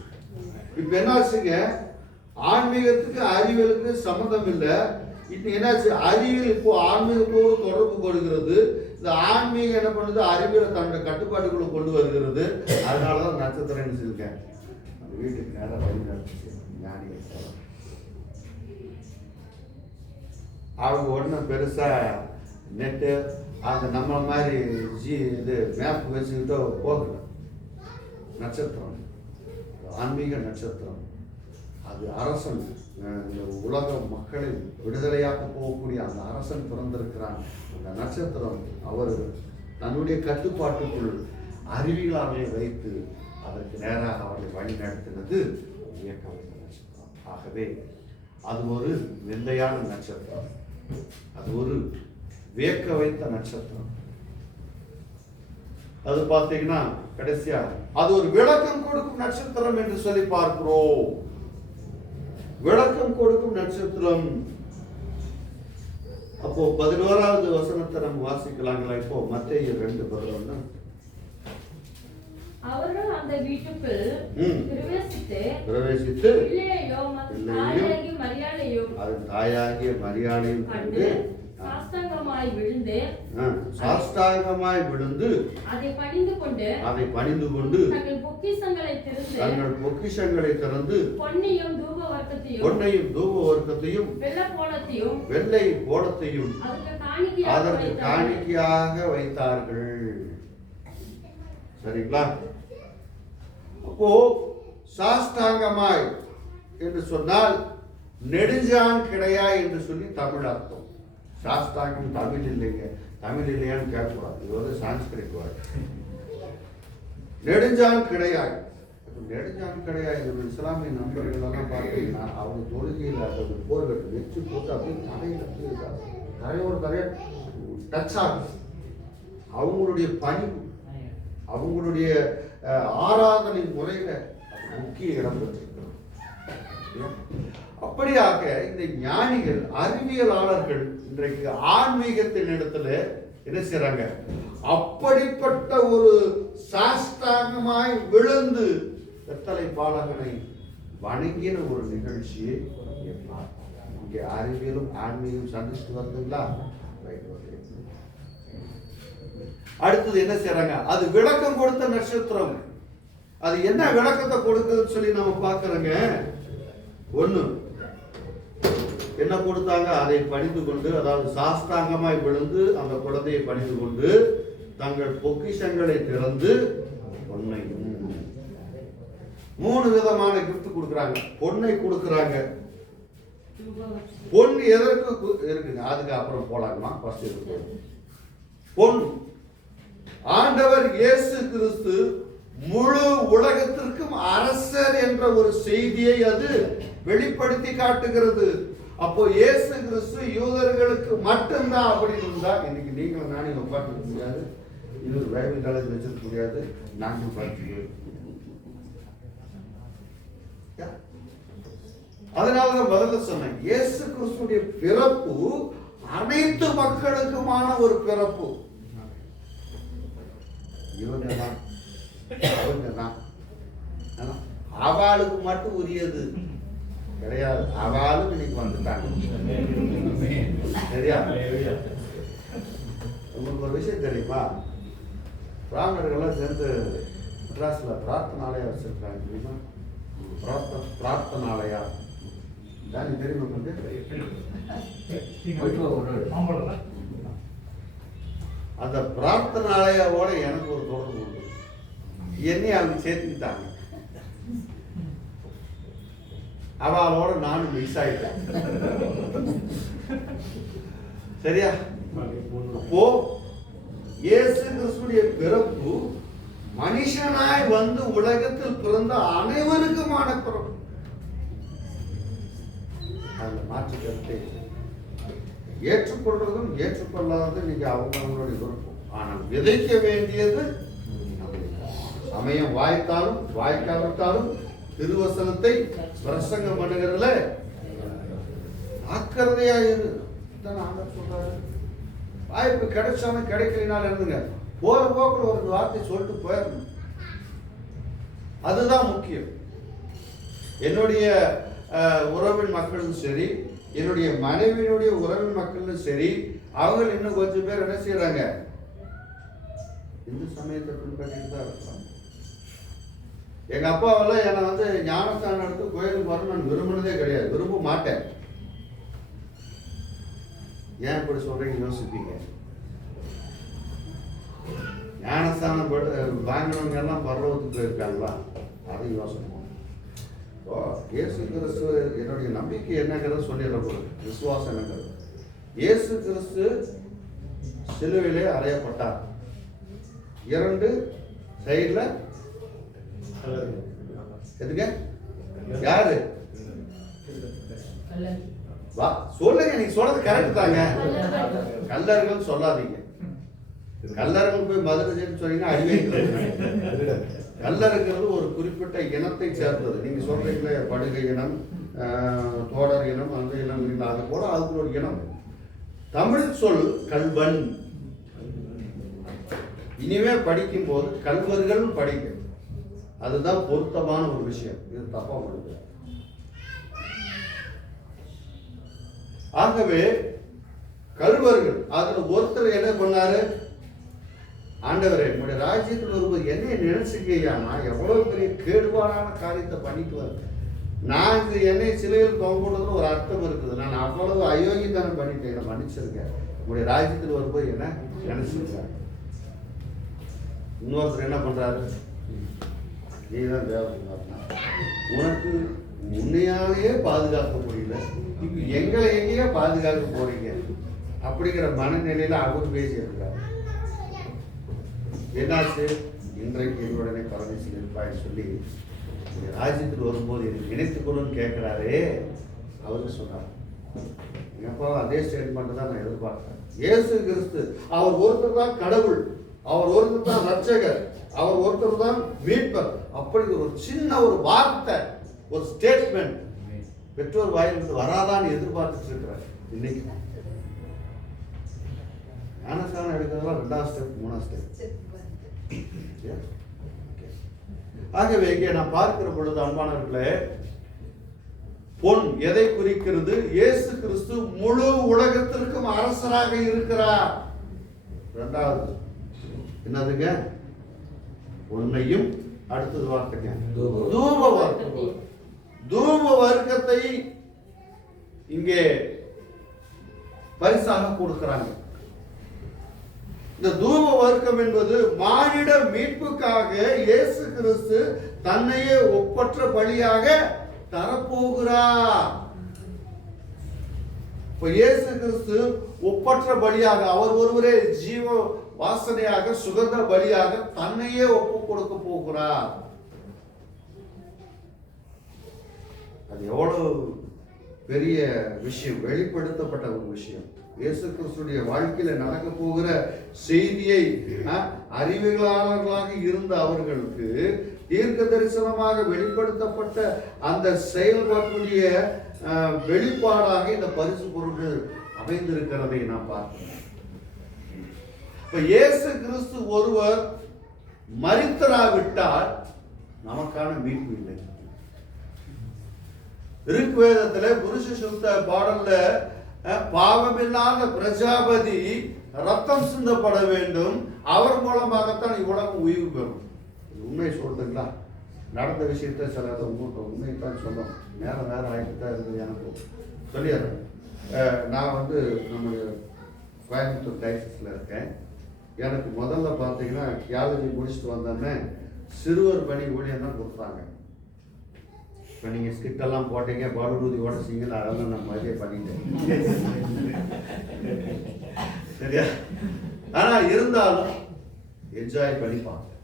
இப்ப என்னாச்சுங்க, ஆன்மீகத்துக்கு அறிவியலுக்கு சம்பந்தம் இல்லை. இப்ப என்னாச்சு, அறிவியல் இப்போ ஆன்மீகத்தோடு தொடர்பு கொள்கிறது. இந்த ஆன்மீகம் என்ன பண்ணுது, அறிவியலை தன்னுடைய கட்டுப்பாட்டுக்குள்ள கொண்டு வருகிறது. அதனாலதான் நட்சத்திரம் என்ன செஞ்சிருக்கேன், அந்த வீட்டுக்கு நேரம் வழி நடத்துச்சு ஞானிகள். அவங்க ஒன்றும் பெருசா நெட்டு அந்த நம்ம மாதிரி இது மேப் வச்சுக்கிட்டோ போகல. நட்சத்திரம் ஆன்மீக நட்சத்திரம், அது அரசன், இந்த உலக மக்களை விடுதலையாக்க போகக்கூடிய அந்த அரசன் பிறந்திருக்கிறான். அந்த நட்சத்திரம் அவர் தன்னுடைய கட்டுப்பாட்டுக்குள் அறிவியலாளர்களை வைத்து அதற்கு நேராக அவர்களை வழி நடத்தினது இயக்க வைத்த நட்சத்திரம். ஆகவே அது ஒரு நிலையான நட்சத்திரம், அது ஒரு வியக்க வைத்த நட்சத்திரம். அது பார்த்தீங்கன்னா கடைசியா அது ஒரு விளக்கம் கொடுக்கும் நட்சத்திரம் என்று சொல்லி பார்க்கிறோம். விளக்கம் கொடுக்கும் நட்சத்திரம். அப்போ 11வது வசனத்தை நம்ம வாசிக்கலாங்களா? இப்போ மத்தேயு 2:11. அவர்கள் அந்த வீட்டுக்குள் பிரவேசித்து அதன் தாயாகிய மரியாதையும் கண்டு சாஷ்டாங்கமாய் விழுந்து அதை பணிந்து கொண்டு தங்கள் பொக்கிஷங்களை திறந்து பொன்னையும் தூப வர்க்கத்தையும் வெள்ளை போலத்தையும் அதற்கு காணிக்கையாக வைத்தார்கள். சரிங்களா? அப்போ சாஷ்டாங்கமாய் என்று சொன்னால் நெடுஞ்சான் கிடையா என்று சொல்லி தமிழ் அர்த்தம். சாஸ்தாங்கம் தமிழ் இல்லைங்க, தமிழ் இல்லையான்னு கேட்கக்கூடாது, இது சான்ஸ்கிரிட் வார்த்தை. நெடுஞ்சான் கிடையாது. நெடுஞ்சான் கிடையாது. இஸ்லாமிய நண்பர்கள் எல்லாம் பார்த்தீங்கன்னா அவங்க தொழுகையில் அந்த போர்கட்டு வச்சு போட்டு அப்படியே தலையில் இருக்காங்க, தரையோட தரைய டச் ஆகுது. அவங்களுடைய பணி, அவங்களுடைய ஆராதனை முறையில முக்கிய இடம் பெற்றிருக்கிறது. அப்படியாக இந்த ஞானிகள் அறிவியலாளர்கள் இன்றைக்கு ஆன்மீகத்தின் இடத்துல என்ன செய்றாங்க? அப்படிப்பட்ட ஒரு சாஷ்டாங்கமாய் விழுந்து வெத்தலை பாலகனை வணங்கின ஒரு நிகழ்ச்சியை இங்கே பார்த்தோம். இங்கே அறிவியலும் ஆன்மீகம் சந்திச்சுட்டு வந்தீங்களா? அடுத்தது என்ன செய்றாங்க? அது விளக்கம் கொடுத்த நட்சத்திரம். அது என்ன விளக்கத்தை கொடுக்குதுன்னு சொல்லி நம்ம பார்க்கிறோங்க. ஒண்ணு என்ன கொடுத்தாங்க? அதை பணிந்து கொண்டு, அதாவது சாஸ்தாங்கமாய் விழுந்து அந்த குழந்தையை பணிந்து கொண்டு தங்கள் பொக்கிஷங்களை திறந்து பொன்னையும் 3 விதமான கிஃப்ட் கொடுக்குறாங்க. பொன்னை கொடுக்குறாங்க. பொன் எதற்கு இருக்குங்க? அதுக்கு அப்புறம் போலாமா? ஃபர்ஸ்ட் இருக்கு பொன். ஆண்டவர் இயேசு கிறிஸ்து முழு உலகத்திற்கும் அரசர் என்ற ஒரு செய்தியை அது வெளிப்படுத்தி காட்டுகிறது. அப்போ இயேசு கிறிஸ்து யூதர்களுக்கு மட்டும்தான் அப்படி இருந்தா, இன்னைக்கு நீங்களும் நானும் உட்கார்ந்து முடியாது, இது ஒரு பைபிள் காலேஜ் வச்சிருக்க முடியாது, நாங்களும் பார்த்து. அதனாலதான் முதல்ல சொன்னேன், இயேசு கிறிஸ்துடைய பிறப்பு அனைத்து மக்களுக்குமான ஒரு பிறப்பு. இவங்கதான் அவங்கதான் அவளுக்கு மட்டும் உரியது கிடையாது. அவளும் இன்னைக்கு வந்துட்டாங்க. சரியா? உங்களுக்கு ஒரு விஷயம் தெரியுமா? பிராமணர்கள்லாம் சேர்ந்து மெட்ராஸ்ல பிரார்த்தனாலயா வச்சிருக்காங்க தெரியுமா? பிரார்த்தனாலயா தான் தெரியுமா? அந்த பிரார்த்தனாலயாவோட எனக்கு ஒரு தொடர்பு உண்டு. என்னையும் அவங்க சேர்த்துக்கிட்டாங்க. அவளோட நானும் மிஸ் ஆயிட்டேன். சரியா? அப்போ இயேசு கிறிஸ்துடைய பிறப்பு மனுஷனாய் வந்து உலகத்தில் பிறந்த அனைவருக்குமான பிறப்பு. அதுல மாற்று கருத்தை ஏற்றுக்கொள்றதும் ஏற்றுக்கொள்ளாததும் நீங்க அவங்களுடைய விருப்பம். ஆனால் விதைக்க வேண்டியது சமயம் வாய்த்தாலும் வாய்க்காவிட்டாலும் திருவசனத்தை பிரசங்கம் பண்ணுகிறதுல அக்கறையா இரு. சொல்றாரு. வாய்ப்பு கிடைச்சாலும் கிடைக்கலினாலும் இருந்துங்க, போற போக்கில் ஒரு வார்த்தை சொல்லிட்டு போயிடணும். அதுதான் முக்கியம். என்னுடைய உறவின் மக்களும் சரி, என்னுடைய மனைவியினுடைய உறவின் மக்களும் சரி, அவங்க இன்னும் கொஞ்சம் பேர் என்ன செய்யறாங்க? இந்த சமயத்தை பின்பற்றிட்டு தான் இருப்பாங்க. எங்க அப்பாவெல்லாம் என்னை வந்து ஞானஸ்தானம் எடுத்து கோயிலுக்கு வரணும் நான் விரும்பினதே கிடையாது, விரும்ப மாட்டேன். ஏன் இப்படி சொல்றீங்க யோசிப்பீங்க. ஞானஸ்தானம் வாங்கினவங்க எல்லாம் பரலோகத்துக்கு போயிருக்காங்களா? அதை யோசனை. இயேசு கிறிஸ்து என்னுடைய நம்பிக்கை என்னங்கிறத சொல்லிடுற விசுவாசம் என்னங்கிறது. இயேசு கிறிஸ்து சிலுவையிலே அறையப்பட்டார். 2 சைடுல எதுங்க? யாரு? வா சொல்லுங்க. நீங்க சொல்றது கரெக்ட் தாங்க. கல்லர்கள் சொல்லாதீங்க. கல்லர்கள் போய் மதுரை சொன்னீங்கன்னா அடிவே. கல்லறுங்கிறது ஒரு குறிப்பிட்ட இனத்தை சேர்ந்தது. நீங்க சொல்றீங்களே படுகை இனம், தோடர் இனம், அந்த இனம், அது போல அதுக்கு ஒரு இனம். தமிழ் சொல் கல்வன். இனிமே படிக்கும் போது கல்வர்கள் படிக்க, அதுதான் பொருத்தமான ஒரு விஷயம். இது தப்பா முடியாது. ஆகவே கல்வர்கள் அதுல ஒருத்தர் என்ன பண்ணாரு? ஆண்டவரே என்னுடைய ராஜ்யத்தில் வரும்போது என்னை நினைச்சுக்கையாமா, எவ்வளவு பெரிய கேடுபாடான காரியத்தை பண்ணிட்டு வர. நான் என்னை சிலையில் தொங்குறதுல ஒரு அர்த்தம் இருக்குது. நான் அவ்வளவு அயோக்கியத்தனம் பண்ணிட்டேன், என்னை மன்னிச்சிருக்கேன். உங்களுடைய ராஜ்யத்தில் வரும்போது என்ன நினைச்சிருக்காரு? இன்னொருத்தர் என்ன பண்றாரு? நீதான் தேவன், உனக்கு உன்னையாலேயே பாதுகாக்க முடியல, இப்ப எங்களை எங்கேயே பாதுகாக்க போறீங்க அப்படிங்கிற மனநிலையில அவர் பேசியிருக்காரு. என்னாச்சு? இன்றைக்கு என்னுடனே பரதேசில் இருப்பாய் சொல்லி ராஜ்யத்தில் வரும்போது எனக்கு நினைத்துக்கொள்ளுன்னு கேட்கிறாரே, அவருக்கு சொன்னார். எப்போ அதே ஸ்டேட்மெண்ட் தான் நான் எதிர்பார்க்கிறேன். இயேசு கிறிஸ்து அவர் ஒருத்தர் தான் கடவுள், அவர் ஒருத்தர் தான் ரட்சகர், அவர் ஒருத்தர் தான் மீட்பர். அப்படி ஒரு சின்ன ஒரு வார்த்தை, ஒரு ஸ்டேட்மெண்ட் பெற்றோர் வாயிலிருந்து வராதான்னு எதிர்பார்த்துட்டு இருக்கிறார். இன்னைக்கு ஞானஸ்நானம் எடுக்கிறதெல்லாம் 2வது ஸ்டெப் 3வது ஸ்டெப். ஆகவே இங்கே நான் பார்க்கிற பொழுது அன்பானவர்களே, பொன் எதை குறிக்கிறது? இயேசு கிறிஸ்து முழு உலகத்திற்கும் அரசராக இருக்கிறார். 2வது என்னதுங்க? பொன்னையும், அடுத்தது வார்த்தைங்க தூப வர்க்கம். தூப வர்க்கத்தை இங்கே பரிசாக கொடுக்கிறாங்க. இந்த தூப வர்க்கம் என்பது மானிட மீட்புக்காக இயேசு கிறிஸ்து தன்னையே ஒப்பற்ற பலியாக தரப்போகிறார். இப்ப இயேசு கிறிஸ்து ஒப்பற்ற பலியாக, அவர் ஒருவரே ஜீவ வாசனையாக, சுகந்த பலியாக தன்னையே ஒப்பு கொடுக்க போகிறார். அது எவ்வளவு பெரிய விஷயம், வெளிப்படுத்தப்பட்ட ஒரு விஷயம். இயேசு கிறிஸ்துடைய வாழ்க்கையில நடக்க போகிற செய்தியை அறிவியலாளர்களாக இருந்த அவர்களுக்கு தீர்க்க தரிசனமாக வெளிப்படுத்தப்பட்ட அந்த செயல்பாட்டுடைய வெளிப்பாடாக இந்த பரிசு பொருட்கள் அமைந்திருக்கிறதை நாம் பார்க்கிறோம். இப்ப இயேசு கிறிஸ்து ஒருவர் மரித்தராவிட்டால் நமக்கான மீட்பு இல்லை. ரிக்வேதத்துல புருஷ சுத்த பாடல்ல பாவமில்லாத பிரஜாபதி ரத்தம் சிந்தப்பட வேண்டும், அவர் மூலமாகத்தான் இவ்வுலகம் உயிர் பெறும். உண்மை சொல்றீங்களா? நடந்த விஷயத்த சில உண்மையை தான் சொல்லணும். நேரம் ஆகிட்டு தான் இருந்தது. எனக்கு சொல்லிடுறேன். நான் வந்து நம்முடைய கோயம்புத்தூர் டைசஸில் இருக்கேன். எனக்கு முதல்ல பார்த்தீங்கன்னா தியாலஜி முடிச்சுட்டு வந்தோடனே சிறுவர் பணி ஊழியம் தான் கொடுத்தாங்க. இப்போ நீங்கள் ஸ்கிட்டெல்லாம் போட்டீங்க, பாலுரூதி உடச்சிங்க, அதெல்லாம் நான் மாதிரியே பண்ணிட்டேன். சரியா? ஆனால் இருந்தாலும் என்ஜாய் பண்ணி பார்த்தேன்.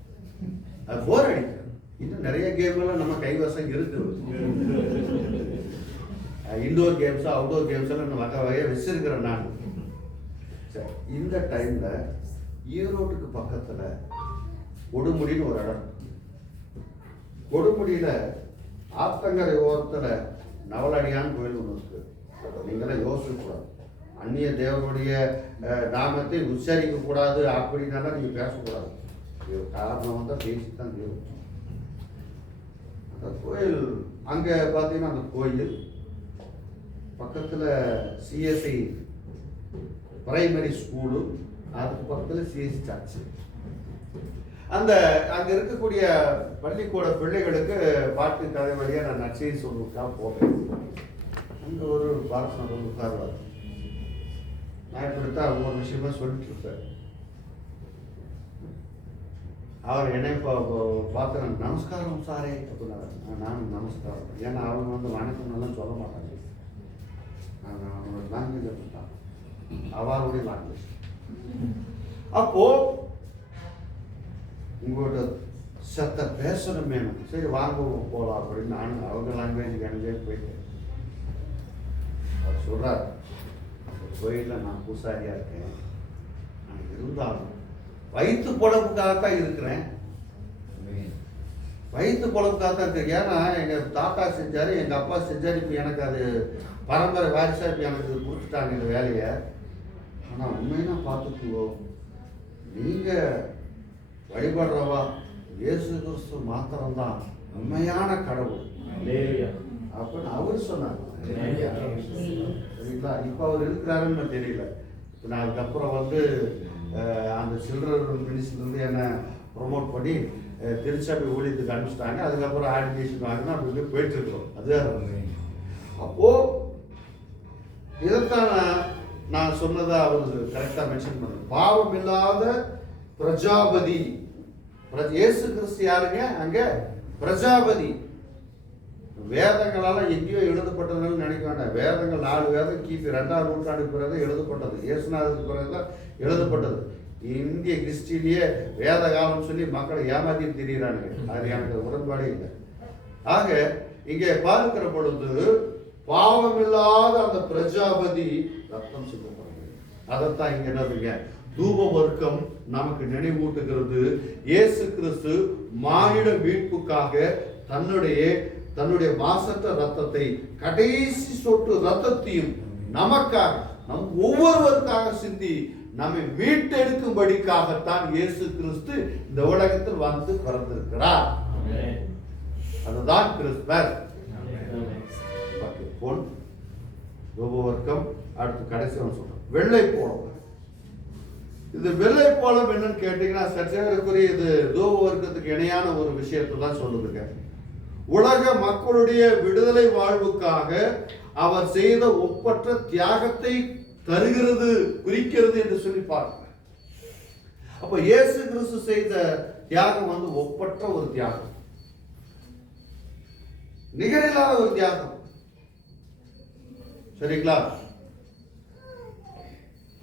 அது போர் அடிக்கிறது. இன்னும் நிறைய கேம்லாம் நம்ம கைவசம் இருக்குது. இன்டோர் கேம்ஸு, அவுட்டோர் கேம்ஸ் எல்லாம் நம்ம வகை வகையாக வச்சிருக்கிறேன் நான். சரி, இந்த டைமில் ஈரோட்டுக்கு பக்கத்தில் கொடுமுடின்னு ஒரு இடம். கொடுமுடியில் ஆத்தங்கரை ஓரத்தில் நவலடியான் கோயில் ஒன்று இருக்குது. நீங்களாம் யோசிக்கக்கூடாது. அந்நிய தேவனுடைய நாமத்தை உச்சரிக்கக்கூடாது அப்படின்னாலும் நீங்கள் பேசக்கூடாது. காரணம் வந்தால் பேசித்தான் தீரும். அந்த கோயில் அங்கே பார்த்தீங்கன்னா அந்த கோயில் பக்கத்தில் சிஎஸ்ஐ பிரைமரி ஸ்கூலு, அதுக்கு பக்கத்தில் சிஎஸ்சி சர்ச்சு. அந்த அங்கே இருக்கக்கூடிய பள்ளிக்கூட பிள்ளைகளுக்கு பாட்டு கதை வழியாக நான் நச்சை சொல்லுக்காக போவேன். அங்கே ஒரு பாலசனர் உட்காருவார். நான் இப்படித்தான் அவங்க ஒரு விஷயமா சொல்லிட்டு இருப்பேன். அவர் என்னை பார்த்து நான் நமஸ்காரம் சாரே அப்படின்னா நானும் நமஸ்காரம். ஏன்னா அவங்க வந்து வணக்கம்லாம் சொல்ல மாட்டாங்க. அவங்களோட லாங்குவேஜ் அப்படித்தான், அவருடைய லாங்குவேஜ். அப்போ உங்களோட சத்த பேசணும் வேணும், சரி வாங்க போகலாம் அப்படின்னு நானும் அவங்க லாங்குவேஜ் எனக்கே போயிட்டேன். அவர் சொல்றாரு, கோயிலில் நான் பூசாரியா இருக்கேன், நான் இருந்தாலும் வயிற்று பொழப்புக்காகத்தான் இருக்கிறேன். வயிற்று பொழப்புக்காகத்தான் இருக்கேன். ஏன்னா எங்கள் தாத்தா செஞ்சார், எங்கள் அப்பா செஞ்சார், இப்போ எனக்கு அது பரம்பரை வாரிசாக இப்போ எனக்கு கொடுத்துட்டாங்க இந்த வேலையை. ஆனால் உண்மையினா பார்த்துக்குவோம், நீங்கள் வழிபடுறவா இயேசு கிறிஸ்து மாத்திரம்தான் உண்மையான கடவுள் அப்படின்னு அவர் சொன்னார். சரிங்களா? இப்போ அவர் இருக்கிறாருன்னு தெரியல. இப்போ நான் அதுக்கப்புறம் வந்து அந்த சில்ட்ரன் மினிஸ்ட்ரிலேருந்து என்னை ப்ரொமோட் பண்ணி திருச்சபை ஊழியத்துக்கு அனுப்பிச்சிட்டாங்க. அதுக்கப்புறம் ஆர்டினேஷன் வாங்கினா அப்படி போயிட்டுருக்கோம். அதுதான். அப்போது இதைத்தான் நான் சொன்னதை அவர் கரெக்டாக மென்ஷன் பண்ணேன். பாவம் இல்லாத பிரஜாபதி. இயேசு கிறிஸ்து யாருங்க? அங்கே பிரஜாபதி. வேதங்களால் எங்கேயோ எழுதப்பட்டதுன்னு நினைக்க வேண்டாம். வேதங்கள் 4 வேதம் கிபி 2ஆம் நூற்றாண்டுக்கு பிறகு எழுதப்பட்டது. இயேசுநாதருக்கு பிறகுதான் எழுதப்பட்டது. இந்திய கிறிஸ்டிலேயே வேத காலம் சொல்லி மக்களை ஏமாத்தி திரிகிறானுங்க. அது எனக்கு உடன்பாடே இல்லை. ஆக இங்கே பார்க்கிற பொழுது பாவமில்லாத அந்த பிரஜாபதி ரத்தம் சிந்தப்படுகிறது. அதைத்தான் இங்க என்னதுங்க, தூப வர்க்கம் நமக்கு நினைவூட்டுகிறது. இயேசு கிறிஸ்து மானிட மீட்புக்காக தன்னுடைய மாசற்ற ரத்தத்தை, கடைசி சொட்டு ரத்தத்தையும் நமக்காக, நம் ஒவ்வொருவருக்காக சிந்தி நம்மை மீட்டெடுக்கும்படிக்காகத்தான் இயேசு கிறிஸ்து இந்த உலகத்தில் வந்து பிறந்திருக்கிறார். அதுதான் கிறிஸ்துவர். பொன் தூபவர்க்கம். அடுத்து கடைசி சொல்றோம் வெள்ளை போலம். இது வெள்ளை போலம் என்னன்னு கேட்டீங்கன்னா சர்ச்சைக்குரிய இது தூபவர்க்கத்துக்கு இணையான ஒரு விஷயத்தை தான் சொல்லுதுங்க. உலக மக்களுடைய விடுதலை வாழ்வுக்காக அவர் செய்த ஒப்பற்ற தியாகத்தை தருகிறது, குறிக்கிறது என்று சொல்லி பார்க்கிறேன். அப்ப இயேசு கிறிஸ்து செய்த தியாகம் வந்து ஒப்பற்ற ஒரு தியாகம், நிகரில்லாத ஒரு தியாகம். சரிங்களா?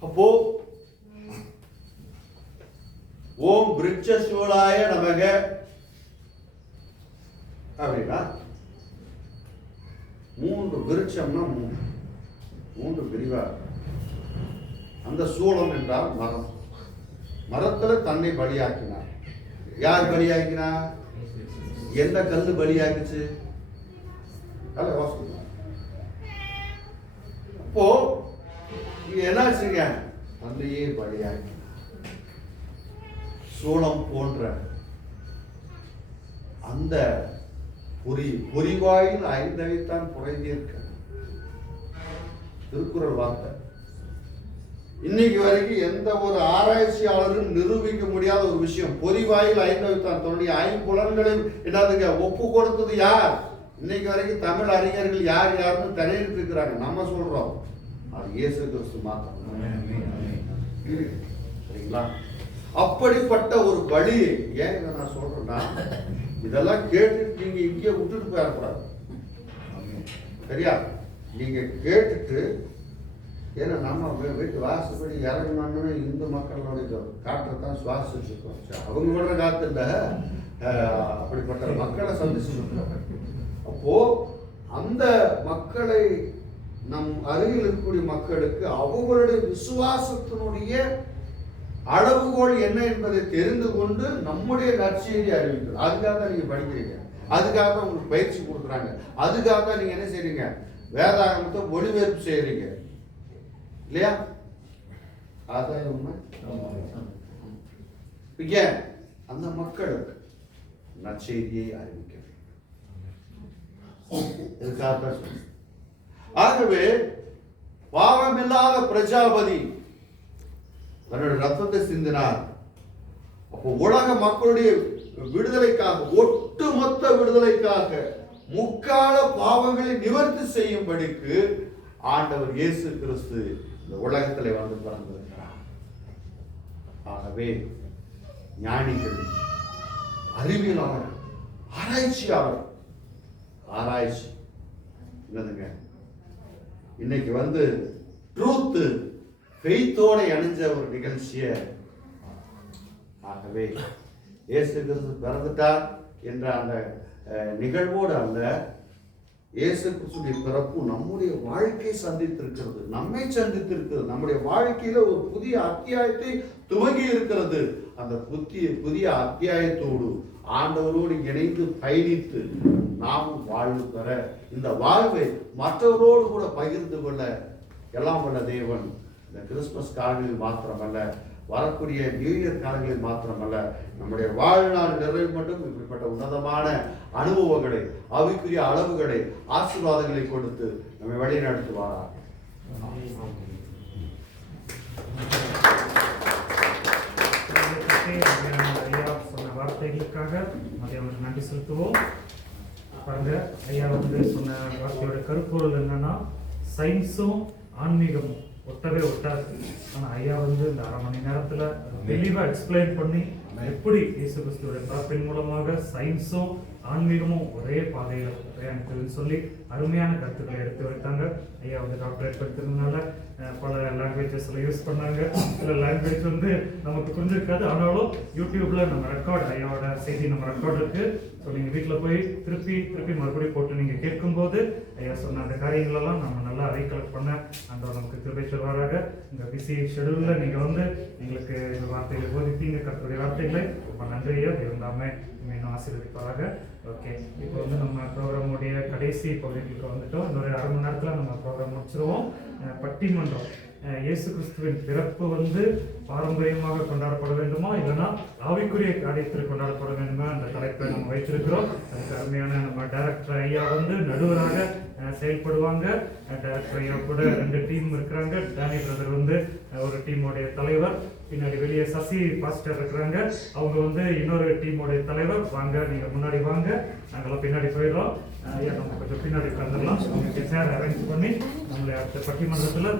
அப்போ ஓம் விருட்சசூலாய நமக அப்படின்னா 3 விருட்சம்னா 3 பிரிவா. அந்த சூலம் என்றால் மரம். மரத்துல தன்னை பலியாக்கினார். யார் பலியாக்கினார்? எந்த கல்லு பலியாக்குச்சு? அப்போ என்னாச்சுங்க? தன்னையே பலியாக்கினார். சூளம் போன்ற அந்த பொறிவாயில் ஐந்தவைத்தான் புரைந்திருக்க திருக்குறள் வார்த்தை. இன்னைக்கு வரைக்கும் எந்த ஒரு ஆராய்ச்சியாளரும் நிரூபிக்க முடியாத ஒரு விஷயம். பொறிவாயில் ஐந்தவைத்தான், தன்னுடைய 5 புலன்களையும் என்னதுங்க ஒப்பு கொடுத்தது யார்? இன்னைக்கு வரைக்கும் தமிழ் அறிஞர்கள் யார் யாருன்னு தனியிட்டு இருக்கிறாங்க. நம்ம சொல்றோம் அது இயேசு கிறிஸ்து மாத்திரம். சரிங்களா? அப்படிப்பட்ட ஒரு பலி. ஏன் இதை நான் சொல்றேன்னா, இதெல்லாம் கேட்டுட்டு நீங்க இங்கே விட்டுட்டு போயிடக்கூடாது. சரியா? நீங்க கேட்டுட்டு, ஏன்னா நம்ம வீட்டு வாசப்படி இறங்கினாங்கன்னு இந்து மக்களுடைய காற்றைத்தான் சுவாசிச்சுருக்கோம். அவங்க விடுற காத்து இல்லை, அப்படிப்பட்ட மக்களை சந்திச்சுருக்கோம். அப்போ அந்த மக்களை, நம் அருகில் இருக்கக்கூடிய மக்களுக்கு அவங்களுடைய விசுவாசத்தினுடைய அளவுகோல் என்ன என்பதை தெரிந்து கொண்டு நம்முடைய நற்செய்தியை அறிவிக்கணும். அதுக்காக தான் நீங்க படிக்கிறீங்க, அதுக்காக தான் உங்களுக்கு பயிற்சி கொடுக்குறாங்க, அதுக்காக தான் நீங்க என்ன செய்றீங்க? வேதாகமத்தை மொழிபெயர்ப்பு செய்யறீங்க இல்லையா? அதான் உண்மை. ஏன் அந்த மக்களுக்கு நற்செய்தியை அறிவிக்க வேண்டும். ஆகவே பாவமில்லாத பிரஜாபதி தன்னுடைய ரத்தத்தை சிந்தினார். அப்போ உலக மக்களுடைய விடுதலைக்காக, ஒட்டுமொத்த விடுதலைக்காக, முக்கால பாவங்களை நிவர்த்தி செய்யும்படிக்கு ஆண்டவர் இயேசு கிறிஸ்து இந்த உலகத்தில் வந்து பிறந்திருக்கிறார். ஆகவே ஞானிகள், அறிவியலாளர், ஆராய்ச்சியாளர், ஆராய்ச்சி என்னதுங்க இன்னைக்கு வந்து ட்ரூத் ஃபெய்த்தோட அணிஞ்ச ஒரு நிகழ்ச்சியை. ஆகவே இயேசு கிறிஸ்து பிறந்துட்டார் என்ற அந்த நிகழ்வோடு அல்ல, இயேசு கிறிஸ்துடைய பிறப்பு நம்முடைய வாழ்க்கை சந்தித்திருக்கிறது, நம்மை சந்தித்திருக்கிறது, நம்முடைய வாழ்க்கையில ஒரு புதிய அத்தியாயத்தை துவங்கி இருக்கிறது. அந்த புதிய அத்தியாயத்தோடு ஆண்டவரோடு இணைந்து பயணித்து நாம் வாழ்வு பெற, இந்த வாழ்வை மற்றவரோடு கூட பகிர்ந்து கொள்ள எல்லாம் வல்ல தேவன் இந்த கிறிஸ்துமஸ் காலங்களில் மாத்திரமல்ல, வரக்கூடிய நியூ இயர் காலங்களில் மாத்திரமல்ல, நம்முடைய வாழ்நாள் நிறைவு மட்டும் இப்படிப்பட்ட உன்னதமான அனுபவங்களை, ஆவிக்குரிய அளவுகளை, ஆசீர்வாதங்களை கொடுத்து நம்மை வழி நடத்துவாராக. சொன்ன வார்த்தைகளுக்காக மதியம் நன்றி செலுத்துவோம். பாருங்க, ஐயா வந்து சொன்ன வார்த்தையோட கருப்பொருள் என்னன்னா, சயின்ஸும் ஆன்மீகமும் ஒட்டவே ஒட்டாது. ஆனால் ஐயா வந்து இந்த 1/2 மணி நேரத்தில் தெளிவாக எக்ஸ்பிளைன் பண்ணி எப்படி இயேசு கிறிஸ்துவோட பிறப்பின் மூலமாக சயின்ஸும் ஆன்மீகமும் ஒரே பாதையில் எனக்கு சொல்லி அருமையான கருத்துக்களை எடுத்து வைத்தாங்க. ஐயா வந்து டாக்டரேட் படித்ததுனால பல லாங்குவேஜஸ்ல யூஸ் பண்ணாங்க. சில லாங்குவேஜ் வந்து நமக்கு புரிஞ்சிருக்காது, ஆனாலும் யூடியூப்ல நம்ம ரெக்கார்ட், ஐயாவோட செய்தி நம்ம ரெக்கார்ட் இருக்கு. ஸோ நீங்கள் வீட்டில் போய் திருப்பி மறுபடியும் போட்டு நீங்கள் கேட்கும்போது ஐயா சொன்ன அந்த காரியங்களெல்லாம் நம்ம நல்லா ரீகலெக்ட் பண்ண அந்த நமக்கு திருப்பி சொல்வாராக. இந்த பிஸி ஷெடியூலில் நீங்கள் வந்து எங்களுக்கு இந்த வார்த்தைகளை போதிப்பீங்க, கற்றுடைய வார்த்தைகளை ரொம்ப நன்றியா இருந்தாமே இன்னும் ஆசீர்வதிப்பாராக. ஓகே, இப்போ வந்து நம்ம ப்ரோக்ராமுடைய கடைசி பகுதிக்கு வந்துட்டோம். இன்னொரு 1/2 மணி நேரத்தில் நம்ம ப்ரோக்ராம் முடிச்சிருவோம். பட்டிமன்றம் இயேசு கிறிஸ்துவின் பிறப்பு வந்து பாரம்பரியமாக கொண்டாடப்பட வேண்டுமா இல்லைன்னா ஆவிக்குரிய காரியத்தில் கொண்டாடப்பட வேண்டுமா அந்த தலைப்பை நம்ம வைத்திருக்கிறோம். அதுக்கு அருமையான நம்ம டைரக்டர் ஐயா வந்து நடுவராக செயல்படுவாங்க. டைரக்டர் ஐயா கூட 2 டீம் இருக்கிறாங்க. டேனி பிரதர் வந்து ஒரு டீமோடைய தலைவர், பின்னாடி வெளியே சசி பாஸ்டர் இருக்கிறாங்க, அவங்க வந்து இன்னொரு டீமோடைய தலைவர். வாங்க, நீங்க முன்னாடி வாங்க, நாங்களாம் பின்னாடி போயிடுறோம். ஐயா நம்ம கொஞ்சம் பின்னாடி உட்காந்துடலாம். அவங்க சேர் அரேஞ்ச் பண்ணி நம்மளை அடுத்த பட்டிமன்றத்தில்